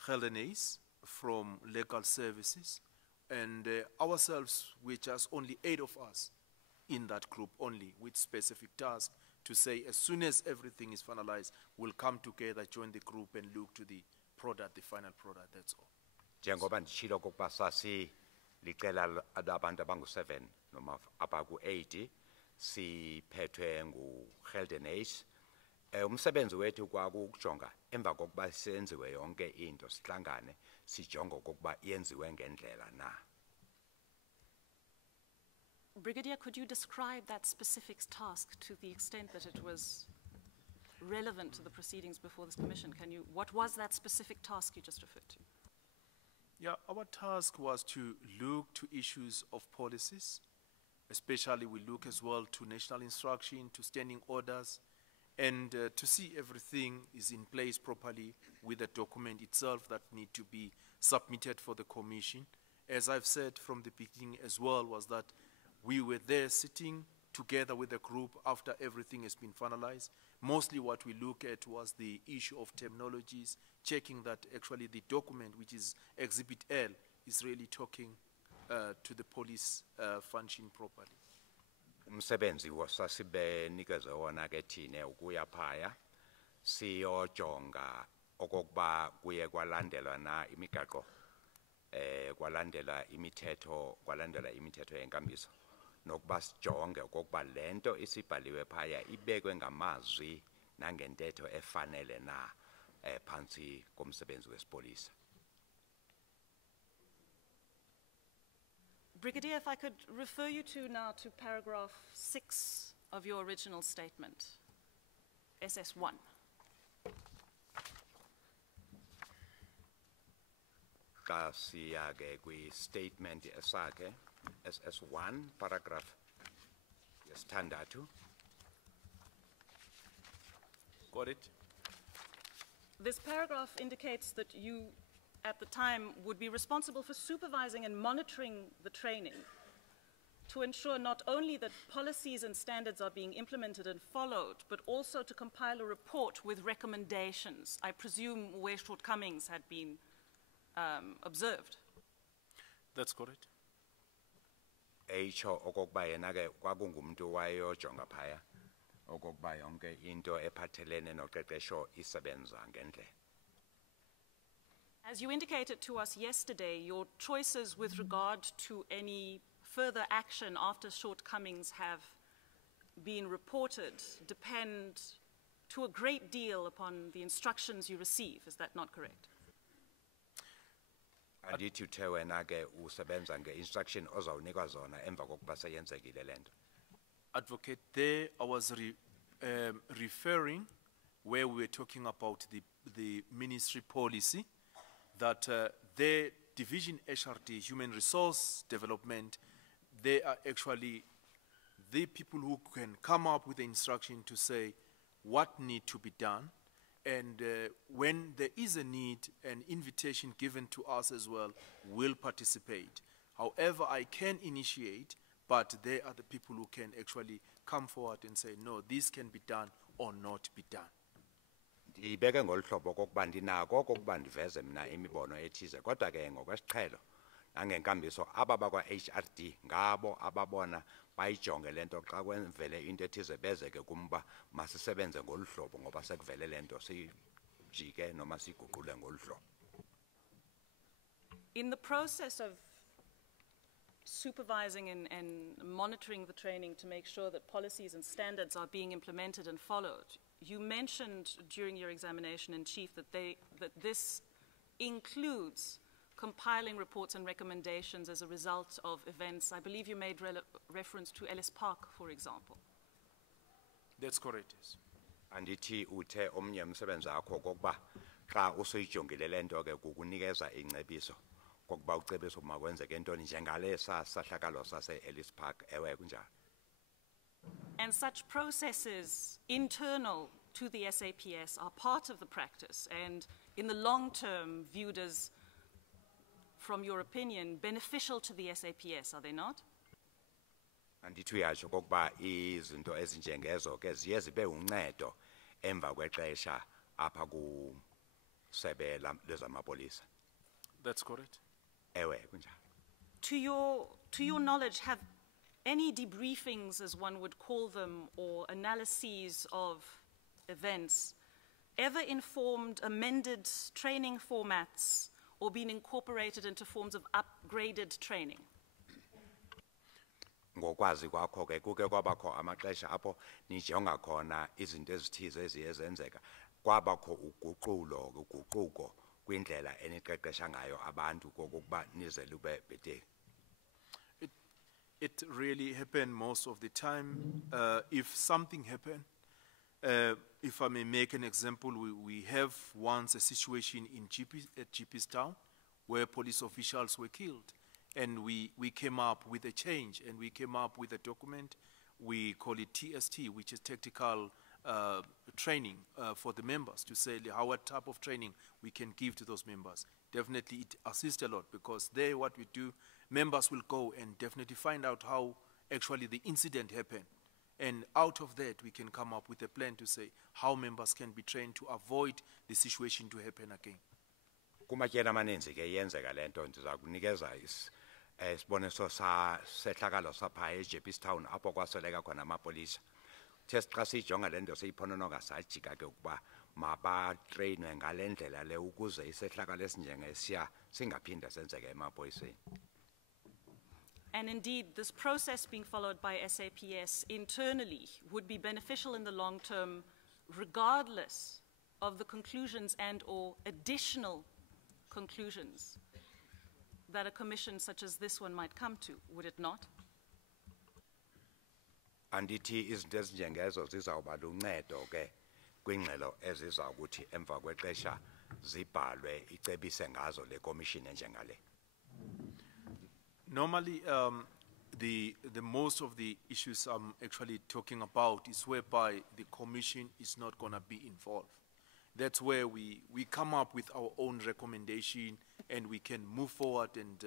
Geldenees from Legal Services. And ourselves, we're just only 8 of us in that group only with specific tasks to say as soon as everything is finalized, we'll come together, join the group and look to the product, the final product, that's all. Njengoba ndishilo okokuba sasi liqela abantu abangu-7 noma abaku-8 siphethwe nguGeldenees. Umsebenzi wethu kwakukujonga emva kokuba senziwe yonke into sihlangane sijonga okokuba yenziwe ngendlela na. Brigadier, could you describe that specific task to the extent that it was relevant to the proceedings before this commission? What was that specific task you just referred to? Yeah, our task was to look to issues of policies, especially we look as well to national instruction, to standing orders, and to see everything is in place properly with the document itself that need to be submitted for the commission. As I've said from the beginning as well, was that we were there sitting together with the group after everything has been finalized. Mostly what we look at was the issue of terminologies, checking that actually the document, which is Exhibit L, is really talking to the police function properly. Umsebenzi wasasibe nikeze wona ke thine ukuya phaya siyojonga okokuba kuye kwalandelwa na imigaqo kwalandela imithetho yenkambiso nokuba sijonge okokuba lento isibhaliwe phaya ibekwe ngamazwi nangentetho efanele na phansi komsebenzi wesipolisa. Brigadier, if I could refer you now to paragraph 6 of your original statement, SS1. Xa siya ke kwi-statement esakhe SS1 paragraph yesithandathu. Got it? This paragraph indicates that you, at the time, would be responsible for supervising and monitoring the training to ensure not only that policies and standards are being implemented and followed, but also to compile a report with recommendations, I presume where shortcomings had been observed. That's correct. Eitsho okokuba yena ke kwakungumuntu wayojonga phaya okokuba yonke into ephathelene noqeqesho isebenza ngendlela. As you indicated to us yesterday, your choices with regard to any further action after shortcomings have been reported depend to a great deal upon the instructions you receive. Is that not correct? Andithi uthe wena ke usebenza nge-instruction ozawunikwa zona emva kokuba seyenzekile lento. Advocate, there I was referring where we were talking about the ministry policy that their division HRD, Human Resource Development, they are actually the people who can come up with the instruction to say what need to be done. And when there is a need, an invitation given to us as well, we'll participate. However, I can initiate, but they are the people who can actually come forward and say, no, this can be done or not be done. Ndibeke ngolu hlobo okokuba ndinako okokuba ndiveze mna imibono ethize kodwa ke ngokwesiqhelo nangenkambiso aba bakwa-HRD ngabo ababona bayijonge lento xa kwenzele into ethize beze ke kumba masisebenze ngolu hlobo ngoba sekuvele lento sijike noma siguqule ngolu hlobo. In the process of supervising and monitoring the training to make sure that policies and standards are being implemented and followed, you mentioned during your examination in chief that this includes compiling reports and recommendations as a result of events. I believe you made reference to Ellis Park, for example. That's correct, yes. Andithi uthe omnye umsebenzi wakho okokuba xa usuyijongile lento ke kukunikeza ingcebiso kokuba ucebisa uma kwenzeke ntoni njengale sahlakalo sase-Ellis Park. Ewe kunjalo. And such processes internal to the SAPS are part of the practice and in the long term viewed as, from your opinion, beneficial to the SAPS, are they not? Andithi uyatsho kokuba izinto ezinjengezo ke ziye zibe uncedo emva kwexesha apha kusebe lezamapolisa. That's correct. Ewe kunjalo. To your knowledge, have any debriefings, as one would call them, or analyses of events ever informed amended training formats or been incorporated into forms of upgraded training? Ngokwazi kwakho ke kuke kwabakho amaxesha apho nijonga khona izinto ezithize eziye zenzeka kwabakho uguquko kwindlela eniqeqesha ngayo abantu kokuba nize lube bhetele? It really happened most of the time. If something happened, if I may make an example, we have once a situation at GP's town where police officials were killed. And we came up with a change, and we came up with a document. We call it TST, which is tactical training for the members, to say what type of training we can give to those members. Definitely it assists a lot, because there what we do, members will go and definitely find out how actually the incident happened. And out of that, we can come up with a plan to say how members can be trained to avoid the situation to happen again. Kumatyela amaninzi ke yenzeka le nto, ndiza kunikeza isiboniso sehlakalo sapha eJeppes Town apho kwasweleka khona amapolisa. Xa sijonga le nto siyiphonononga sajika ke ukuba mabatreyinwe ngale ndlela le ukuze isehlakalo esinjengesiya singaphinde senzeke emapoliseni. And indeed, this process being followed by SAPS internally would be beneficial in the long term, regardless of the conclusions and/or additional conclusions that a commission such as this one might come to, would it not? Andithi izinto ezinjengezo zizawuba luncedo ke kwingxelo eziza kuthi emva kwexesha zibhalwe icebise ngazo le commission enjengale. Normally, the most of the issues I'm actually talking about is whereby the commission is not going to be involved. That's where we come up with our own recommendation, and we can move forward and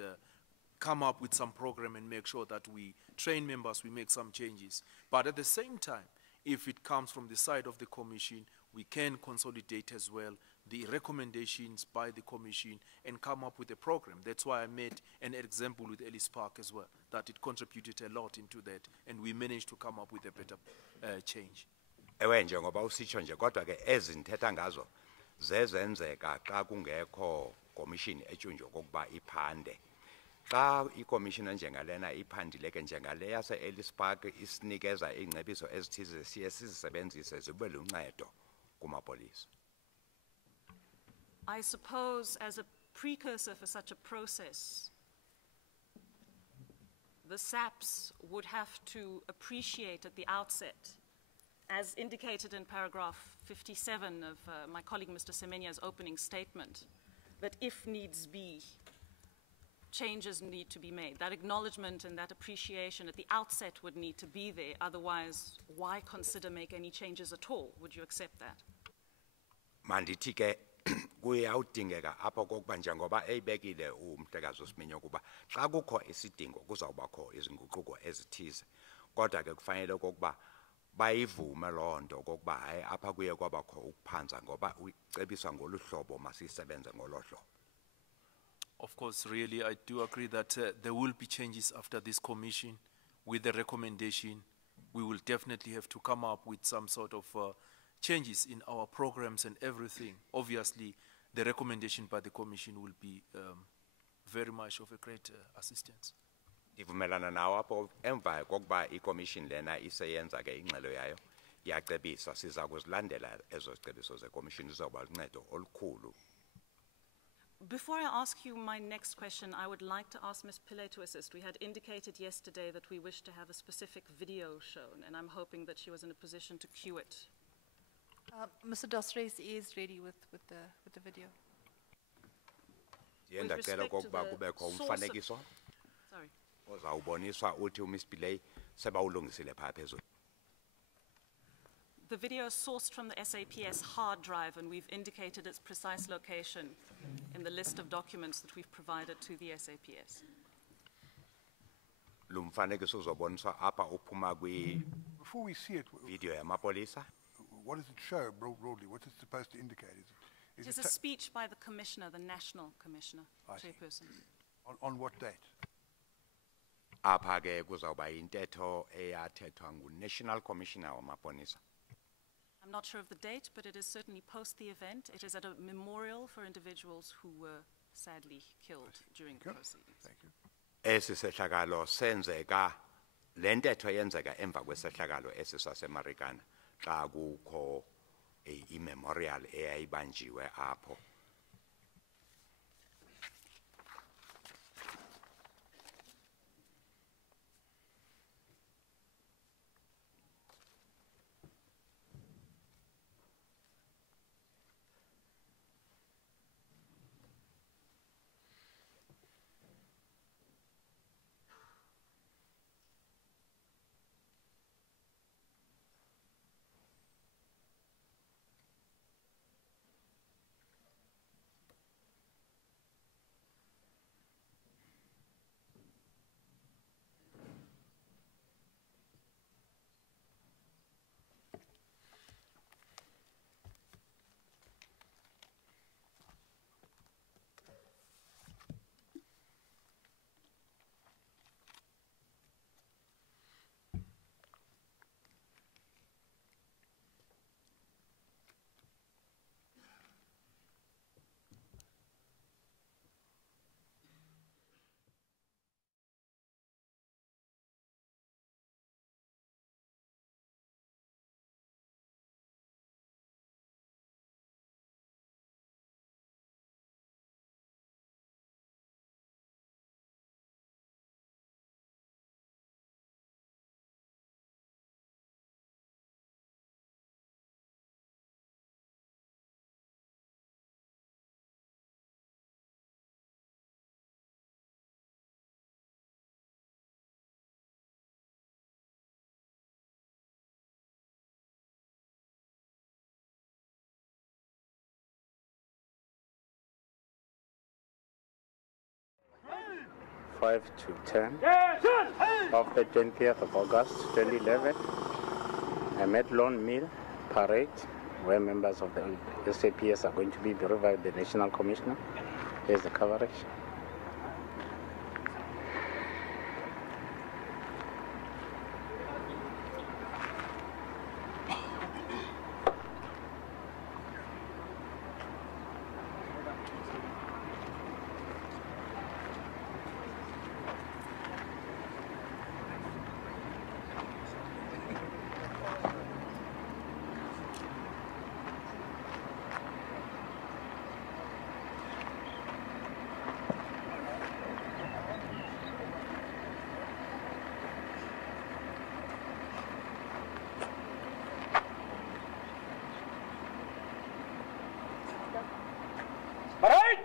come up with some program and make sure that we train members, we make some changes. But at the same time, if it comes from the side of the commission, we can consolidate as well the recommendations by the commission and come up with a program. That's why I made an example with Ellis Park as well, that it contributed a lot into that, and we managed to come up with a better change. Ewe njengoba usitsho nje kodwa ke ezinthetha ngazo zezenzeka xa kungekho commission etshunjwe kokuba iphande. Xa i-commission enjengalena iphandile ke njengale yase Ellis Park isinikeza ingcebiso ezithize siye sizisebenzise zibe luncedo kumapolisa. I suppose as a precursor for such a process, the SAPS would have to appreciate at the outset, as indicated in paragraph 57 of my colleague Mr. Semenya's opening statement, that if needs be, changes need to be made. That acknowledgement and that appreciation at the outset would need to be there. Otherwise, why consider make any changes at all? Would you accept that? Mandithi ke kuyawudingeka apho kokuba njengoba eyibekile uMhlekazi uSimenyo kuba xa kukho isidingo kuzawubakho izinguquko ezithize, kodwa ke kufanele kokuba bayivume loo nto kokuba hayi apha kuye kwabakho ukuphanza ngoba ucebiswa ngolu hlobo masisebenze ngolo hlobo. Of course, really, I do agree that there will be changes after this commission. With the recommendation, we will definitely have to come up with some sort of changes in our programs and everything. Obviously, the recommendation by the commission will be very much of a great assistance. Ndivumelana nawo apho emva kokuba i-commission lena iseyenza ke ingxelo yayo yacebisa siza kuzilandela ezo zicebiso ze-commission zizawuba luncedo olukhulu. Before I ask you my next question, I would like to ask Ms. Pillay to assist. We had indicated yesterday that we wish to have a specific video shown, and I'm hoping that she was in a position to cue it. Mr. Dosres is ready with the video. Ndiyendacela kokuba kubekho umfanekiso Sorry. ozawuboniswa uthi uMiss Pillay sebawulungisile phaa phezulu. The video is sourced from the SAPS hard drive, and we've indicated its precise location in the list of documents that we've provided to the SAPS. Lo mfanekiso uzoboniswa apha uphuma Before we see it, kwi-video yamapolisa. what does it show broadly? What is it supposed to indicate? It is a speech by the commissioner, the national commissioner, I see. chairperson. On what date? Apha ke kuzawuba intetho eyathethwa ngu-National Commissioner wamapolisa. I'm not sure of the date, but it is certainly post the event. It is at a memorial for individuals who were sadly killed during the proceedings. Thank you. Esi sehlakalo senzeka le ntetho yenzeka emva kwesehlakalo esi saseMarikana xa kukho imemorial eyayibanjiwe apho. 5 to 10 of the 20th of August 2011, a Medlawn Mill parade where members of the SAPS are going to be revived, the National Commissioner. Here's the coverage. Alright!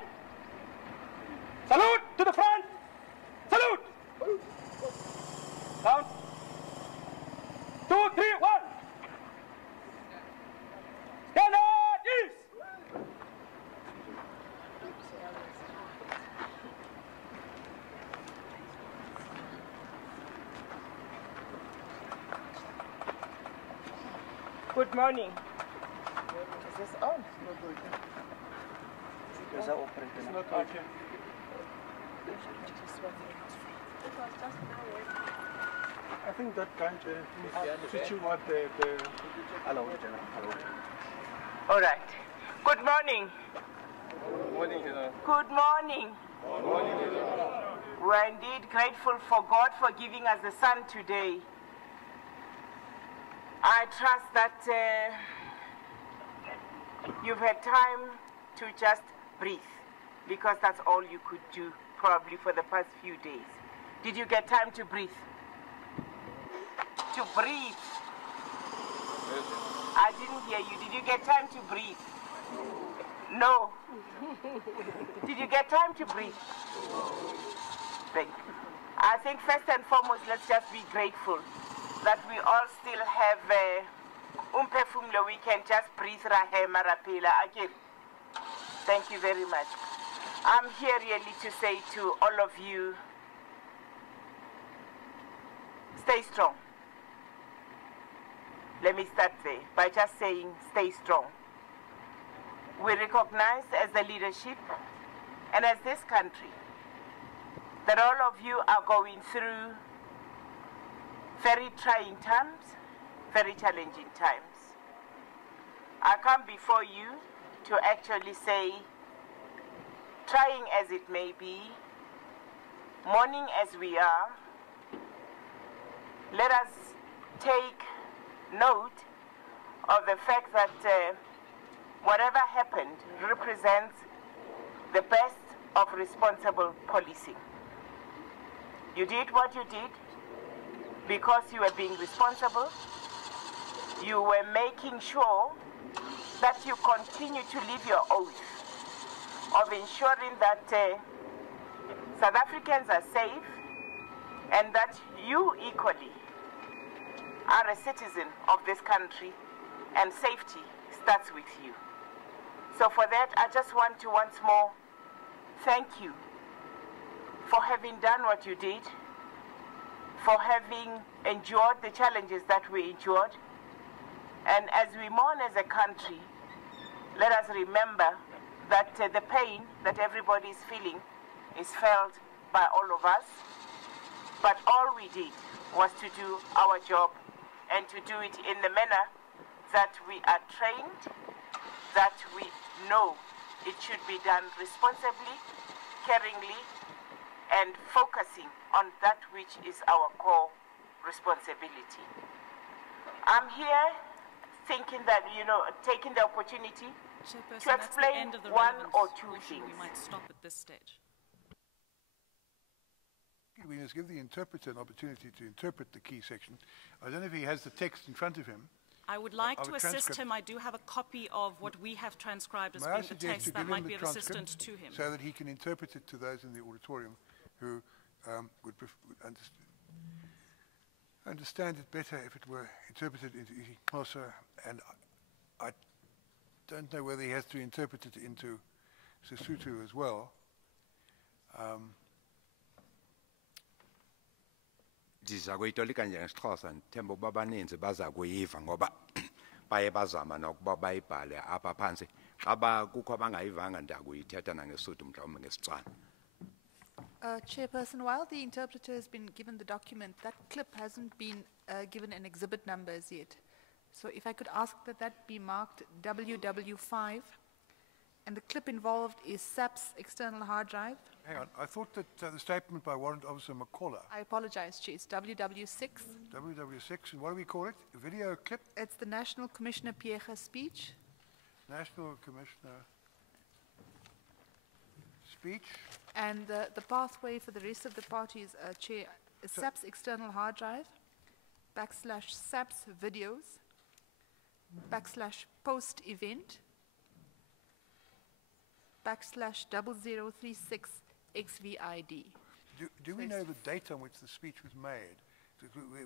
Salute to the front! Salute! Down. 2, 3, 1. Stand at ease! Good morning. Is this on? It's not okay. I think that kind of switching what the Hello. All right. Good morning. Good morning. We are indeed grateful for God for giving us the sun today. I trust that you've had time to just breathe, because that's all you could do probably for the past few days. Did you get time to breathe? To breathe. I didn't hear you. Did you get time to breathe? No. Did you get time to breathe? Thank you. I think first and foremost, let's just be grateful that we all still have umphefumlo, we can just breathe rahe marapela again. Thank you very much. I'm here really to say to all of you, stay strong. Let me start there by just saying stay strong. We recognize as the leadership and as this country that all of you are going through very trying times, very challenging times. I come before you to actually say, trying as it may be, mourning as we are, let us take note of the fact that whatever happened represents the best of responsible policing. You did what you did because you were being responsible. You were making sure that you continue to live your oath of ensuring that South Africans are safe and that you equally are a citizen of this country and safety starts with you. So for that, I just want to once more thank you for having done what you did, for having endured the challenges that we endured. And as we mourn as a country, let us remember that the pain that everybody is feeling is felt by all of us. But all we did was to do our job and to do it in the manner that we are trained, that we know it should be done responsibly, caringly, and focusing on that which is our core responsibility. I'm here thinking that, taking the opportunity to explain one or two things. We might stop at this stage. We must give the interpreter an opportunity to interpret the key section. I don't know if he has the text in front of him. I would like to assist him. I do have a copy of what we have transcribed as being the text that might be of assistance to him. So that he can interpret it to those in the auditorium who would understand it better if it were interpreted into Xhosa, and I don't know whether he has to interpret it into Sesotho as well. Ndiza kuyitolika njengesixhosa ndithemba ukuba abaninzi baza kuyiva ngoba baye bazama nokuba bayibhale apha phantsi xa kukho abangayivanga ndakuyithetha nangeSuthu mhlawumbi ngeSetswana. Chairperson, while the interpreter has been given the document, that clip hasn't been given an exhibit number as yet. So if I could ask that that be marked WW5, and the clip involved is SAP's external hard drive. Hang on, I thought that the statement by Warrant Officer McCullough. I apologize, Chair, it's WW6. WW6, and what do we call it? A video clip? It's the National Commissioner Piega's speech. National Commissioner speech. And the pathway for the rest of the parties, Chair, is SAP's external hard drive, /SAP's videos, /post event, /0036 XVID. Do we know the date on which the speech was made?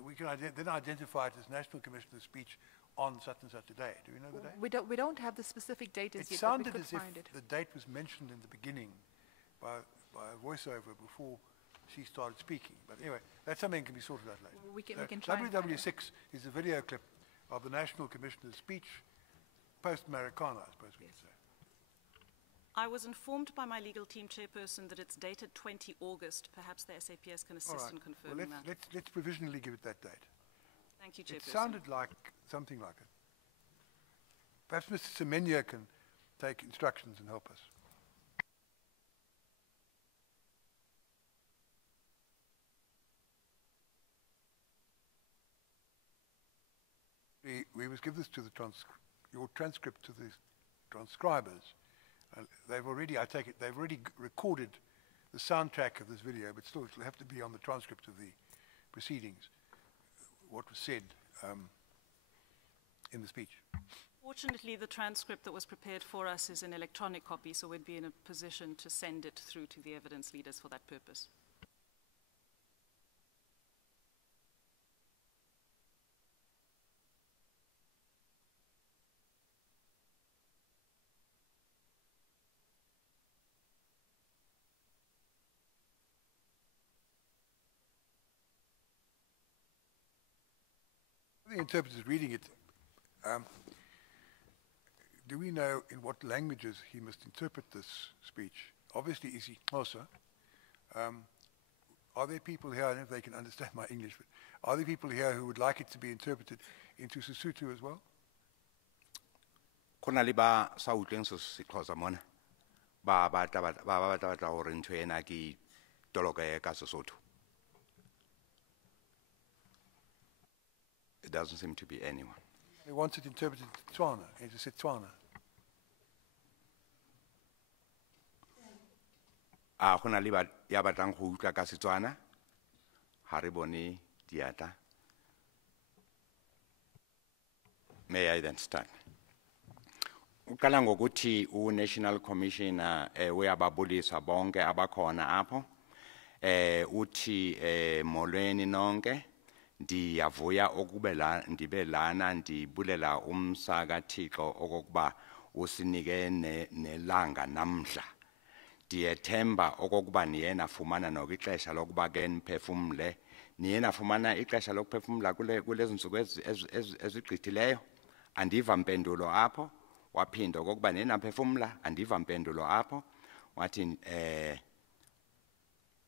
We can then identify it as National Commissioner's speech on such and such a day. Do we know the date? We don't have the specific date as It yet, but we sounded could as if find it. the date was mentioned in the beginning by a voiceover before she started speaking. But anyway, that's something that can be sorted out later. We can try and find WW6 is a video clip of the National Commissioner's speech post-Marikana, I suppose we could say. I was informed by my legal team chairperson that it's dated 20 August. Perhaps the SAPS can assist in confirming that. Let's provisionally give it that date. Thank you, chairperson. It sounded like something like it. Perhaps Mr. Semenya can take instructions and help us. We must give this to your transcript to the transcribers. They've already, I take it, they've already recorded the soundtrack of this video, but still it'll have to be on the transcript of the proceedings, what was said in the speech. Fortunately, the transcript that was prepared for us is an electronic copy, so we'd be in a position to send it through to the evidence leaders for that purpose. The interpreter's reading it. Do we know in what languages he must interpret this speech? Obviously, is he Xhosa? Are there people here, I don't know if they can understand my English, but are there people here who would like it to be interpreted into Sesotho as well? Khona le ba sa utlweng Sexhosa mona ba batla hore ntho ena ke toloke ka Sesotho. It doesn't seem to be anyone. He wants it interpreted to Tswana, into Setswana. Khona le ba ya batlang go utlwa ka Setswana ha re bone diatla. May I then start? Uqala ngokuthi uNational Commissioner uyababulisa bonke abakhona apho uthi molweni nonke ndiyavuya okubela ndibe lana ndibulela umsaka Thixo okokuba usinike nelanga namhla ndiyethemba okokuba niyena fumana nokixesha lokuba ke niphefumle niyena fumana ixesha lokuphefumla kulezi nsuku ezigqithileyo andiva mpendulo apho waphinda okokuba niyena phefumla andiva mpendulo apho wathi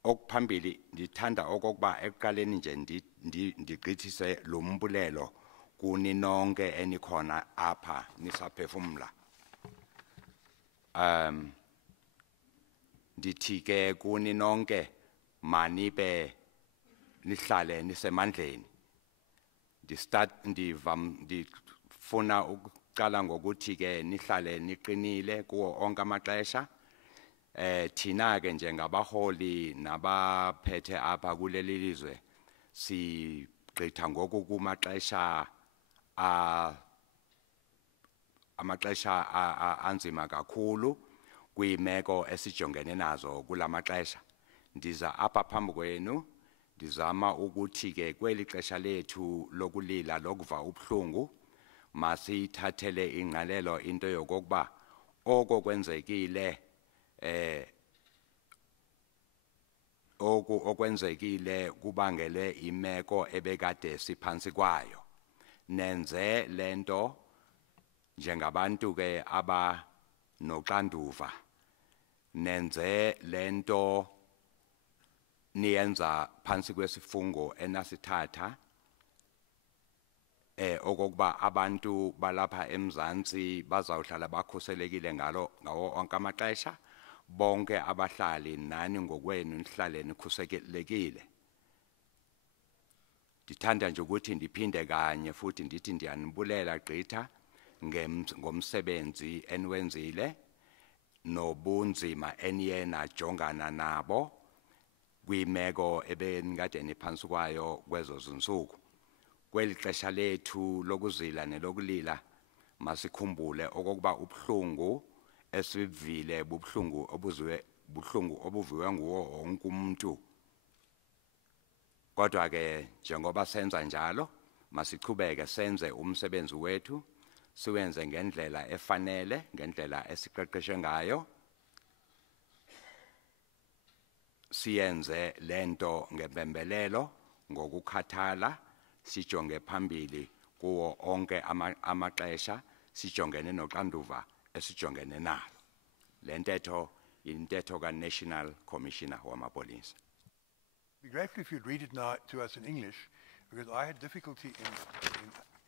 okuphambili ndithanda okokuba ekuqaleni nje ndigqithise lo mbulelo kuni nonke enikhona apha nisaphefumla ndithi ke kuni nonke manibe nihlale nisemandleni ndifuna ukuqala ngokuthi ke nihlale niqinile kuwo onke amaxesha thina ke njengabaholi nabaphethe apha kuleli lizwe sigqitha ngoku kumaxesha amaxesha anzima kakhulu kwiimeko esijongene nazo kulamaxesha ndiza apha phambi kwenu ndizama ukuthi ke kweli xesha lethu lokulila lokuva ubuhlungu masithathele ingqalelo into yokokuba oko kwenzekile okwenzekile kubangele imeko ebekade siphansi kwayo. Nenze lento njengabantu ke aba noxanduva. Nenze lento niyenza phansi kwesifungo enasithatha okokuba abantu balapha eMzantsi bazawuhlala bakhuselekile ngawo onke amaxesha. Bonke abahlali nani ngokwenu nihlale nikhuselekile. Ndithanda nje ukuthi ndiphinde kanye futhi ndithi ndiyanibulela gqitha ngomsebenzi enwenzile nobunzima eniyena jongana nabo kwimeko ebenikade niphansi kwayo kwezo zinsuku. Kweli xesha lethu lokuzila nelokulila masikhumbule okokuba ubuhlungu esivile bubuhlungu obuviwe nguwo wonke umuntu. Kodwa ke njengoba senza njalo masichubeke senze umsebenzi wethu siwenze ngendlela efanele ngendlela esiqeqeshe ngayo. Siyenze lento ngempembelelo ngokukhathala sijonge phambili kuwo onke amaxesha sijongene noxanduva esijongene nalo. Lentetho intetho ka-National Commissioner wamapolisa. I'd be grateful if you'd read it now to us in English, because I had difficulty in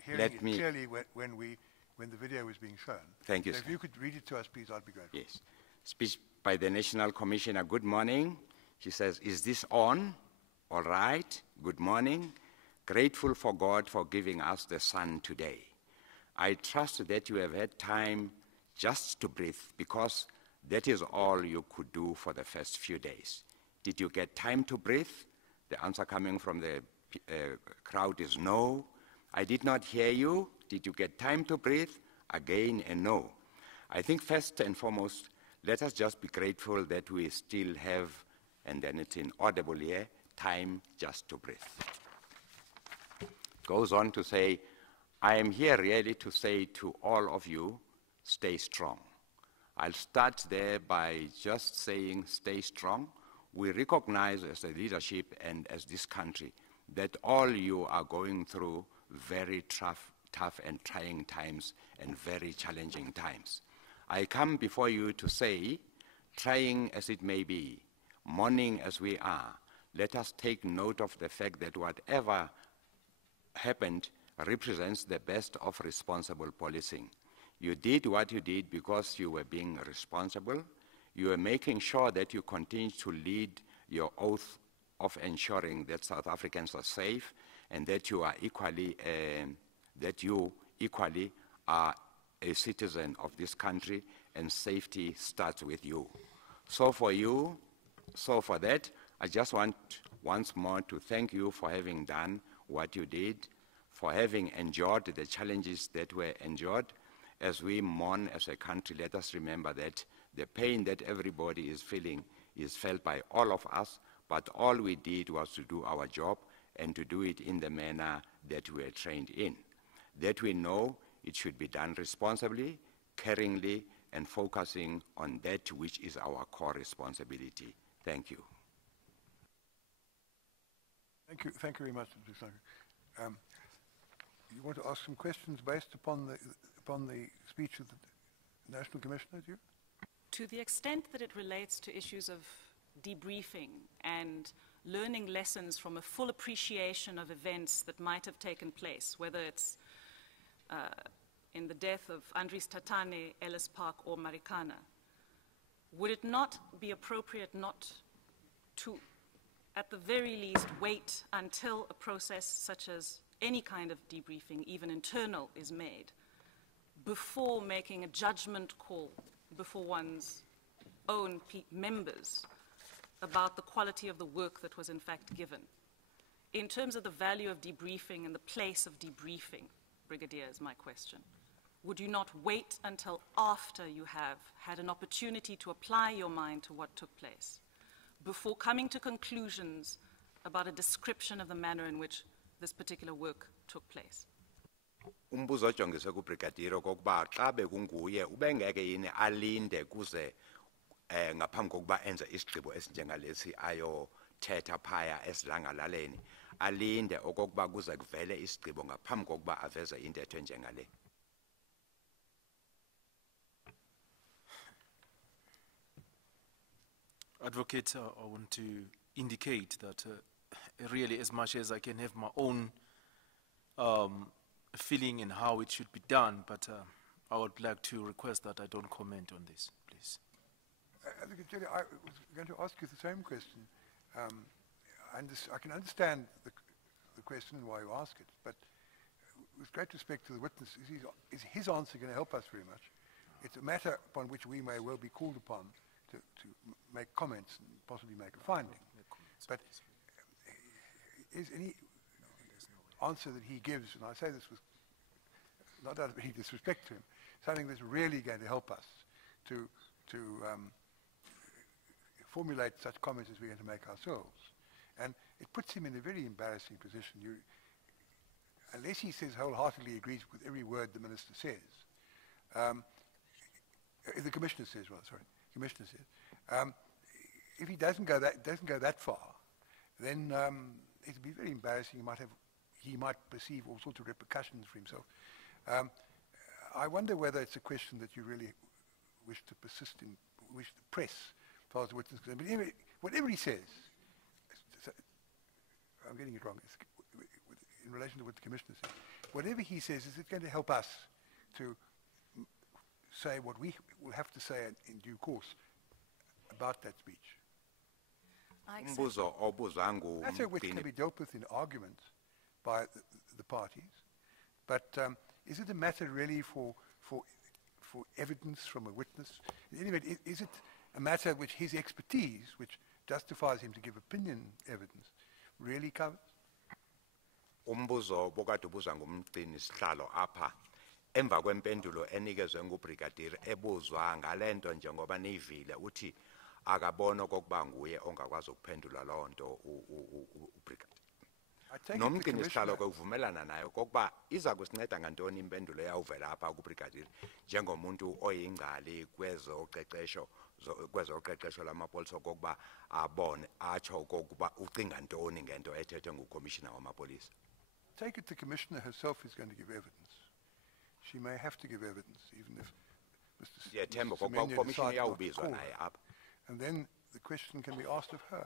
hearing Let it me- clearly when the video was being shown. Thank you, So sir. if you could read it to us, please, I'd be grateful. Yes. Speech by the National Commissioner. Good morning. She says, is this on? All right. Good morning. Grateful for God for giving us the sun today. I trust that you have had time just to breathe, because that is all you could do for the first few days. Did you get time to breathe? The answer coming from the crowd is no. I did not hear you. Did you get time to breathe? Again, a no. I think first and foremost, let us just be grateful that we still have, and then it's inaudible here, time just to breathe. Goes on to say, I am here really to say to all of you, stay strong. I'll start there by just saying stay strong. We recognize as a leadership and as this country that all you are going through very tough and trying times and very challenging times. I come before you to say, trying as it may be, mourning as we are, let us take note of the fact that whatever happened represents the best of responsible policing. You did what you did because you were being responsible. You were making sure that you continue to lead your oath of ensuring that South Africans are safe and that you are equally are a citizen of this country, and safety starts with you. So for that, I just want once more to thank you for having done what you did, for having endured the challenges that were endured. As we mourn as a country, let us remember that the pain that everybody is feeling is felt by all of us, but all we did was to do our job and to do it in the manner that we were trained in. That we know it should be done responsibly, caringly, and focusing on that which is our core responsibility. Thank you. Thank you very much, Mr. Slanker. You want to ask some questions based upon the speech of the National Commissioner, do you? To the extent that it relates to issues of debriefing and learning lessons from a full appreciation of events that might have taken place, whether it's in the death of Andries Tatane, Ellis Park, or Marikana, would it not be appropriate not to, at the very least, wait until a process such as any kind of debriefing, even internal, is made, before making a judgment call before one's own members about the quality of the work that was in fact given? In terms of the value of debriefing and the place of debriefing, Brigadier, is my question. Would you not wait until after you have had an opportunity to apply your mind to what took place, before coming to conclusions about a description of the manner in which this particular work took place? Umbuzo ojongise kubrigadier okokuba xa bekunguye ubengeke yini alinde kuze ngaphambi kokuba enze isigqibo esinjengalesi thetha phaya esilangalaleni alinde okokuba kuze kuvele isigqibo ngaphambi kokuba aveze intetho enjengale. Advocate, I want to indicate that really, as much as I can have my own feeling in how it should be done, but I would like to request that I don't comment on this, please. I think, Jerry, I was going to ask you the same question. I can understand the question and why you ask it, but with great respect to the witness, is his answer going to help us very much? It's a matter upon which we may well be called upon to make comments and possibly make a finding. But is any answer that he gives, and I say this with not out of any disrespect to him, something that's really going to help us to formulate such comments as we're going to make ourselves. And it puts him in a very embarrassing position. Unless he says wholeheartedly agrees with every word the minister says, the commissioner says, commissioner says, if he doesn't go that far, then it'd be very embarrassing. He might perceive all sorts of repercussions for himself. I wonder whether it's a question that you really wish to persist in, wish to press as far as the witness is concerned. But whatever he says, I'm getting it wrong, in relation to what the commissioner said, whatever he says, is it going to help us to say what we will have to say in due course about that speech? Umbuzo obuzwa That's a which can be dealt with in argument by the parties, but is it a matter really for evidence from a witness? Anyway, is it a matter which his expertise, which justifies him to give opinion evidence, really covers? Umbuzo bokade ubuzwa ngumgcini sihlalo apha emva kwempendulo enikezwe ngubrigadier ebuzwa ngalento njengoba niyivile uthi akabona okokuba nguye ongakwazi ukuphendula lonto ubrigadier. Nomgcini sihlalo ke uvumelana nayo kokuba iza kusinceda ngantoni impendulo eyawuvela apha kubrigadier njengomuntu oyingcali kwezoqeqesho lamapolisa okokuba abone atsho okokuba ucinga ntoni ngento ethethwe ngukomishina wamapolisa. Take it the commissioner herself is going to give evidence. She may have to give evidence, even if Mr. Semenya decides not to call her. And then the question can be asked of her.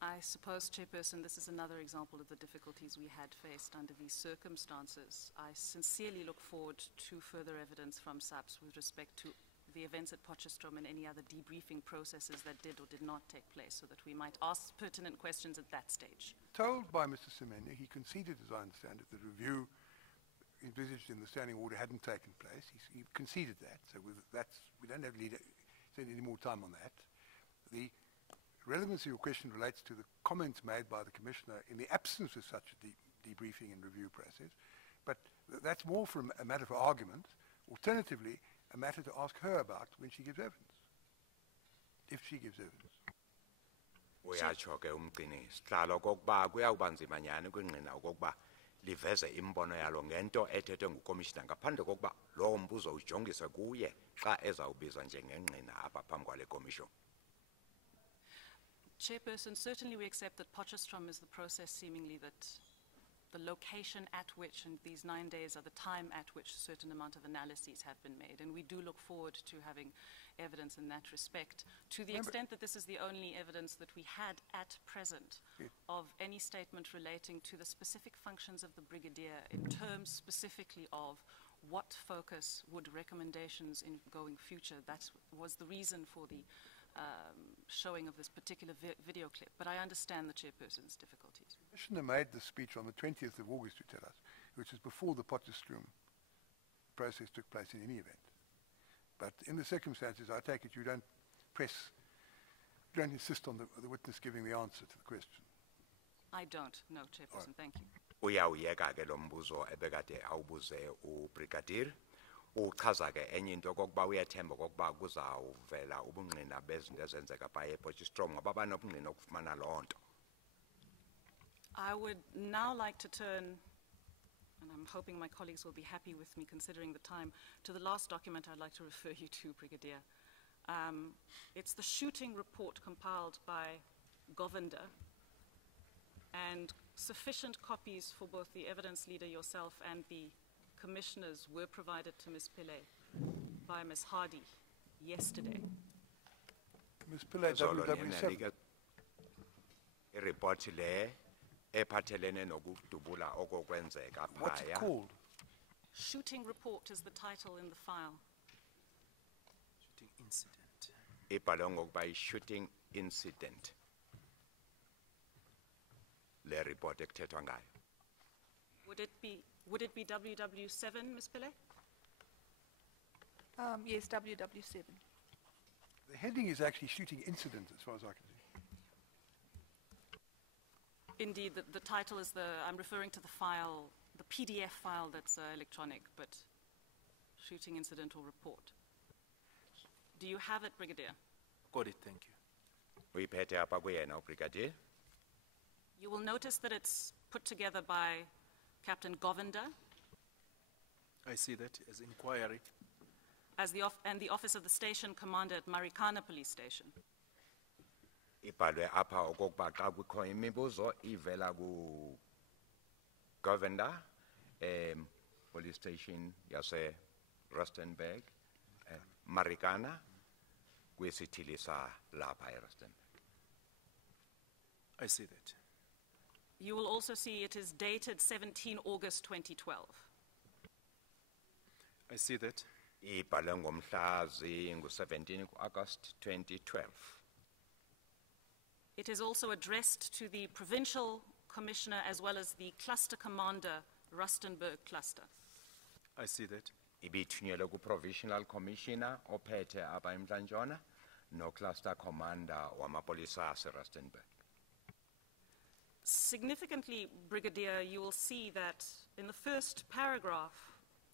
I suppose, Chairperson, this is another example of the difficulties we had faced under these circumstances. I sincerely look forward to further evidence from SAPS with respect to the events at Potchefstroom and any other debriefing processes that did or did not take place, so that we might ask pertinent questions at that stage. Told by Mr. Semenya, he conceded, as I understand it, the review envisaged in the standing order hadn't taken place. He conceded that, so we don't have to spend any more time on that. The relevance of your question relates to the comments made by the Commissioner in the absence of such a debriefing and review process, but that's more from a matter for argument. Alternatively, a matter to ask her about when she gives evidence, if she gives evidence. Uyatsho ke umgcini sihlalo kokuba kuyawuba nzima nyani kwingqina okokuba liveze imbono yalo ngento ethethwe ngukomishina ngaphandle kokuba lowo mbuzo ujongiswe kuye xa ezawubizwa njengengqina apha phambi kwale komishoni. Chairperson, certainly we accept that Potchefstroom is the process seemingly that the location at which, and these 9 days are the time at which a certain amount of analyses have been made, and we do look forward to having evidence in that respect. To the extent that this is the only evidence that we had at present of any statement relating to the specific functions of the brigadier in terms specifically of what focus would recommendations in going future, that was the reason for the showing of this particular video clip, but I understand the chairperson's difficulties. The Commissioner made the speech on the 20th of August, you tell us, which is before the Potchefstroom process took place in any event. But in the circumstances, I take it you don't insist on the witness giving the answer to the question. I don't, no, Chairperson, thank you. Uyawuyeka ke lo mbuzo ebekade awubuze ubrigadier. Uchaza ke enye into okokuba uyathemba okokuba kuzawuvela ubungqina bezinto ezenzeka phaa ePotchefstroom ngoba banobungqina okufumana loo nto. I would now like to turn, and I'm hoping my colleagues will be happy with me considering the time, to the last document I'd like to refer you to, Brigadier. It's the shooting report compiled by Govinder, and sufficient copies for both the evidence leader, yourself, and the commissioners were provided to Ms. Pillay by Ms. Hardy yesterday. Ms. Pillay, Zolo WW7. niyanike ireport le ephathelene nokudubula okokwenzeka What's it phaya. called? Shooting report is the title in the file. Shooting incident. Ibhalwe ngokuba i-shooting incident. Le report ekuthethwa ngayo. Would it be WW7, Ms. Pillay? Yes, WW7. The heading is actually shooting incident, as far as I can see. Indeed, the title is I'm referring to the file, the PDF file that's electronic, but shooting incident or report. Do you have it, Brigadier? Got it, thank you. Uyiphethe apha kuyena ubrigadier. You will notice that it's put together by Captain Govinder I see that as inquiry. as and the office of the station commander at Marikana Police Station. Ibhalwe apha okokuba xa kukho imibuzo ivela ku Governor police station yase Rustenburg Marikana kwisithili sa lapha eRustenburg. I see that. You will also see it is dated 17 August 2012. I see that. Ibhalwe ngomhla zingu-17 August 2012. It is also addressed to the provincial commissioner as well as the cluster commander, Rustenburg cluster. I see that. Ibithunyelwe ku-provincial commissioner ophethe apha eMntla-Ntshona no-cluster commander wamapolisa aseRustenburg. Significantly, Brigadier, you will see that in the first paragraph,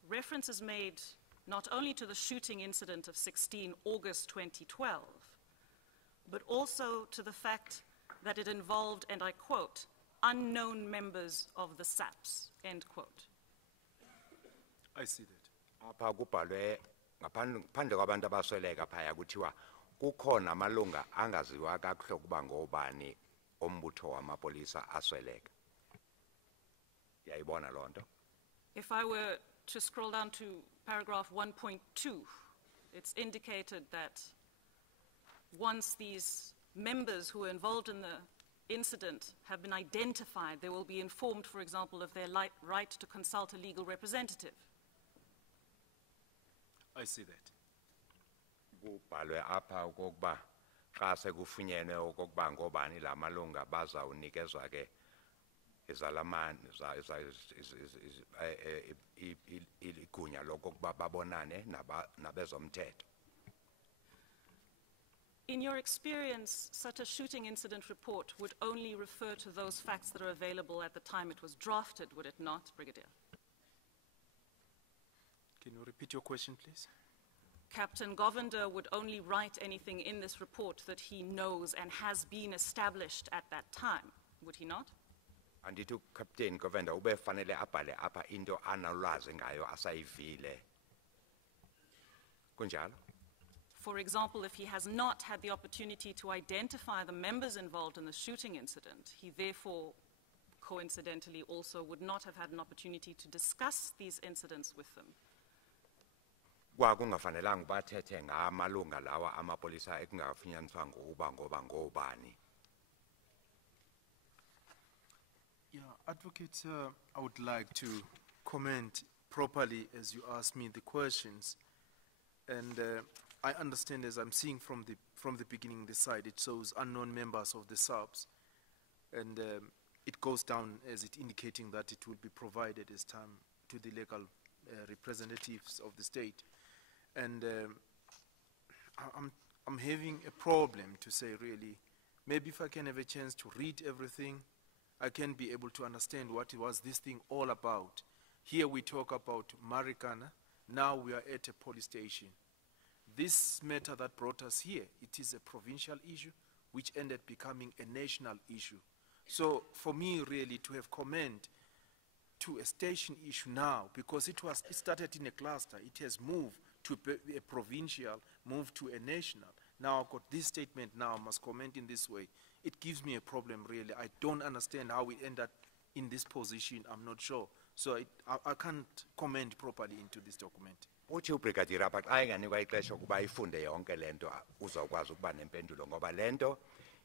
reference is made not only to the shooting incident of 16 August 2012, but also to the fact that it involved, and I quote, unknown members of the SAPS, end quote. I see that. Apha kubhalwe ngaphandle kwabantu abasweleka phaya kuthiwa kukhona amalunga angaziwa kakuhle ukuba ngobani ombutho wamapolisa asweleka. Yayibona loo nto? If I were to scroll down to paragraph 1.2, it's indicated that once these members who were involved in the incident have been identified, they will be informed, for example, of their right to consult a legal representative. I see that. Kubhalwe apha okokuba xa sekufunyenwe okokuba ngobani la malunga bazawunikezwa ke izalamane igunya lokokuba babonane nabezomthetho. In your experience, such a shooting incident report would only refer to those facts that are available at the time it was drafted, would it not, Brigadier? Can you repeat your question, please? Captain Govinder would only write anything in this report that he knows and has been established at that time, would he not? Andithi uCaptain Govender ube fanele abhale apha into analwazi ngayo asayivile. Kunjalo? For example, if he has not had the opportunity to identify the members involved in the shooting incident, he therefore, coincidentally, also would not have had an opportunity to discuss these incidents with them. Kwakungafanelanga bathethe ngamalunga lawa amapolisa ekungafunyaniswa ngoba ngobani. Yeah, Advocate, I would like to comment properly as you asked me the questions. And I understand, as I'm seeing from the beginning, the side, it shows unknown members of the subs. And it goes down as it indicating that it will be provided as time to the legal representatives of the state. And I'm having a problem to say, really, maybe if I can have a chance to read everything, I can be able to understand what was this thing all about. Here we talk about Marikana, now we are at a police station. This matter that brought us here, it is a provincial issue which ended becoming a national issue. So for me really to have comment to a station issue now, because it started in a cluster, it has moved to a provincial, moved to a national. Now I've got this statement now, I must comment in this way. It gives me a problem, really. I don't understand how we end up in this position, I'm not sure. So I can't comment properly into this document. Uthi ubrigadier apha xa enganikwa ixesha ukuba ifunde yonke lento uzokwazi ukuba nempendulo ngoba lento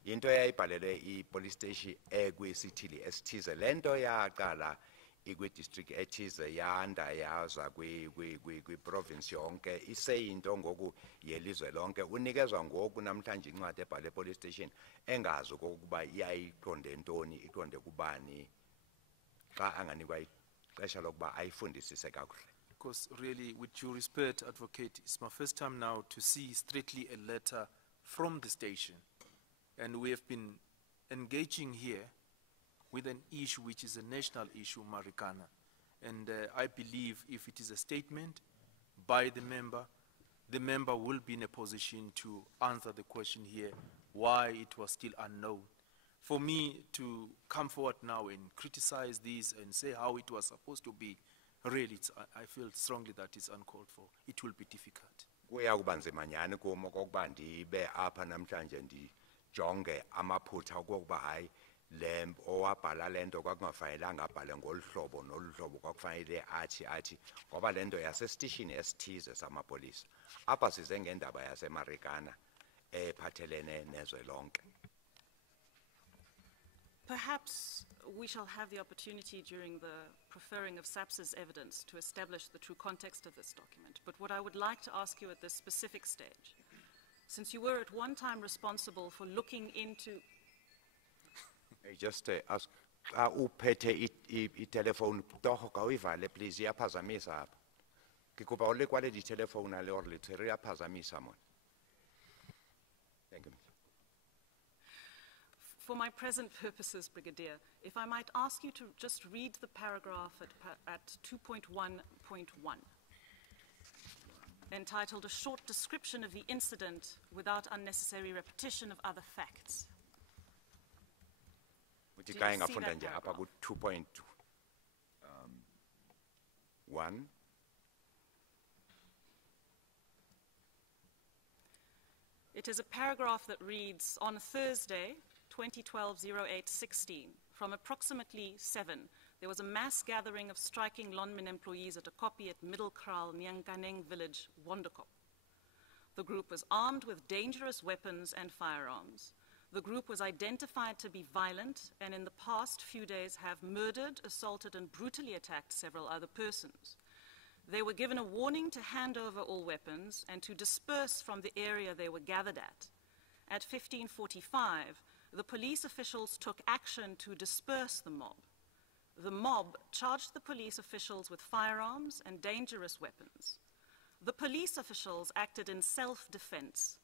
into eyayibhalelwe ipolice station ekwisithili esithize lento yaqala ikwi-district ethize yanda yaza kwi-province yonke iseyinto ngoku yelizwe lonke unikezwa ngoku namhlanje incwadi ebhalwe police station engazi okokuba iyayiqonde ntoni iqonde kubani xa anganikwa ixesha lokuba ayifundisise kakuhle. Because really, with due respect, Advocate, it's my first time now to see strictly a letter from the station. And we have been engaging here with an issue which is a national issue, Marikana. And I believe if it is a statement by the member will be in a position to answer the question here, why it was still unknown. For me to come forward now and criticize this and say how it was supposed to be, really, I feel strongly that it's uncalled for. It will be difficult. Kuya kuba nzima nyani kum okokuba ndibe apha namhlanje ndijonge amaphutha okokuba hayi le owabhala lento kwakungafanelanga abhale ngolu hlobo nolu hlobo kwakufanele athi ngoba lento yasesitishini esithize samapolisa apha size ngendaba yaseMarikana ephathelene nezwe lonke. Perhaps we shall have the opportunity during the preferring of SAPS's evidence to establish the true context of this document. But what I would like to ask you at this specific stage, since you were at one time responsible for looking into... Just ask, uphethe itelephone toho ka uyivale please iyaphazamisa apha. Ngikuba ulekwale di telephone ale or literi iyaphazamisa mona. Thank you. For my present purposes, Brigadier, if I might ask you to just read the paragraph at 2.1.1, entitled A Short Description of the Incident Without Unnecessary Repetition of Other Facts. Uthi xa engafunda nje apha ku 2.1. It is a paragraph that reads, on Thursday, 2012-08-16, from approximately 7, there was a mass gathering of striking Lonmin employees at a copy at Middle Kraal, Nyankaneng village, Wondokop. The group was armed with dangerous weapons and firearms. The group was identified to be violent and in the past few days have murdered, assaulted, and brutally attacked several other persons. They were given a warning to hand over all weapons and to disperse from the area they were gathered at. At 15:45, the police officials took action to disperse the mob. The mob charged the police officials with firearms and dangerous weapons. The police officials acted in self-defense.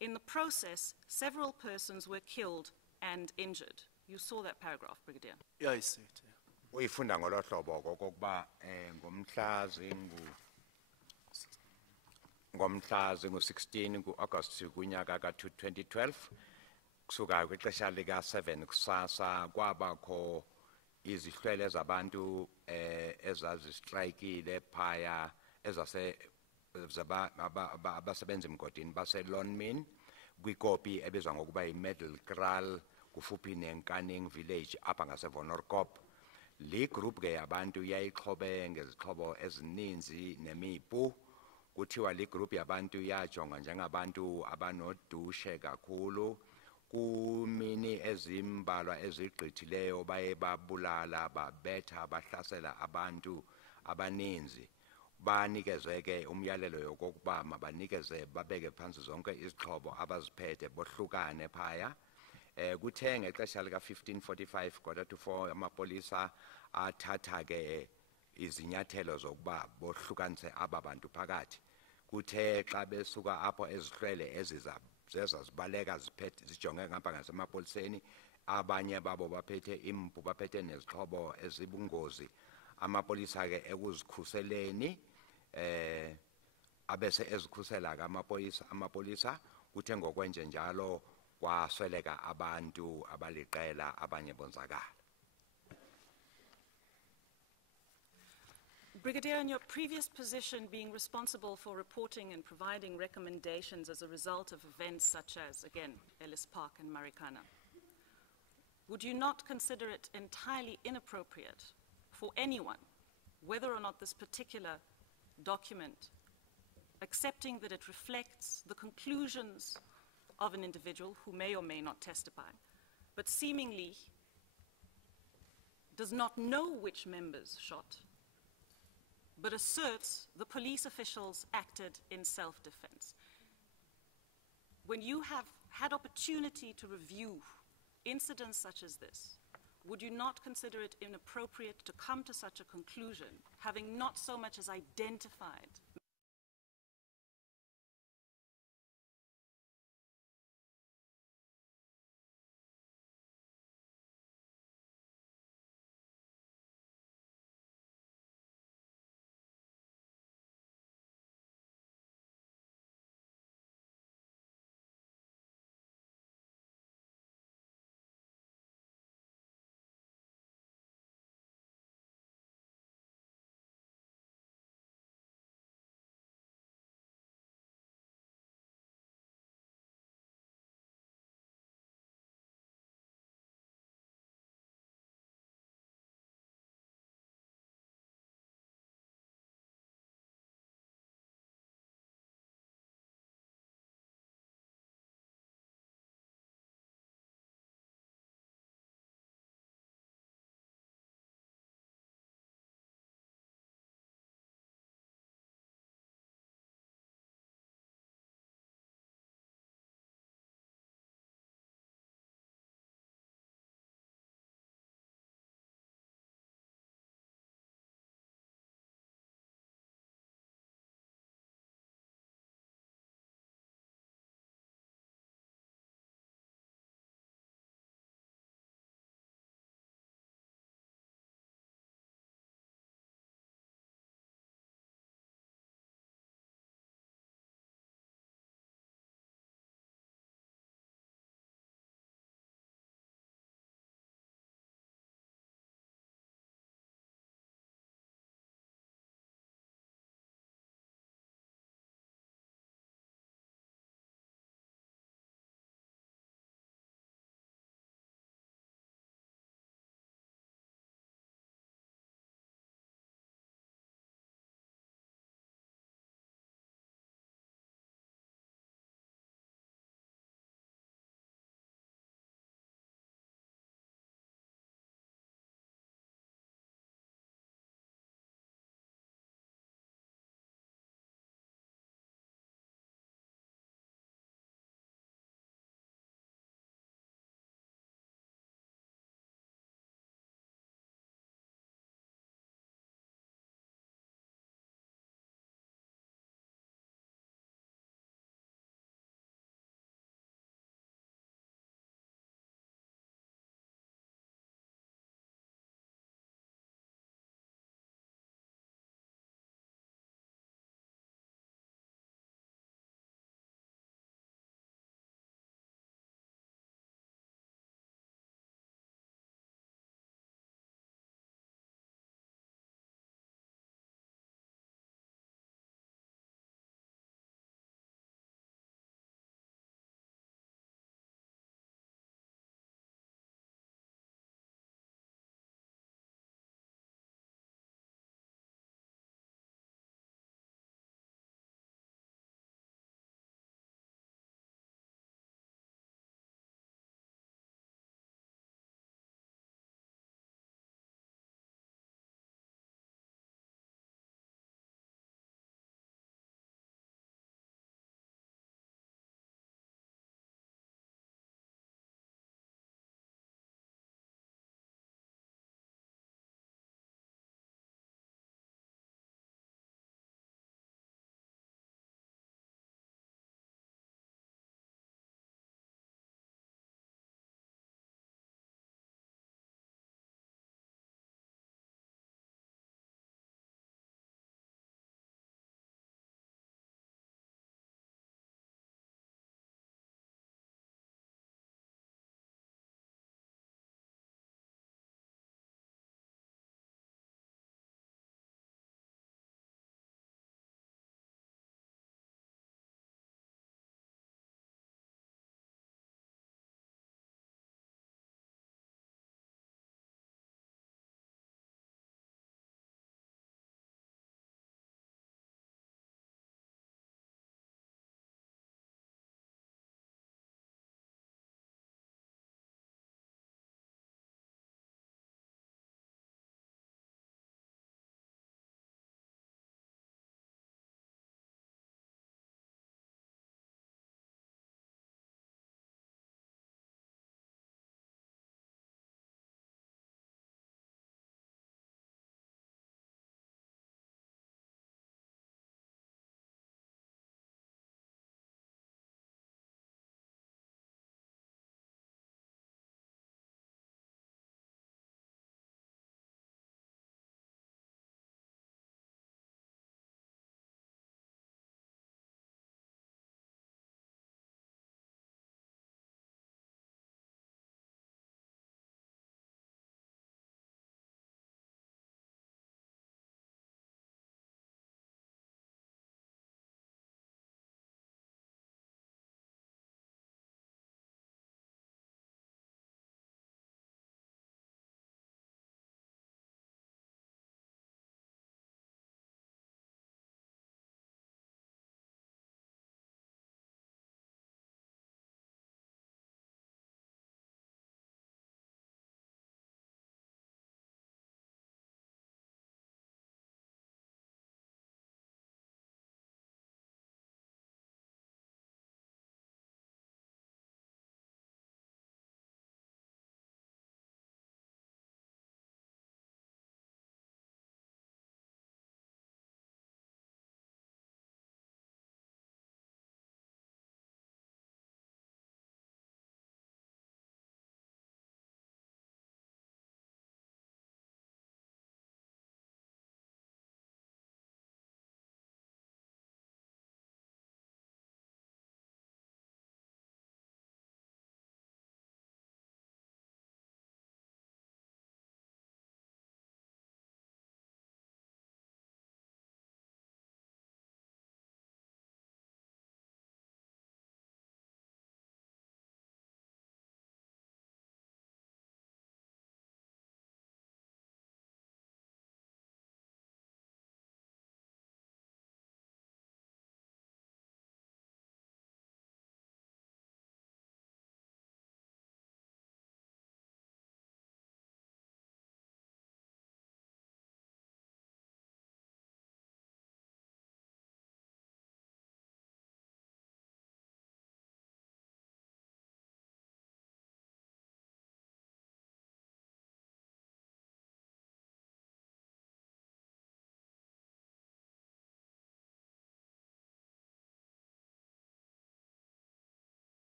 In the process, several persons were killed and injured. You saw that paragraph, Brigadier. Yeah, I see it. Yeah. Uyifunda ngolo hlobo kokuba ngomhla zingu-16 ku-August kunyaka ka-2012 kusuka kwixesha lika-7 kusasa kwabakho izihlwele zabantu ezazistrayikile phaya abasebenza emgodini base-Lonmin kwikopi ebizwa ngokuba yi-Middle Kraal kufuphi neNkaneng village apha ngase-Wondokop. Li group ke yabantu yayixhobe ngezixhobo ezininzi nemipu. Kuthiwa li group yabantu yajonga njengabantu abanodushe kakhulu. Kumini ezimbalwa ezigqithileyo baye babulala babetha bahlasela abantu abaninzi. Banikezwe ke umyalelo yokokuba mabanikeze babeke phansi zonke izixhobo abaziphethe bohlukane phaya. Kuthe ngexesha lika 15:45 4 amapolisa athatha ke izinyathelo zokuba bohlukanise aba bantu phakathi. Kuthe xa besuka apho ezihlwele zibaleka ziphethe zijonge ngapha ngasemapoliseni abanye babo baphethe impu baphethe nezixhobo ezibungozi. Amapolisa ke ekuzikhuseleni abese ezikhusela ke amapolisa kuthe ngokwenje njalo kwasweleka abantu abaliqela abanye bonzakala. Brigadier, in your previous position being responsible for reporting and providing recommendations as a result of events such as, again, Ellis Park and Marikana, would you not consider it entirely inappropriate for anyone, whether or not this particular document, accepting that it reflects the conclusions of an individual who may or may not testify, but seemingly does not know which members shot, but asserts the police officials acted in self-defense? When you have had opportunity to review incidents such as this, would you not consider it inappropriate to come to such a conclusion, having not so much as identified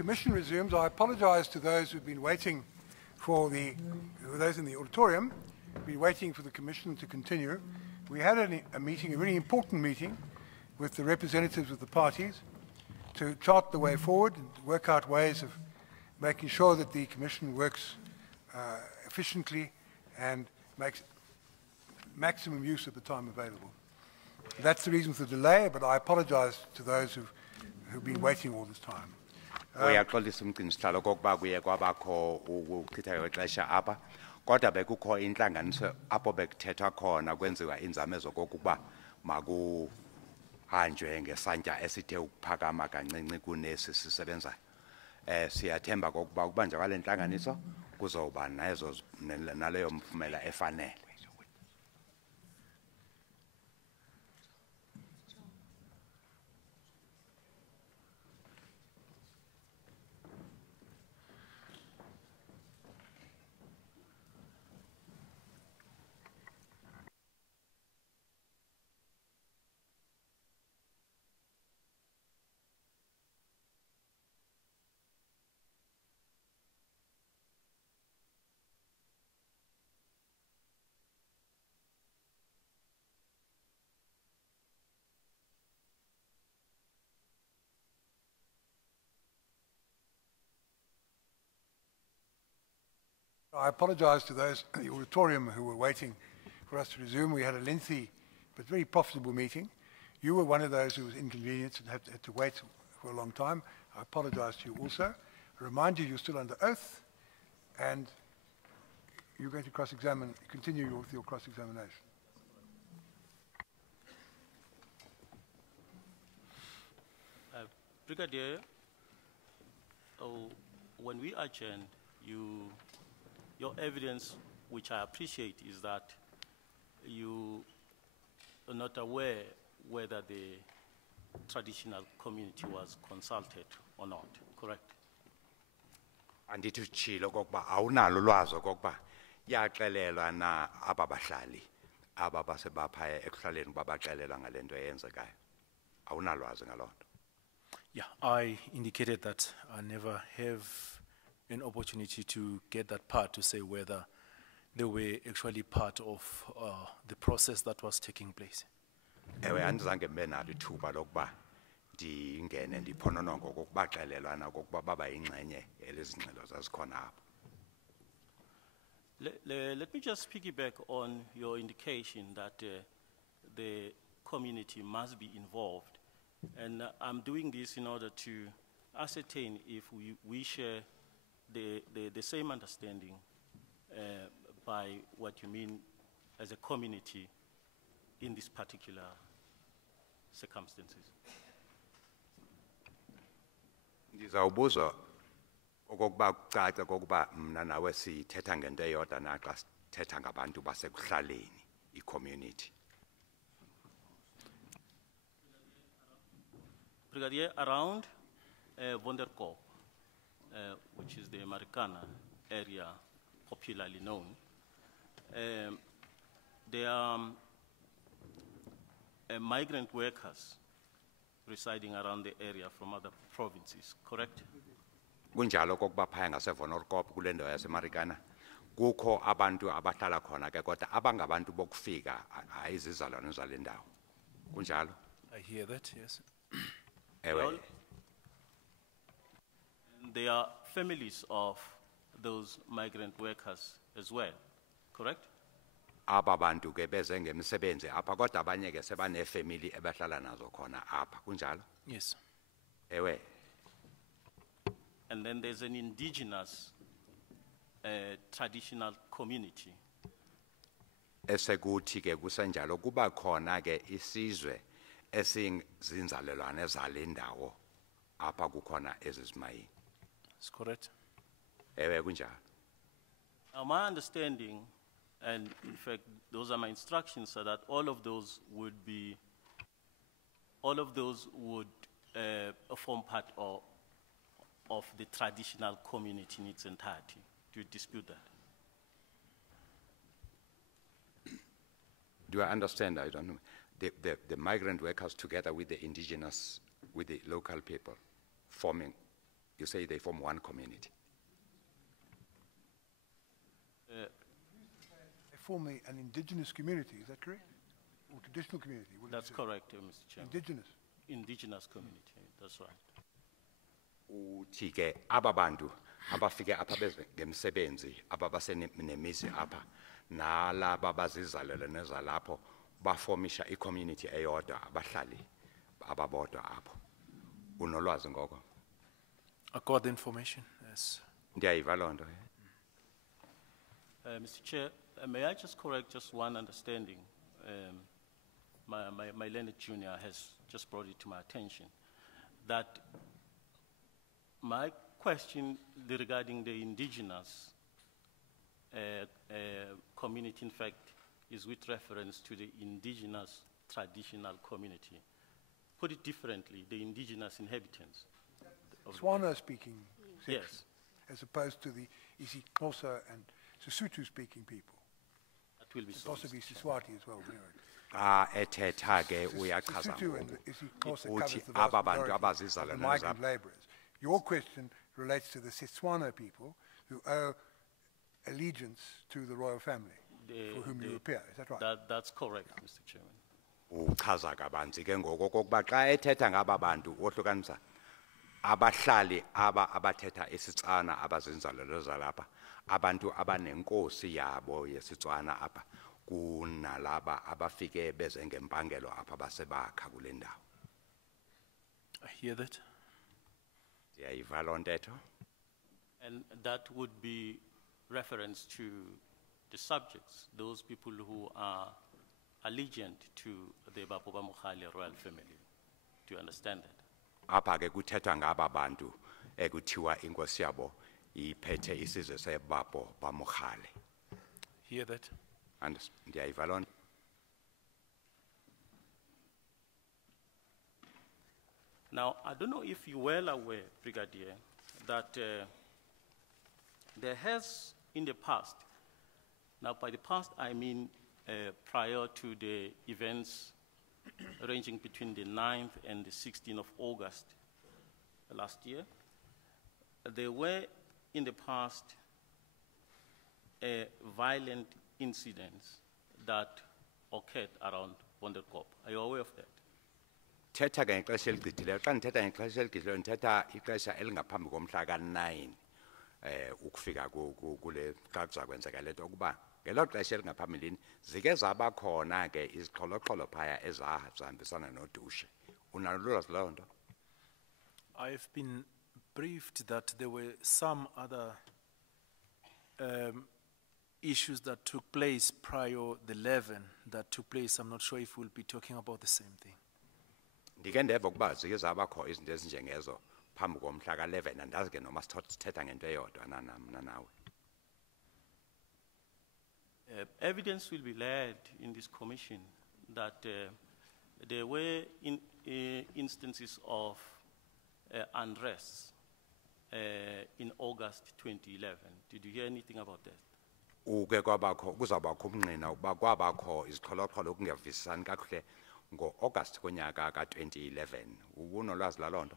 commission resumes, I apologize to those who've been waiting for those in the auditorium, been waiting for the commission to continue. We had a meeting, a really important meeting, with the representatives of the parties to chart the way forward and work out ways of making sure that the commission works efficiently and makes maximum use of the time available. That's the reason for the delay, but I apologize to those who've been waiting all this time. Uyaxolisa umgcini-sihlalo kokuba kuye kwabakho ukuchitha kwexesha apha kodwa bekukho intlanganiso apho bekuthethwa khona kwenziwa inzame zokokuba makuhanjwe ngesantya esithe ukuphakama kancinci kunesi sisebenzayo. Siyathemba kokuba ukubanjwa kwale ntlanganiso kuzoba naleyo mphumela efanele. I apologize to those in the auditorium who were waiting for us to resume. We had a lengthy but very profitable meeting. You were one of those who was inconvenienced and had to wait for a long time. I apologize to you also. I remind you, you're still under oath, and you're going to continue with your cross-examination. Brigadier, when we adjourned, your evidence, which I appreciate, is that you are not aware whether the traditional community was consulted or not, correct? Andithi utshilo kokuba awunalo ulwazi okokuba yaxelelwa na aba bahlali aba basebaphaya ekuhlaleni babaxelela ngale nto eyenzekayo. Awunalwazi ngaloo nto. Yeah, I indicated that I never have an opportunity to get that part to say whether they were actually part of the process that was taking place. Ewe andizange mbe nalo ithuba lokuba ndingene ndiphononongo kokubaxelelwa na kokuba baba yingxenye elezi ngxelo zazikhona apho. Let me just piggyback on your indication that the community must be involved. And I'm doing this in order to ascertain if we share the same understanding by what you mean as a community in these particular circumstances. Ndizawubuza okokuba kucace kokuba mna nawe sithetha ngento eyodwa naxa sithetha ngabantu basekuhlaleni i-community. Brigadier, around Wonderkop, which is the Marikana area popularly known, there are migrant workers residing around the area from other provinces, correct? Kunjalo kokuba phaya ngaseVonderkop kule ndawo yaseMarikana kukho abantu abahlala khona ke kodwa abangabantu bokufika ayizizalwane zale ndawo. Kunjalo? I hear that, yes. Ewe. There are families of those migrant workers as well, correct? Aba bantu ke beze ngemisebenzi apha kodwa abanye ke sebanefamily ebahlala nazo khona apha. Kunjalo? Yes. Ewe. And then there's an indigenous traditional community. Esekuthi ke kusenjalo kuba khona ke isizwe esinzinzalelwane zale ndawo apha kukhona ezizimayini. That's correct. Ewe kunjalo. Now my understanding, and in fact those are my instructions, so that all of those would form part of the traditional community in its entirety. Do you dispute that? Do I understand? I don't know. The migrant workers together with the indigenous, with the local people, forming You say they form one community. They form an indigenous community, is that correct? Or traditional community? What did That's you say? correct, Mr. Chairman. Indigenous. Indigenous community, that's right. Uthi ke ababantu abafike apha beze ngemsebenzi ababasenemizi apha nalaba bazizalele nezalapho baformisha i-community eyodwa abahlali ababodwa apho. Unolwazi ngoko? I got the information, yes. Ndiyayiva loo nto. Mr. Chair, may I just correct just one understanding? My learned junior has just brought it to my attention that my question regarding the indigenous community, in fact, is with reference to the indigenous traditional community. Put it differently, the indigenous inhabitants. Swana-speaking section, Yes, as opposed to the isiXhosa and Sesotho-speaking people. that will be And so. possibly Siswati as well. Anyway. Ethetha ke uyachaza Sesotho and ngoku isiXhosa uthi covers the vast aba bantu majority of abazizalele the migrant nezapha laborers. Your question relates to the Setswana people who owe allegiance to the royal family, for whom you appear. Is that right? That's correct, Mr. Chairman. uchaza kabanzi ke ngoko kokuba xa ethetha ngaba bantu ohlukanisa abahlali abathetha isitsana abazinzalelo zalapha abantu abanenkosi yabo yesitswana apha kunalaba abafike beze ngempangelo apha basebakha kule ndawo. I hear that. Ndiyayiva loo ntetho. And that would be reference to the subjects, those people who are allegiant to the Bapoba Mokhale royal family. Do you understand that? Apha ke kuthethwa ngaba bantu ekuthiwa inkosi yabo iphethe isizwe sebapho bamokhale. Hear that. Ndiyayiva loo nto. Now, I don't know if you're well aware, Brigadier, that there has in the past, now by the past I mean prior to the events ranging between the 9th and the 16th of August last year, there were in the past violent incidents that occurred around Wonderkop. Are you aware of that? Thetha ke ngexesha eligqithileyo xa ndithetha ngexesha eligqithileyo ndithetha ixesha elingaphambi komhla ka-9 ukufika kule xa kuza kwenzeka le nto ukuba ngelo xesha elingaphambilini zike zabakhona ke izixholoxholo phaya ezahambisana nodushe. Unalo ulwazi loo nto? I've been briefed that there were some other issues that took place prior the 11 that took place. I'm not sure if we'll be talking about the same thing. Ndike ndeva ukuba zike zabakho izinto ezinjengezo phambi komhla ka-11 andazi ke noma sithetha ngento eyodwa mna nawe. Evidence will be led in this commission that there were instances of unrest in August 2011. Did you hear anything about that? Uke kwabakho kuzawubakho umnqina ukuba kwabakho izixholoxholo ukungevisisani kakuhle ngo-August konyaka ka-2011. Unolwazi laloo nto?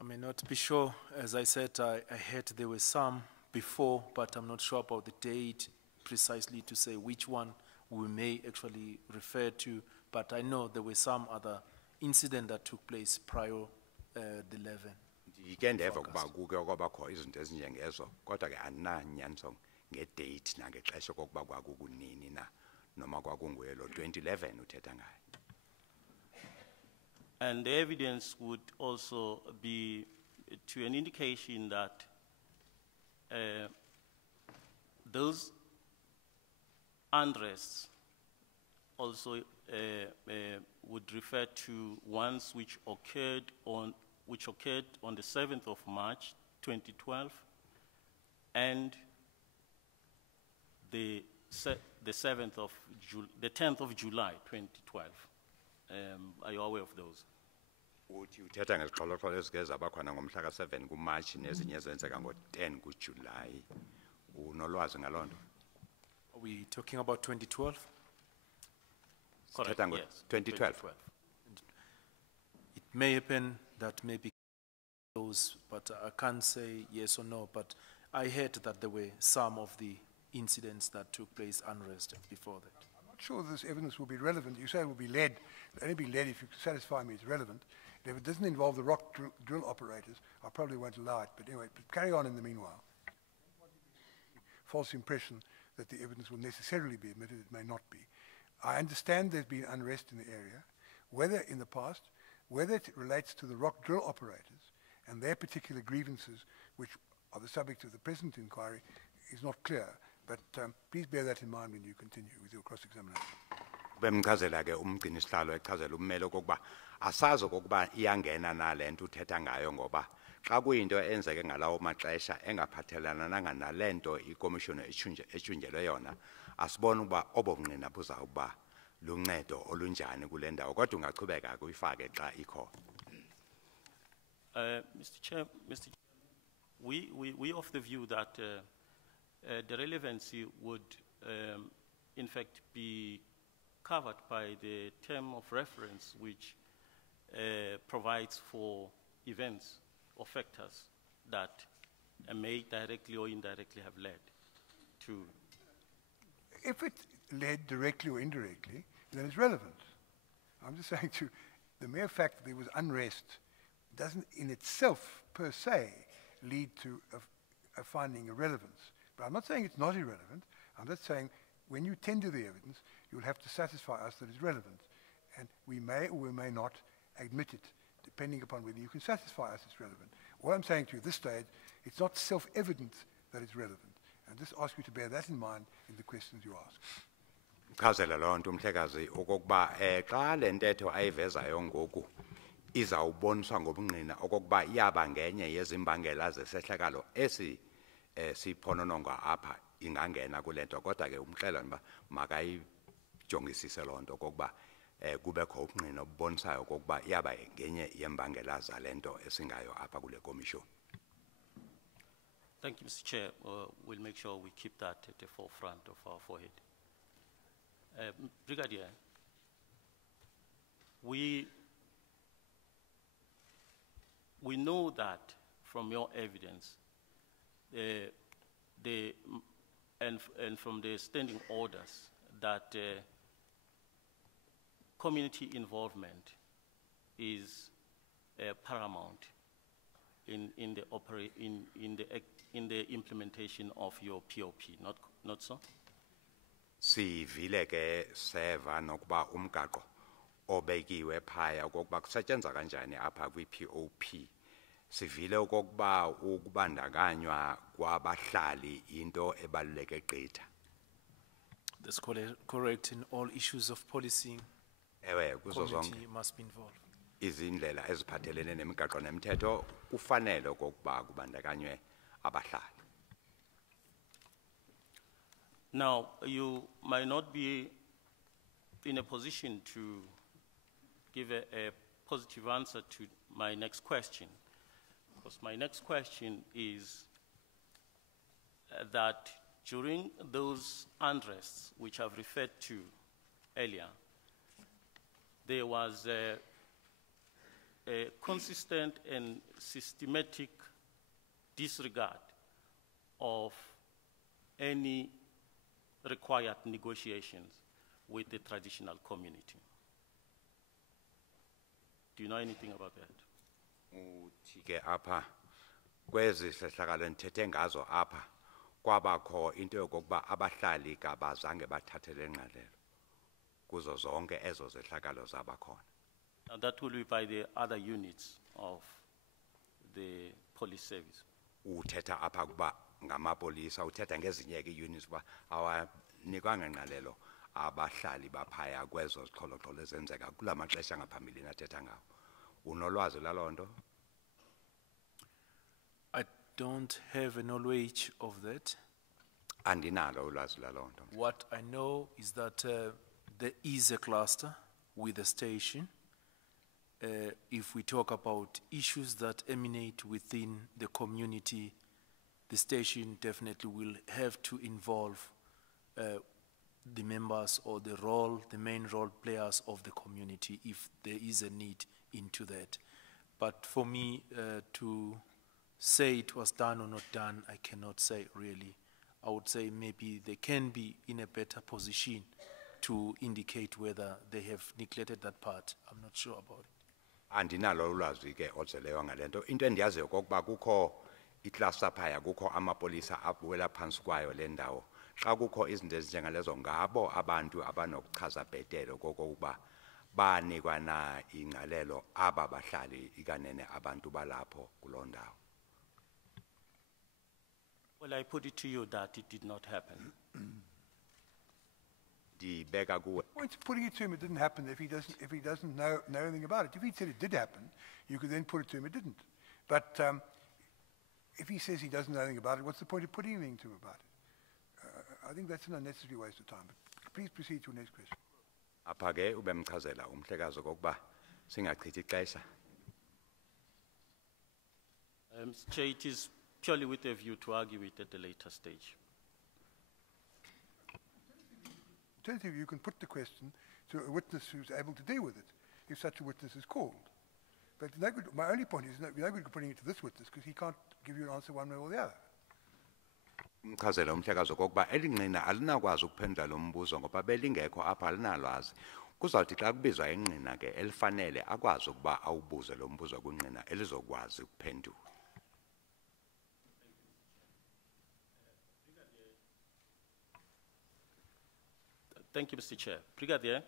I may not be sure. As I said, I heard there were some before, but I'm not sure about the date precisely to say which one we may actually refer to. But I know there were some other incident that took place prior the 11. Ndike ndeva ukuba kuke kwabakho izinto ezinjengezo kodwa ke andinanyaniso ngedate nangexesha kokuba kwakukunini na noma kwakunguye lo 2011 uthetha ngayo. And the evidence would also be to an indication that those unrests also would refer to ones which occurred on the 7th of March 2012 and the 10th of July 2012. Are you aware of those? Uthi uthetha ngezixholoxholo ezike zabakhona ngomhla ka-7 kuMarch nezinye zenzeka ngo-10 kuJulayi. Unolwazi ngaloo nto? Are we talking about 2012? Correct, Sithetha yes, 2012. It may happen that maybe those, but I can't say yes or no, but I heard that there were some of the incidents that took place unrest before that. I'm not sure this evidence will be relevant. You say it will be led. It'll only be led if you satisfy me it's relevant. And if it doesn't involve the rock drill operators, I probably won't allow it. But anyway, carry on in the meanwhile. False impression that the evidence will necessarily be admitted, it may not be. I understand there's been unrest in the area, whether in the past, whether it relates to the rock drill operators and their particular grievances, which are the subject of the present inquiry, is not clear. But please bear that in mind when you continue with your cross-examination. Bemchazela ke umgcini sihlalo echazela ummeli okokuba asazi okokuba iyangena nalento uthetha ngayo ngoba xa kuyinto enzeke ngalawo maxesha engaphathelana nalento ikomishoni ethunjelwe yona asibona ukuba obongqina buzawuba luncedo olunjani kule ndawo kodwa ungachubeka kuyifake xa ikho. Mr. Chair, we of the view that the relevancy would in fact be covered by the term of reference which provides for events or factors that may directly or indirectly have led to. If it led directly or indirectly, then it's relevant. I'm just saying to the mere fact that there was unrest doesn't in itself per se lead to a finding of relevance. But I'm not saying it's not irrelevant. I'm just saying when you tender the evidence, you'll have to satisfy us that it's relevant. And we may or we may not admit it, depending upon whether you can satisfy us it's relevant. All I'm saying to you at this stage, it's not self-evident that it's relevant. And just ask you to bear that in mind in the questions you ask. Chazela loo nto umhlekazi okokuba xa le ntetho ayivezayo ngoku izawuboniswa ngobungqina okokuba iyaba ngenye yezimbangela zesehlakalo esi siphononongwa apha ingangena kule nto kodwa ke umxelane uba makayijongisise loo nto okokuba kubekho ubungqina obubonisayo okokuba iyaba ngenye yembangela zale nto esingayo apha kule komishoni. Thank you, Mr. Chair. We'll make sure we keep that at the forefront of our forehead. Brigadier, we know that from your evidence, and from the standing orders, that community involvement is paramount in the implementation of your POP, not so? Sivile ke seva nokuba umgaqo obekiwe phaya okokuba kusetyenza kanjani apha kwi-POP. Sivile okokuba ukubandakanywa kwabahlali into ebaluleke gqitha. That's correct. In all issues of policing, Ewe kuzo zonke community must be involved. izindlela eziphathelene nemigaqo nemithetho kufanele okokuba kubandakanywe abahlali. Now, you might not be in a position to give a positive answer to my next question, because my next question is that during those unrests which I've referred to earlier, there was a consistent and systematic disregard of any required negotiations with the traditional community. Do you know anything about that? Uthike apha kwezi sehlakalo nithethe ngazo apha kwabakho into yokokuba abahlali kabazange bathathele ngqalelo kuzo zonke ezo zehlakalo zabakhona. And that will be by the other units of the police service. Uthetha apha kuba ngamapolisa uthetha ngezinye ke units ba awanikwanga ngqalelo abahlali baphaya kwezo ziqholoqholo ezenzeka kula maxesha ngaphambili nathetha ngawo. Unolwazi lalonto? I don't have a knowledge of that. Andinalo ulwazi lalonto. What I know is that there is a cluster with a station. If we talk about issues that emanate within the community, the station definitely will have to involve the members or the main role players of the community if there is a need into that. But for me to say it was done or not done, I cannot say really. I would say maybe they can be in a better position to indicate whether they have neglected that part. I'm not sure about it. Andinalo ulwazi ke otseleyo ngalento. Into endiyaziyo kokuba kukho iklasa phaya, kukho amapolisa abuwela phansi kwayo le ndawo. Xa kukho izinto ezinjengalezo ngabo abantu abanokuchaza bhetele kokuba banikwa na ingqalelo aba bahlali ikanene abantu balapho kuloo ndawo. Well, I put it to you that it did not happen. Ndibeka kuwe. Well, it's putting it to him, it didn't happen if he doesn't know anything about it. If he said it did happen, you could then put it to him, it didn't. But if he says he doesn't know anything about it, what's the point of putting anything to him about it? I think that's an unnecessary waste of time. But please proceed to the next question. Apha ke ubemchazela umhlekazi kokuba singachithi ixesha. Mr. Chair, it is purely with a view to argue it at a later stage. Alternatively, you can put the question to a witness who's able to deal with it, if such a witness is called. But no good, my only point is, no good putting it to this witness, because he can't give you an answer one way or the other. Umchazela umhlekazi kokuba elinqina alinakwazi ukuphendula lo mbuzo ngoba belingekho apha alinalwazi. Kuzawuthi xa kubizwa inqina ke elifanele akwazi ukuba awubuze lo mbuzo kwinqina elizokwazi ukuphendula. Thank you, Mr. Chair. Brigadier,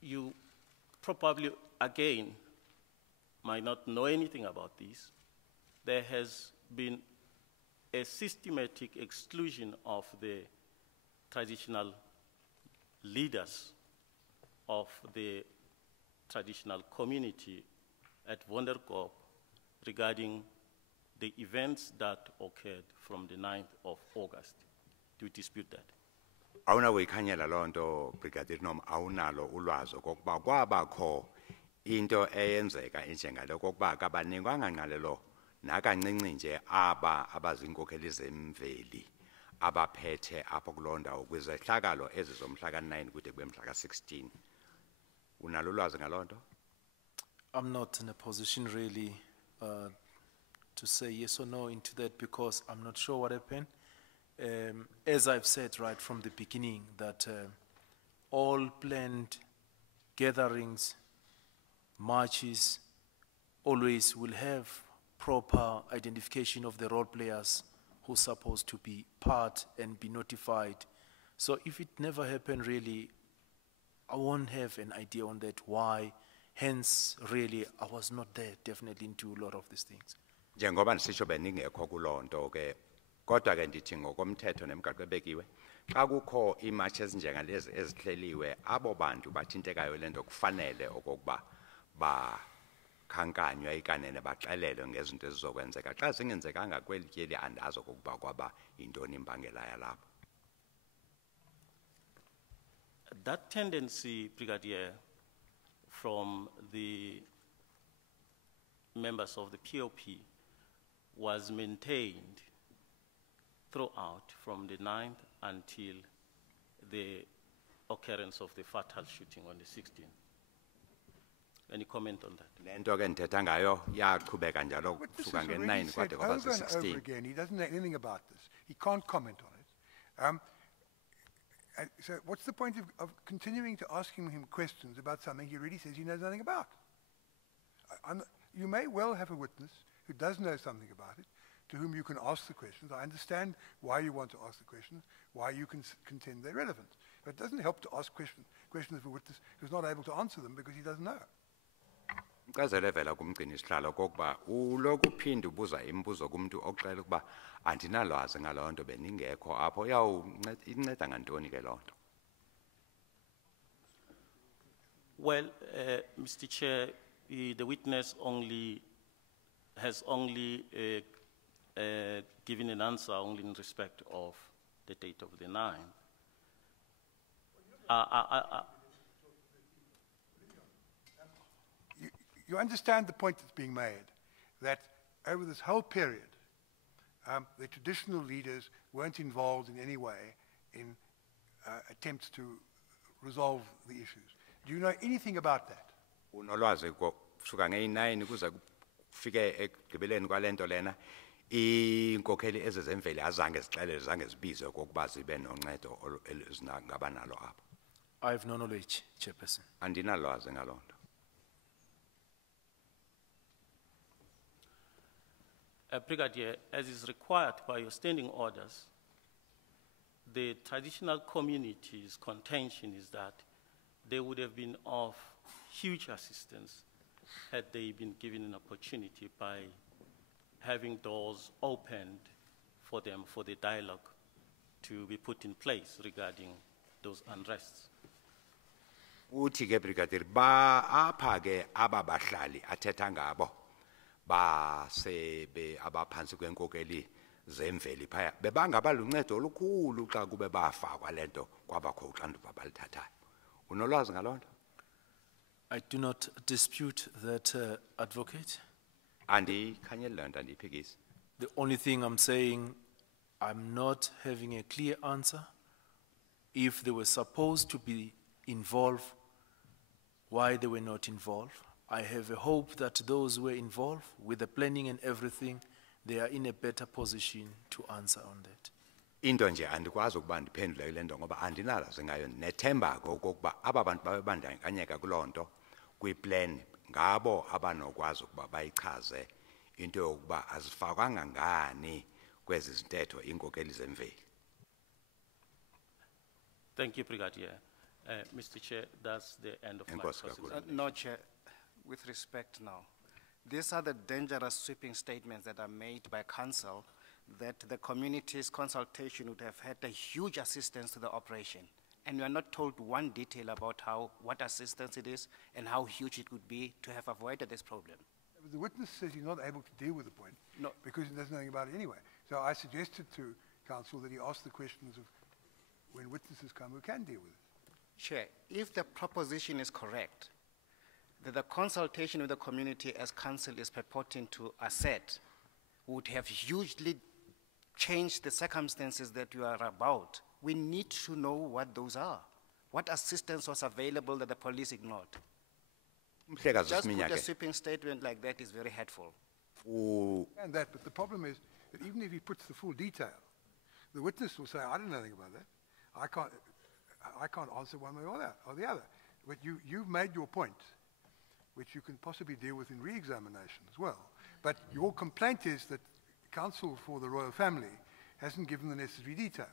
you probably, again, might not know anything about this. There has been a systematic exclusion of the traditional leaders of the traditional community at Wonderkop regarding the events that occurred from the 9th of August. Do you dispute that? Awuna kuyikhanyela loo nto Brigadier noma awunalo ulwazi kokuba kwabakho into eyenzeka enjengalo kokuba kabanikwanga ngqalelo nakancinci nje aba abazinkokheli zemveli abaphethe apho kuloo ndawo kwizehlakalo ezizomhla ka-9 kude kube mhla ka-16. Unalo ulwazi ngaloo nto? I'm not in a position really to say yes or no into that because I'm not sure what happened. As I've said right from the beginning, that all planned gatherings, marches, always will have proper identification of the role players who's supposed to be part and be notified. So if it never happened really, I won't have an idea on that why. Hence, really, I was not there definitely into a lot of these things. Njengoba ndisitsho beningekho kuloo nto ke kodwa ke ndithi ngokomthetho nemigaqo ebekiwe xa kukho iimatshi ezinjengalezi ezihleliwe abo bantu bathintekayo le nto kufanele okokuba bakhankanywe ikanene baxelelwe ngezinto ezizokwenzeka xa zingenzekanga kweli tyeli andazi okokuba kwaba yintoni imbangela yalapho. That tendency, Brigadier, from the members of the POP was maintained throughout from the 9th until the occurrence of the fatal shooting on the 16th. Any comment on that? Le nto ke ndithetha ngayo yaqhubeka njalo But this kusuka is nge-9 already kwade said kwaba over and over si-16. again. He doesn't know anything about this. He can't comment on it. And so what's the point of continuing to asking him questions about something he already says he knows nothing about? You may well have a witness who does know something about it, to whom you can ask the questions. I understand why you want to ask the questions, why you can contend they're relevant. But it doesn't help to ask questions of a witness who's not able to answer them because he doesn't know. Incazelo evela kumgcini sihlalo kokuba uloku uphinda ubuza imibuzo kumuntu oxela ukuba andinalwazi ngaloo nto beningekho apho inceda ngantoni ke loo nto? Well, Mr. Chair, the witness has only given an answer only in respect of the date of the 9th. You understand the point that's being made, that over this whole period, the traditional leaders weren't involved in any way in attempts to resolve the issues. Do you know anything about that? unolwazi kusuka nge-9 kuze kufike ekugqibeleni kwalento lena inkokheli ezezemveli azange zixelele zange zibize kokuba zibe noncedo ezingaba nalo apho. I have no knowledge, Chairperson. Andinalwazi ngaloo nto. Brigadier, as is required by your standing orders, the traditional community's contention is that they would have been of huge assistance had they been given an opportunity by having doors opened for them for the dialogue to be put in place regarding those unrests. Uthi ke brigadier ba apha ke aba bahlali athetha ngabo ba sebe abaphansi kwenkokeli zemveli phaya bebangaba luncedo olukhulu xa kube bafakwa lento kwabakho uxanduva balithathayo. Unolwazi ngaloo nto? I do not dispute that, Advocate. Andikhanyeli loo nto andiyiphikisi. The only thing I'm saying, I'm not having a clear answer. If they were supposed to be involved, why they were not involved. I have a hope that those who were involved with the planning and everything, they are in a better position to answer on that. Into nje andikwazi ukuba ndiphendule kule nto ngoba andinalazi ngayo nethemba kokuba aba bantu babebandakanyeka kuloo nto kwiplan ngabo abanokwazi ukuba bayichaze into yokuba azifakwanga ngani kwezi zintetho inkokeli zemveli. Thank you, Brigadier. Mr. Chair, that's the end of my Enkosi cross-examination. kakhulu. No, Chair, with respect now, these are the dangerous sweeping statements that are made by council that the community's consultation would have had a huge assistance to the operation. And we are not told one detail about what assistance it is and how huge it would be to have avoided this problem. The witness says he's not able to deal with the point No. because he doesn't know anything about it anyway. So I suggested to council that he ask the questions of when witnesses come who can deal with it. Chair, if the proposition is correct, that the consultation with the community as council is purporting to assert would have hugely changed the circumstances that you are about, we need to know what those are. What assistance was available that the police ignored? Umhlekazi Just Siminya put a ke. sweeping statement like that is very hurtful. And that, but the problem is that even if he puts the full detail, the witness will say, I don't know anything about that. I can't answer one way or the other. But you've made your point, which you can possibly deal with in re-examination as well. But your complaint is that counsel for the royal family hasn't given the necessary detail.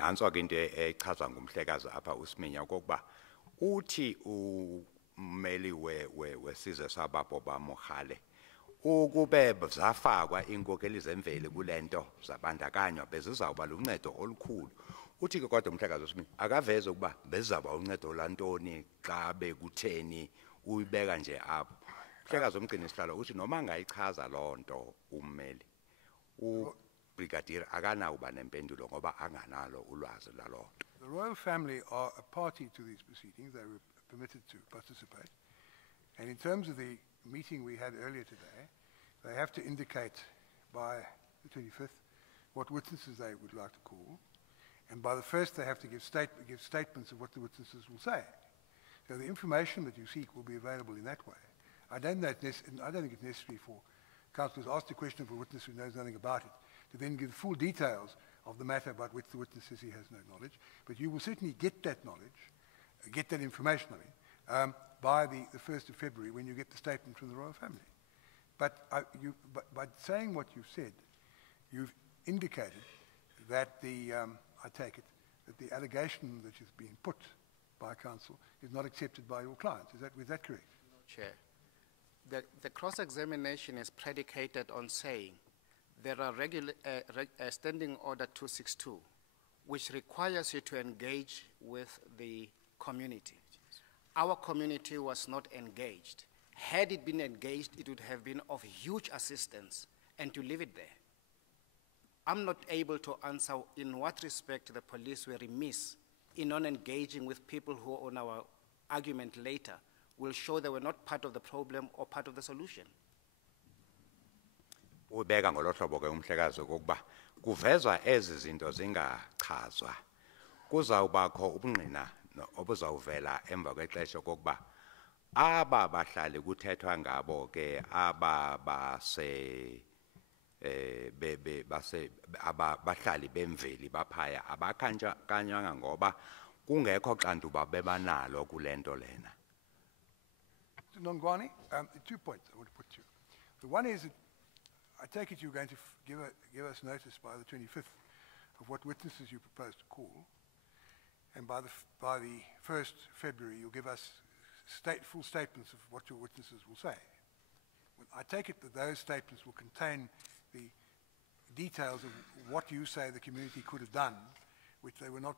Nanso ke into echazwa ngumhlekazi apha uSiminya okokuba uthi ummeli wesizwe sabapho baMogale ukube zafakwa inkokeli zemveli kulento zabandakanywa bezizawuba luncedo olukhulu. Uthi ke kodwa umhlekazi uSiminya akaveze ukuba bezizawuba uncedo lantoni xa bekutheni uyibeka nje apho. Umhlekazi omgcini isihlalo uthi noma angayichaza loo nto ummeli Brigadier akanawuba nempendulo ngoba anganalo ulwazi lalo nto. The royal family are a party to these proceedings. They were permitted to participate. And in terms of the meeting we had earlier today, they have to indicate by the 25th what witnesses they would like to call. And by the 1st, they have to give statements of what the witnesses will say. So the information that you seek will be available in that way. I don't think it's necessary for counsel to ask the question of a witness who knows nothing about it, to then give full details of the matter about which the witness says he has no knowledge. But you will certainly get that knowledge, get that information, by the 1st of February when you get the statement from the royal family. But by saying what you've said, you've indicated that I take it, that the allegation that is being put by counsel is not accepted by your clients. Is that correct? No, Chair. The cross-examination is predicated on saying there are Standing Order 262, which requires you to engage with the community. Our community was not engaged. Had it been engaged, it would have been of huge assistance, and to leave it there. I'm not able to answer in what respect the police were remiss in not engaging with people who, on our argument later, will show they were not part of the problem or part of the solution. Ubeka ngolohlobo ke umhlekazi ukuba kuvezwa ezi zinto zingachazwa kuzawubakho ubungqina no obuzawuvela emva kwexesha kokuba aba bahlali kuthethwa ngabo ke aba base abahlali bemveli baphaya abakhanywanga ngoba kungekho xanduva bebanalo kulento lena. Mr. Nongwane, 2 points I want to put to you. The one is, that I take it you're going to give us notice by the 25th of what witnesses you propose to call, and by the 1st February you'll give us full statements of what your witnesses will say. I take it that those statements will contain the details of what you say the community could have done, which they were not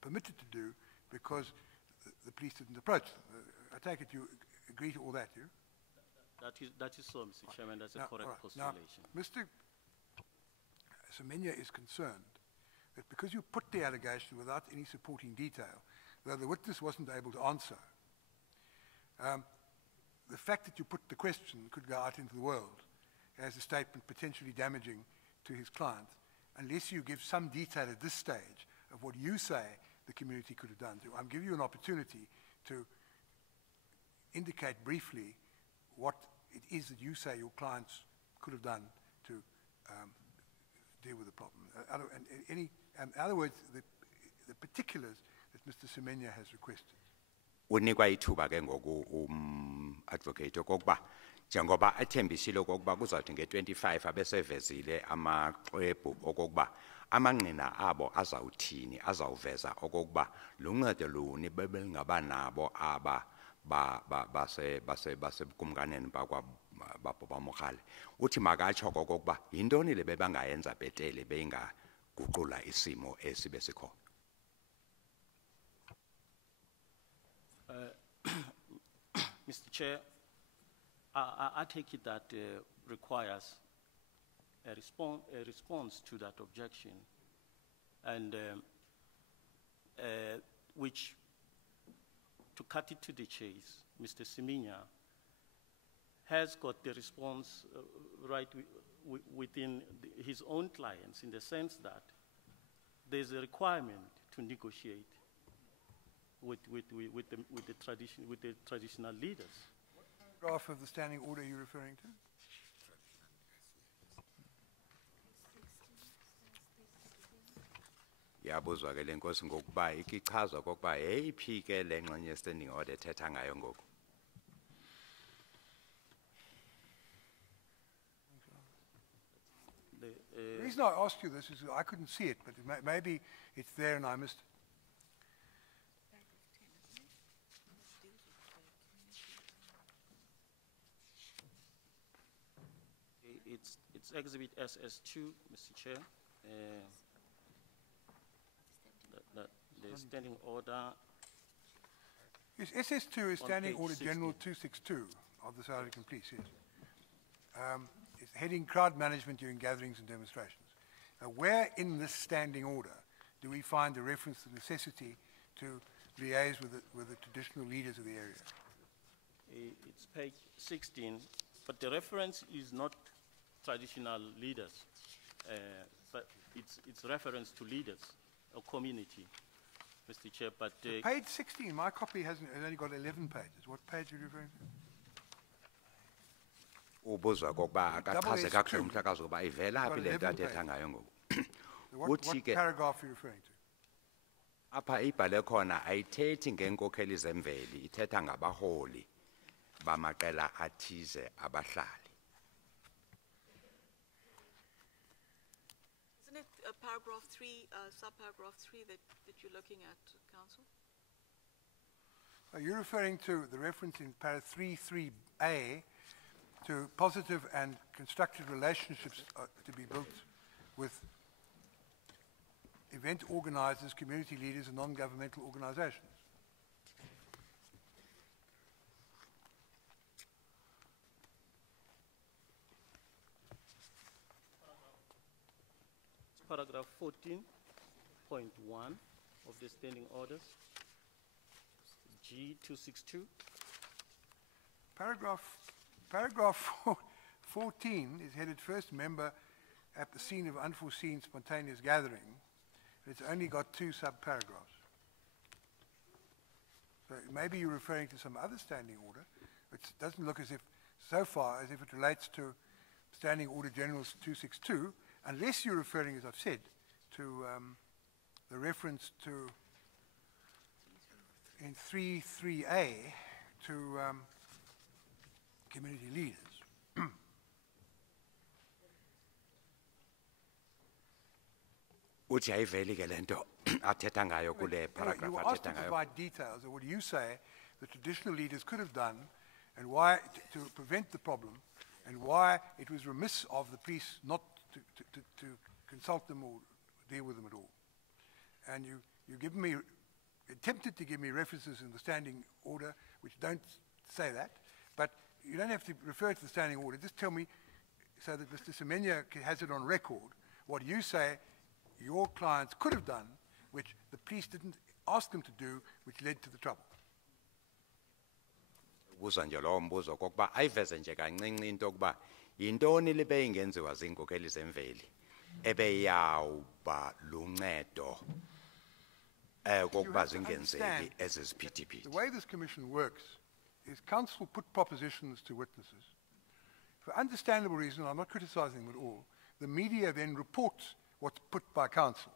permitted to do because the police didn't approach them. I take it you agree to all that, do you? That is so, Mr. Chairman. That's a correct postulation. Now, Mr. Semenya is concerned that because you put the allegation without any supporting detail, though the witness wasn't able to answer, the fact that you put the question could go out into the world as a statement potentially damaging to his client, unless you give some detail at this stage of what you say the community could have done. I'm giving you an opportunity to indicate briefly what it is that you say your clients could have done to deal with the problem. In other words, the particulars that Mr. Semenya has requested. Unikwa ithuba ke ngoku advocate okokuba njengoba athembisile okokuba kuzawuthi nge-25 abesevezile amaxwebhu okokuba amangqina abo azawuthini azawuveza okokuba luncedo luni bebelingaba nabo aba basebukumkaneni bakwaBhobhamogale. Uthi makatsho okokuba yintoni le bebangayenza bhetele beyingaguqula isimo esi besikho. Mr. Chair, I take it that requires a response to that objection, and which, to cut it to the chase, Mr. Semenya has got the response right within his own clients, in the sense that there's a requirement to negotiate with the traditional leaders. What paragraph of the standing order are you referring to? Yabuzwa ke lenkosi ngokuba ikichazwa kokuba yeyiphi ke le ngxenye standing order ethetha ngayo ngoku. The reason I asked you this is I couldn't see it, but maybe it's there and I missed it. It's exhibit SS2, Mr. Chair. The standing order. Yes, SS2 is Standing page Order 60. General 262 of the South African Police, yes. It's heading crowd management during gatherings and demonstrations. Where in this standing order do we find a reference to the necessity to liaise with the traditional leaders of the area? It's page 16, but the reference is not traditional leaders, but it's reference to leaders or community, Mr. Chair. But page 16, my copy has only got 11 pages. What page are you referring to? Ubuzwa kokuba akachaze kakuhle umhlakazi uba ivela phi le nto athetha ngayo ngoku. What paragraph are you referring to? Apha ibhale khona ayithethi ngeenkokheli zemveli, ithetha ngabaholi bamaqela athize abahlali. Isn't it paragraph 3, subparagraph 3 that you're looking at, Council? Are you referring to the reference in paragraph 3.3a to positive and constructive relationships to be built with event organizers, community leaders, and non-governmental organizations? it's paragraph 14.1 of the standing orders, G262. Paragraph 14 is headed first member at the scene of unforeseen spontaneous gathering. It's only got 2 subparagraphs. So maybe you're referring to some other standing order, which doesn't look as if, so far, as if it relates to Standing Order General 262, unless you're referring, as I've said, to the reference to, in 3.3a, to community leaders. Uthi ayiveli ke lento athetha ngayo kule You paragraph were asked athetha to ngayo. provide details of what you say the traditional leaders could have done and why, to prevent the problem, and why it was remiss of the police not to consult them or deal with them at all. And you give me, attempted to give me references in the standing order which don't say that, but you don't have to refer to the standing order. Just tell me, so that Mr. Semenya has it on record, what you say your clients could have done, which the police didn't ask them to do, which led to the trouble. Buza nje lowo mbuzo kokuba ayiveze nje kancinci into yokuba yintoni libe ingenziwa ziinkokheli zemveli ebeyawuba luncedo kokuba zingenzeki eziziphithiphithi. The way this commission works is council put propositions to witnesses. For understandable reasons, I'm not criticizing them at all, the media then reports what's put by council.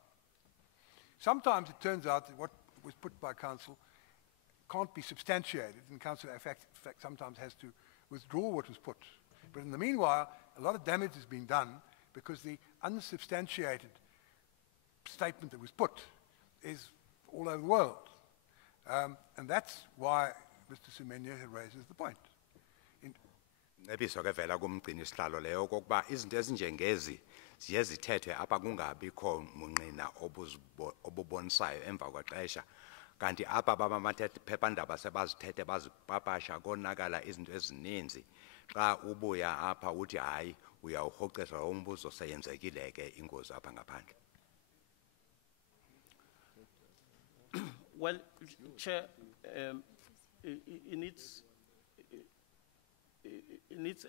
Sometimes it turns out that what was put by council can't be substantiated, and council, in fact, sometimes has to withdraw what was put. But in the meanwhile, a lot of damage has been done because the unsubstantiated statement that was put is all over the world. And that's why Mr. Semenya raises the point. Ebiso ke vela kumgcini isihlalo leyo kokuba izinto ezinjengezi ziye zithethwe apha kungabikho munqina obubonisayo emva kwexesha. Kanti apha phephandaba sebazithethe bazipapasha konakala izinto ezininzi. Xa ubuya apha uthi hayi uyawurhoxisa umbuzo seyenzekile ke ingozi apha ngaphandle. Well, Chair, in its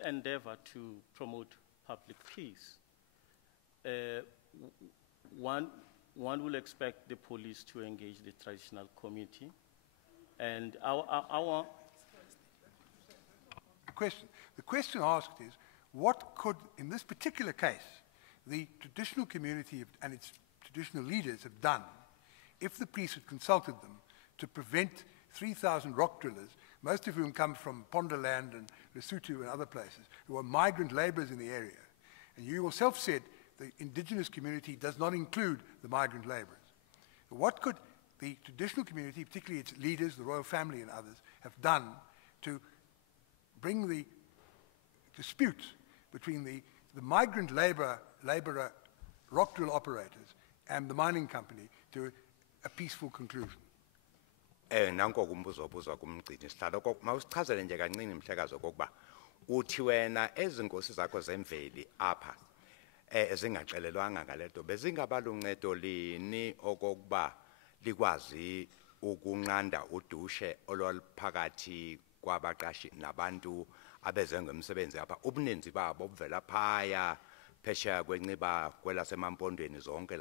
endeavor to promote public peace, one will expect the police to engage the traditional community, and our the question asked is, what could, in this particular case, the traditional community and its traditional leaders have done if the police had consulted them to prevent 3,000 rock drillers, most of whom come from Ponderland and Lesotho and other places, who are migrant laborers in the area. And you yourself said the indigenous community does not include the migrant laborers. What could the traditional community, particularly its leaders, the royal family and others, have done to bring the dispute between the migrant laborer rock drill operators and the mining company to a peaceful conclusion? Nanko kumbuzo obuzwa kumgcini isihlalo mawusichazele nje kancinci Mhlekazi okokuba uthi wena ezinkosi zakho zemveli apha ezingaxelelwanga ngaleto bezingaba luncedo lini okokuba likwazi ukunqanda udushe olwaliphakathi kwabaqashi nabantu abeze ngomsebenzi apha ubuninzi babo obuvela phaya phesheya kwenciba kwelasemapondweni zonke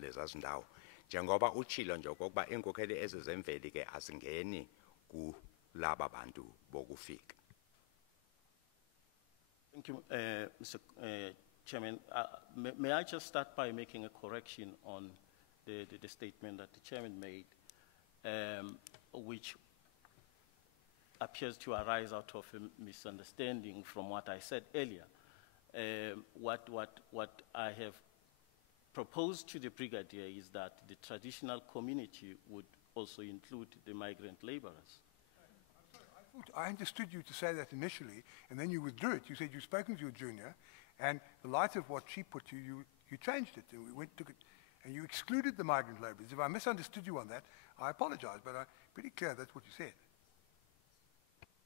lezazindawo njengoba utshilo nje okokuba inkokheli ezizemveli ke asingeni kulaba bantu bokufika. Thank you, Mr. Chairman. May I just start by making a correction on the statement that the Chairman made, which appears to arise out of a misunderstanding from what I said earlier. What I have proposed to the Brigadier is that the traditional community would also include the migrant laborers. I understood you to say that initially, and then you withdrew it. You said you've spoken to your junior, and in light of what she put to you, you changed it, and took it, and you excluded the migrant laborers. If I misunderstood you on that, I apologize, but I'm pretty clear that's what you said.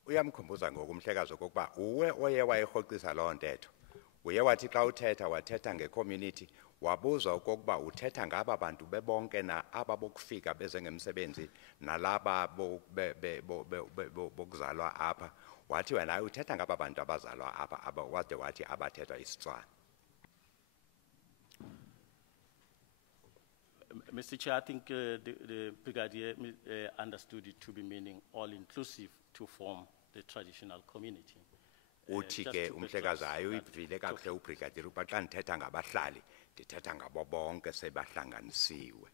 Uyamkhumbuza ngoku Mhlekazi okokuba uwe oye wayirhoxisa loo ntetho uye wathi xa uthetha wathetha ngecommunity wabuzwa okokuba uthetha ngaba bantu bebonke na aba bokufika beze ngemsebenzi nalaba bokuzalwa apha wathi wena uthetha ngaba bantu abazalwa apha wade wathi abathethwa isiTswana. Mr. Chair, I think the Brigadier understood it to be meaning all-inclusive to form the traditional community. Uthi Just ke to umhlekazi buttress ayivile that kahle ubrigadier uba xa ndithetha ngabahlali ndithetha ngabo bonke sebahlanganisiwe.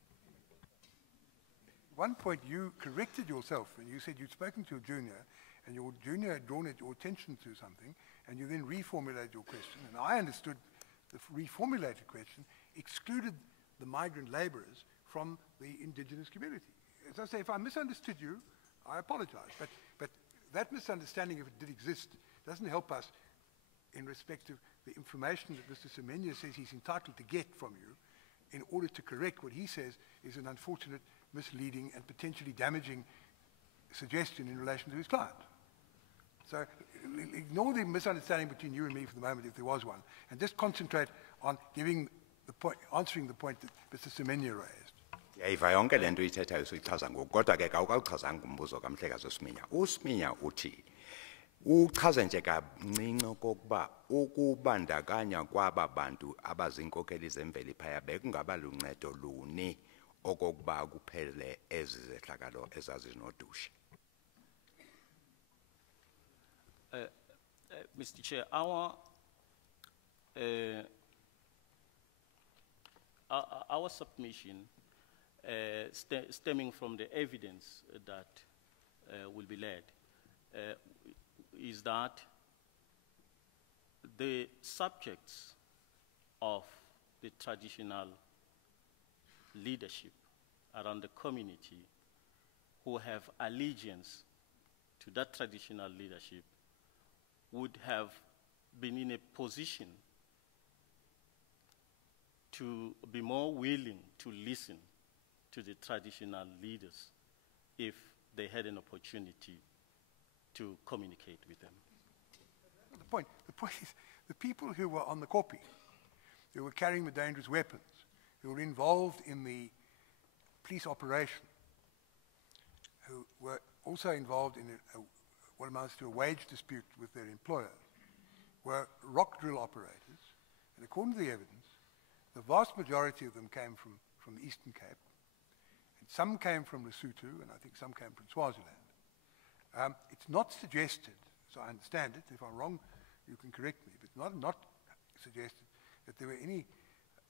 One point you corrected yourself and you said you'd spoken to a junior and your junior had drawn your attention to something and you then reformulated your question, and I understood the reformulated question excluded the migrant laborers from the indigenous community. As I say, if I misunderstood you, I apologize, but that misunderstanding, if it did exist, doesn't help us in respect of the information that Mr. Semenya says he's entitled to get from you in order to correct what he says is an unfortunate, misleading, and potentially damaging suggestion in relation to his client. So ignore the misunderstanding between you and me for the moment, if there was one, and just concentrate on giving the point, answering the point that Mr. Semenya raised. Yayiva yonke lento uyithethayo usichaza ngoku kodwa ke awuchazanga umbuzo kaMhlekazi uSiminya. uSiminya uthi uchaze nje kancinci okokuba ukubandakanya kwaba bantu abazinkokheli zemveli phaya bekungaba luncedo luni okokuba kuphele ezi zehlakalo ezazinodushe. Mr. Chair, our submission, stemming from the evidence that will be led, is that the subjects of the traditional leadership around the community who have allegiance to that traditional leadership would have been in a position to be more willing to listen to the traditional leaders if they had an opportunity to communicate with them. The point is, the people who were on the copy, who were carrying the dangerous weapons, who were involved in the police operation, who were also involved in what amounts to a wage dispute with their employer, were rock drill operators, and according to the evidence, the vast majority of them came from the Eastern Cape, and some came from Lesotho, and I think some came from Swaziland. It's not suggested, so I understand it, if I'm wrong, you can correct me, but not suggested that there were any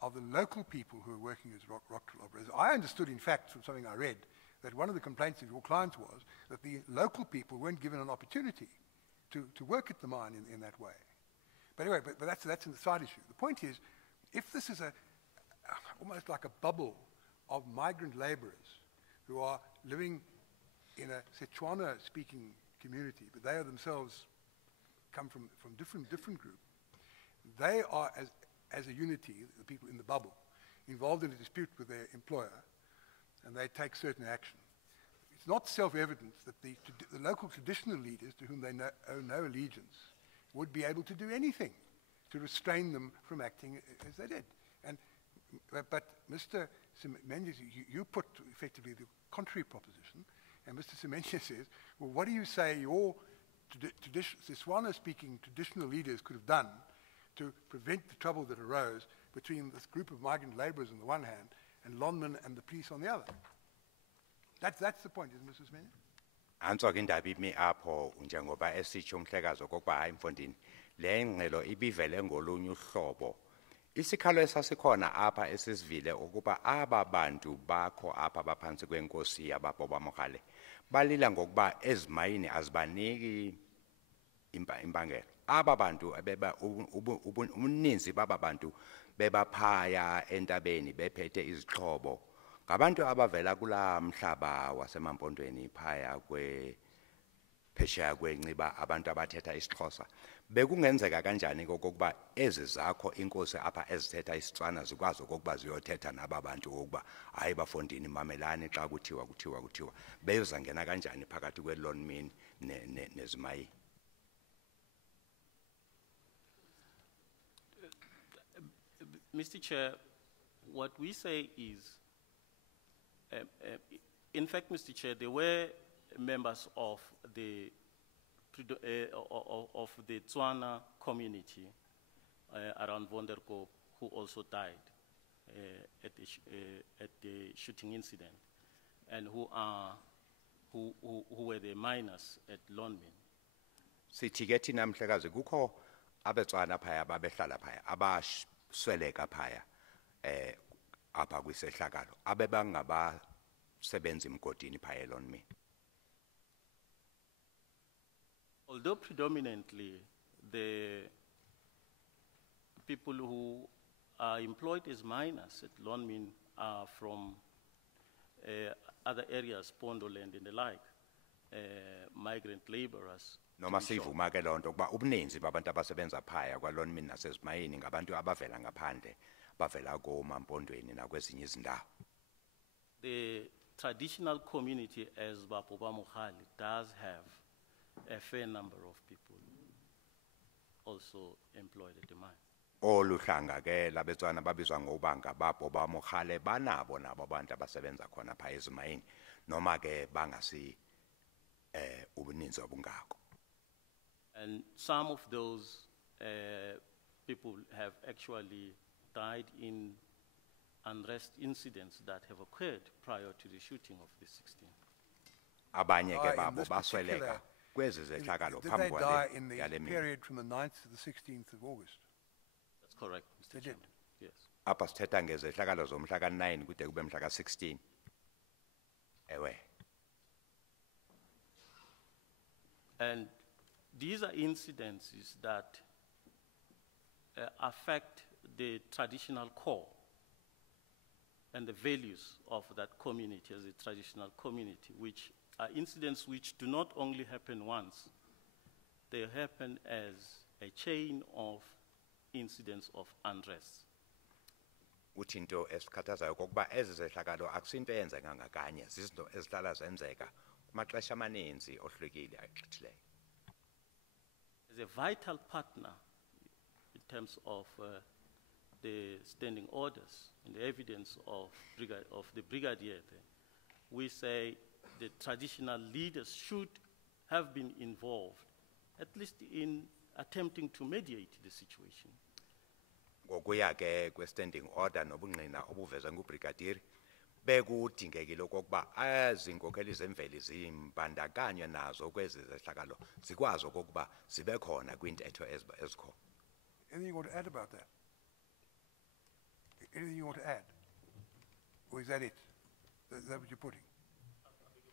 of the local people who were working as rock drill operators. I understood, in fact, from something I read, that one of the complaints of your clients was that the local people weren't given an opportunity to work at the mine in that way. But anyway, but that's a side issue. The point is, if this is almost like a bubble of migrant laborers who are living in a Setswana-speaking community, but they are themselves come from different group, they are, as a unity, the people in the bubble, involved in a dispute with their employer, and they take certain action. It's not self-evident that the local traditional leaders to whom they owe no allegiance would be able to do anything to restrain them from acting as they did. But Mr. Semenya, you put effectively the contrary proposition, and Mr. Semenya says, well, what do you say your Setswana-speaking traditional leaders could have done to prevent the trouble that arose between this group of migrant laborers on the one hand and Lonman and the police on the other? That's the point, isn't it, Mr. Semenya? Antsho-ke indaba imi apho njengoba esitsho umhlekazi okokuba hayi mfondini le ngxelo ibivele ngolunye uhlobo. Isikhalo esasikhona apha esisivile ukuba aba bantu bakho apha baphansi kwenkosi yabaBoba Mogale balila ngokuba ezimayini azibaniki impangelo. Aba bantu uninzi baba bantu bebaphaya entabeni bephethe izixhobo ngabantu abavela kula mhlaba wasemampondweni phaya phesheya kwenciba abantu abathetha isiXhosa. Bekungenzeka kanjani okokuba ezi zakho inkosi apha ezithetha isiTswana zikwazi okokuba ziyothetha naba bantu okokuba hayi bafondini mamelani xa kuthiwa beyozangena kanjani phakathi kweLonmin nezimayini? Mr. Chair, what we say is, in fact, Mr. Chair, there were members of the Tswana community around Wonderkoop who also died at the shooting incident, and who were the minors at Lonmin. Sithi-ke thina mhlekazi kukho abetswana phaya babehlala phaya abasweleka phaya apha kwisehlakalo abebangabasebenzi mgodini phaya eLonmin. Although predominantly the people who are employed as miners at Lonmin are from other areas, Pondoland and the like, migrant laborers. Noma sivuma ke lonto kuba ubuninzi babantu abasebenza phaya kwaLonmin nasezimayini ngabantu abavela ngaphandle bavela koMampondweni nakwezinye izindawo. The traditional community as Bapoba Mohali does have a fair number of people also employed at the mine. Oluhlanga ke labetswana babizwa ngobanga baPoba Mohale banabo nabo abantu abasebenza khona phaya ezimayini noma ke bangasi ubuninzi obungako. And some of those people have actually died in unrest incidents that have occurred prior to the shooting of the 16th. Abanye ke In babo this basweleka kwezi zehlakalo Did phambi they die in yale the mini. period from the 9th to the 16th of August? That's correct, Mr. They did? Chairman. Yes. Apha sithetha ngezehlakalo zomhla ka9 kude kube mhla ka16. Ewe. And these are incidences that affect the traditional core and the values of that community as a traditional community, which are incidents which do not only happen once, they happen as a chain of incidents of unrest. Uthi into esikhathazayo kokuba ezi zehlakalo akusinto eyenzeka ngakanye zizinto ezihlala zenzeka kumaxesha amaninzi ohlukile ayixithileyo. As a vital partner in terms of the standing orders and the evidence of the brigadier there, we say the traditional leaders should have been involved, at least in attempting to mediate the situation. Ngokuya ke kwe-standing order nobungqina obuvezwe ngubrigadier bekudingekile okokuba ezinkokheli zemveli zimbandakanywe nazo kwezi zehlakalo zikwazi okokuba zibe khona kwintetho ezikho. Anything you want to add about that? Anything you want to add? Or is that it? Is that what you're putting?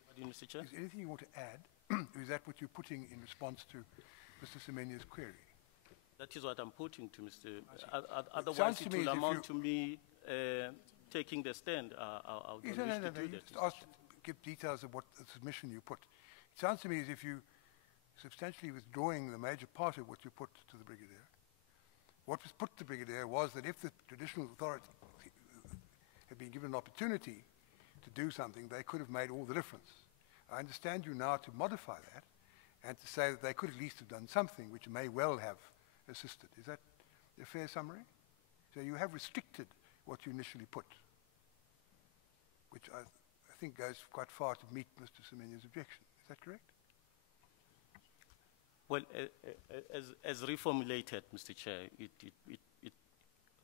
Pardon, Mr. Chair? Is there anything you want to add? Or is that what you're putting in response to Mr. Semenya's query? That is what I'm putting to Mr. sounds Otherwise, to it me as will if amount you- to me taking the stand. I Yes, don't wish to do you that. just asked to give details of what the submission you put. It sounds to me as if you substantially withdrawing the major part of what you put to the brigadier. What was put to the brigadier was that if the traditional authority had been given an opportunity to do something, they could have made all the difference. I understand you now to modify that and to say that they could at least have done something which may well have assisted. Is that a fair summary? So you have restricted what you initially put, which I think goes quite far to meet Mr. Semenya's objection. Is that correct? Well, as reformulated, Mr. Chair,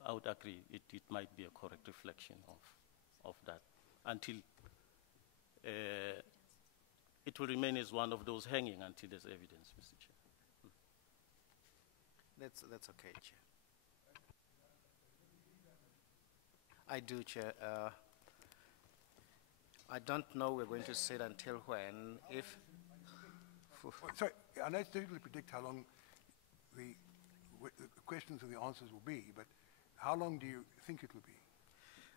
I would agree, it might be a correct reflection of that until it will remain as one of those hanging until there's evidence, Mr. Chair. That's okay, Chair. I do, Chair. I don't know we're going to sit until when. If Well, sorry, I know it's difficult to predict how long the questions and the answers will be, but how long do you think it will be?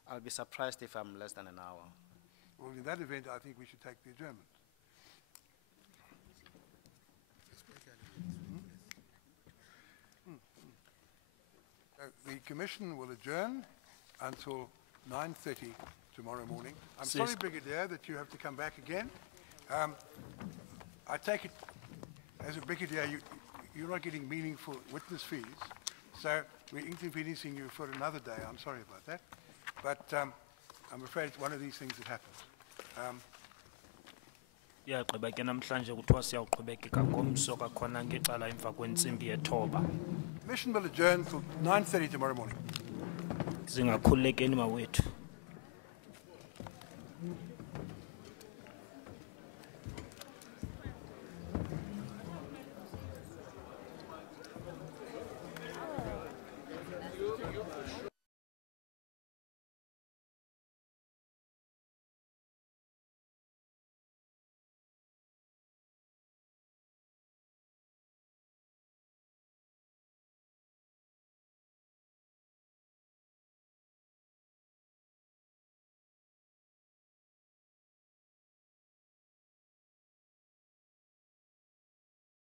I'll be surprised if I'm less than an hour. Well, in that event, I think we should take the adjournment. The commission will adjourn until 9:30 tomorrow morning. I'm sorry, Brigadier, that you have to come back again. I take it, as a brigadier, you're not getting meaningful witness fees, so we're inconveniencing you for another day. I'm sorry about that. But I'm afraid it's one of these things that happens. Yaqhubeka ke namhlanje kuthiwa siyawuqhubekeka ngomso kakhona ngecala emva kwentsimbi yethoba. Commission will adjourn till 9:30 tomorrow morning. zingakhululekeni mawethu.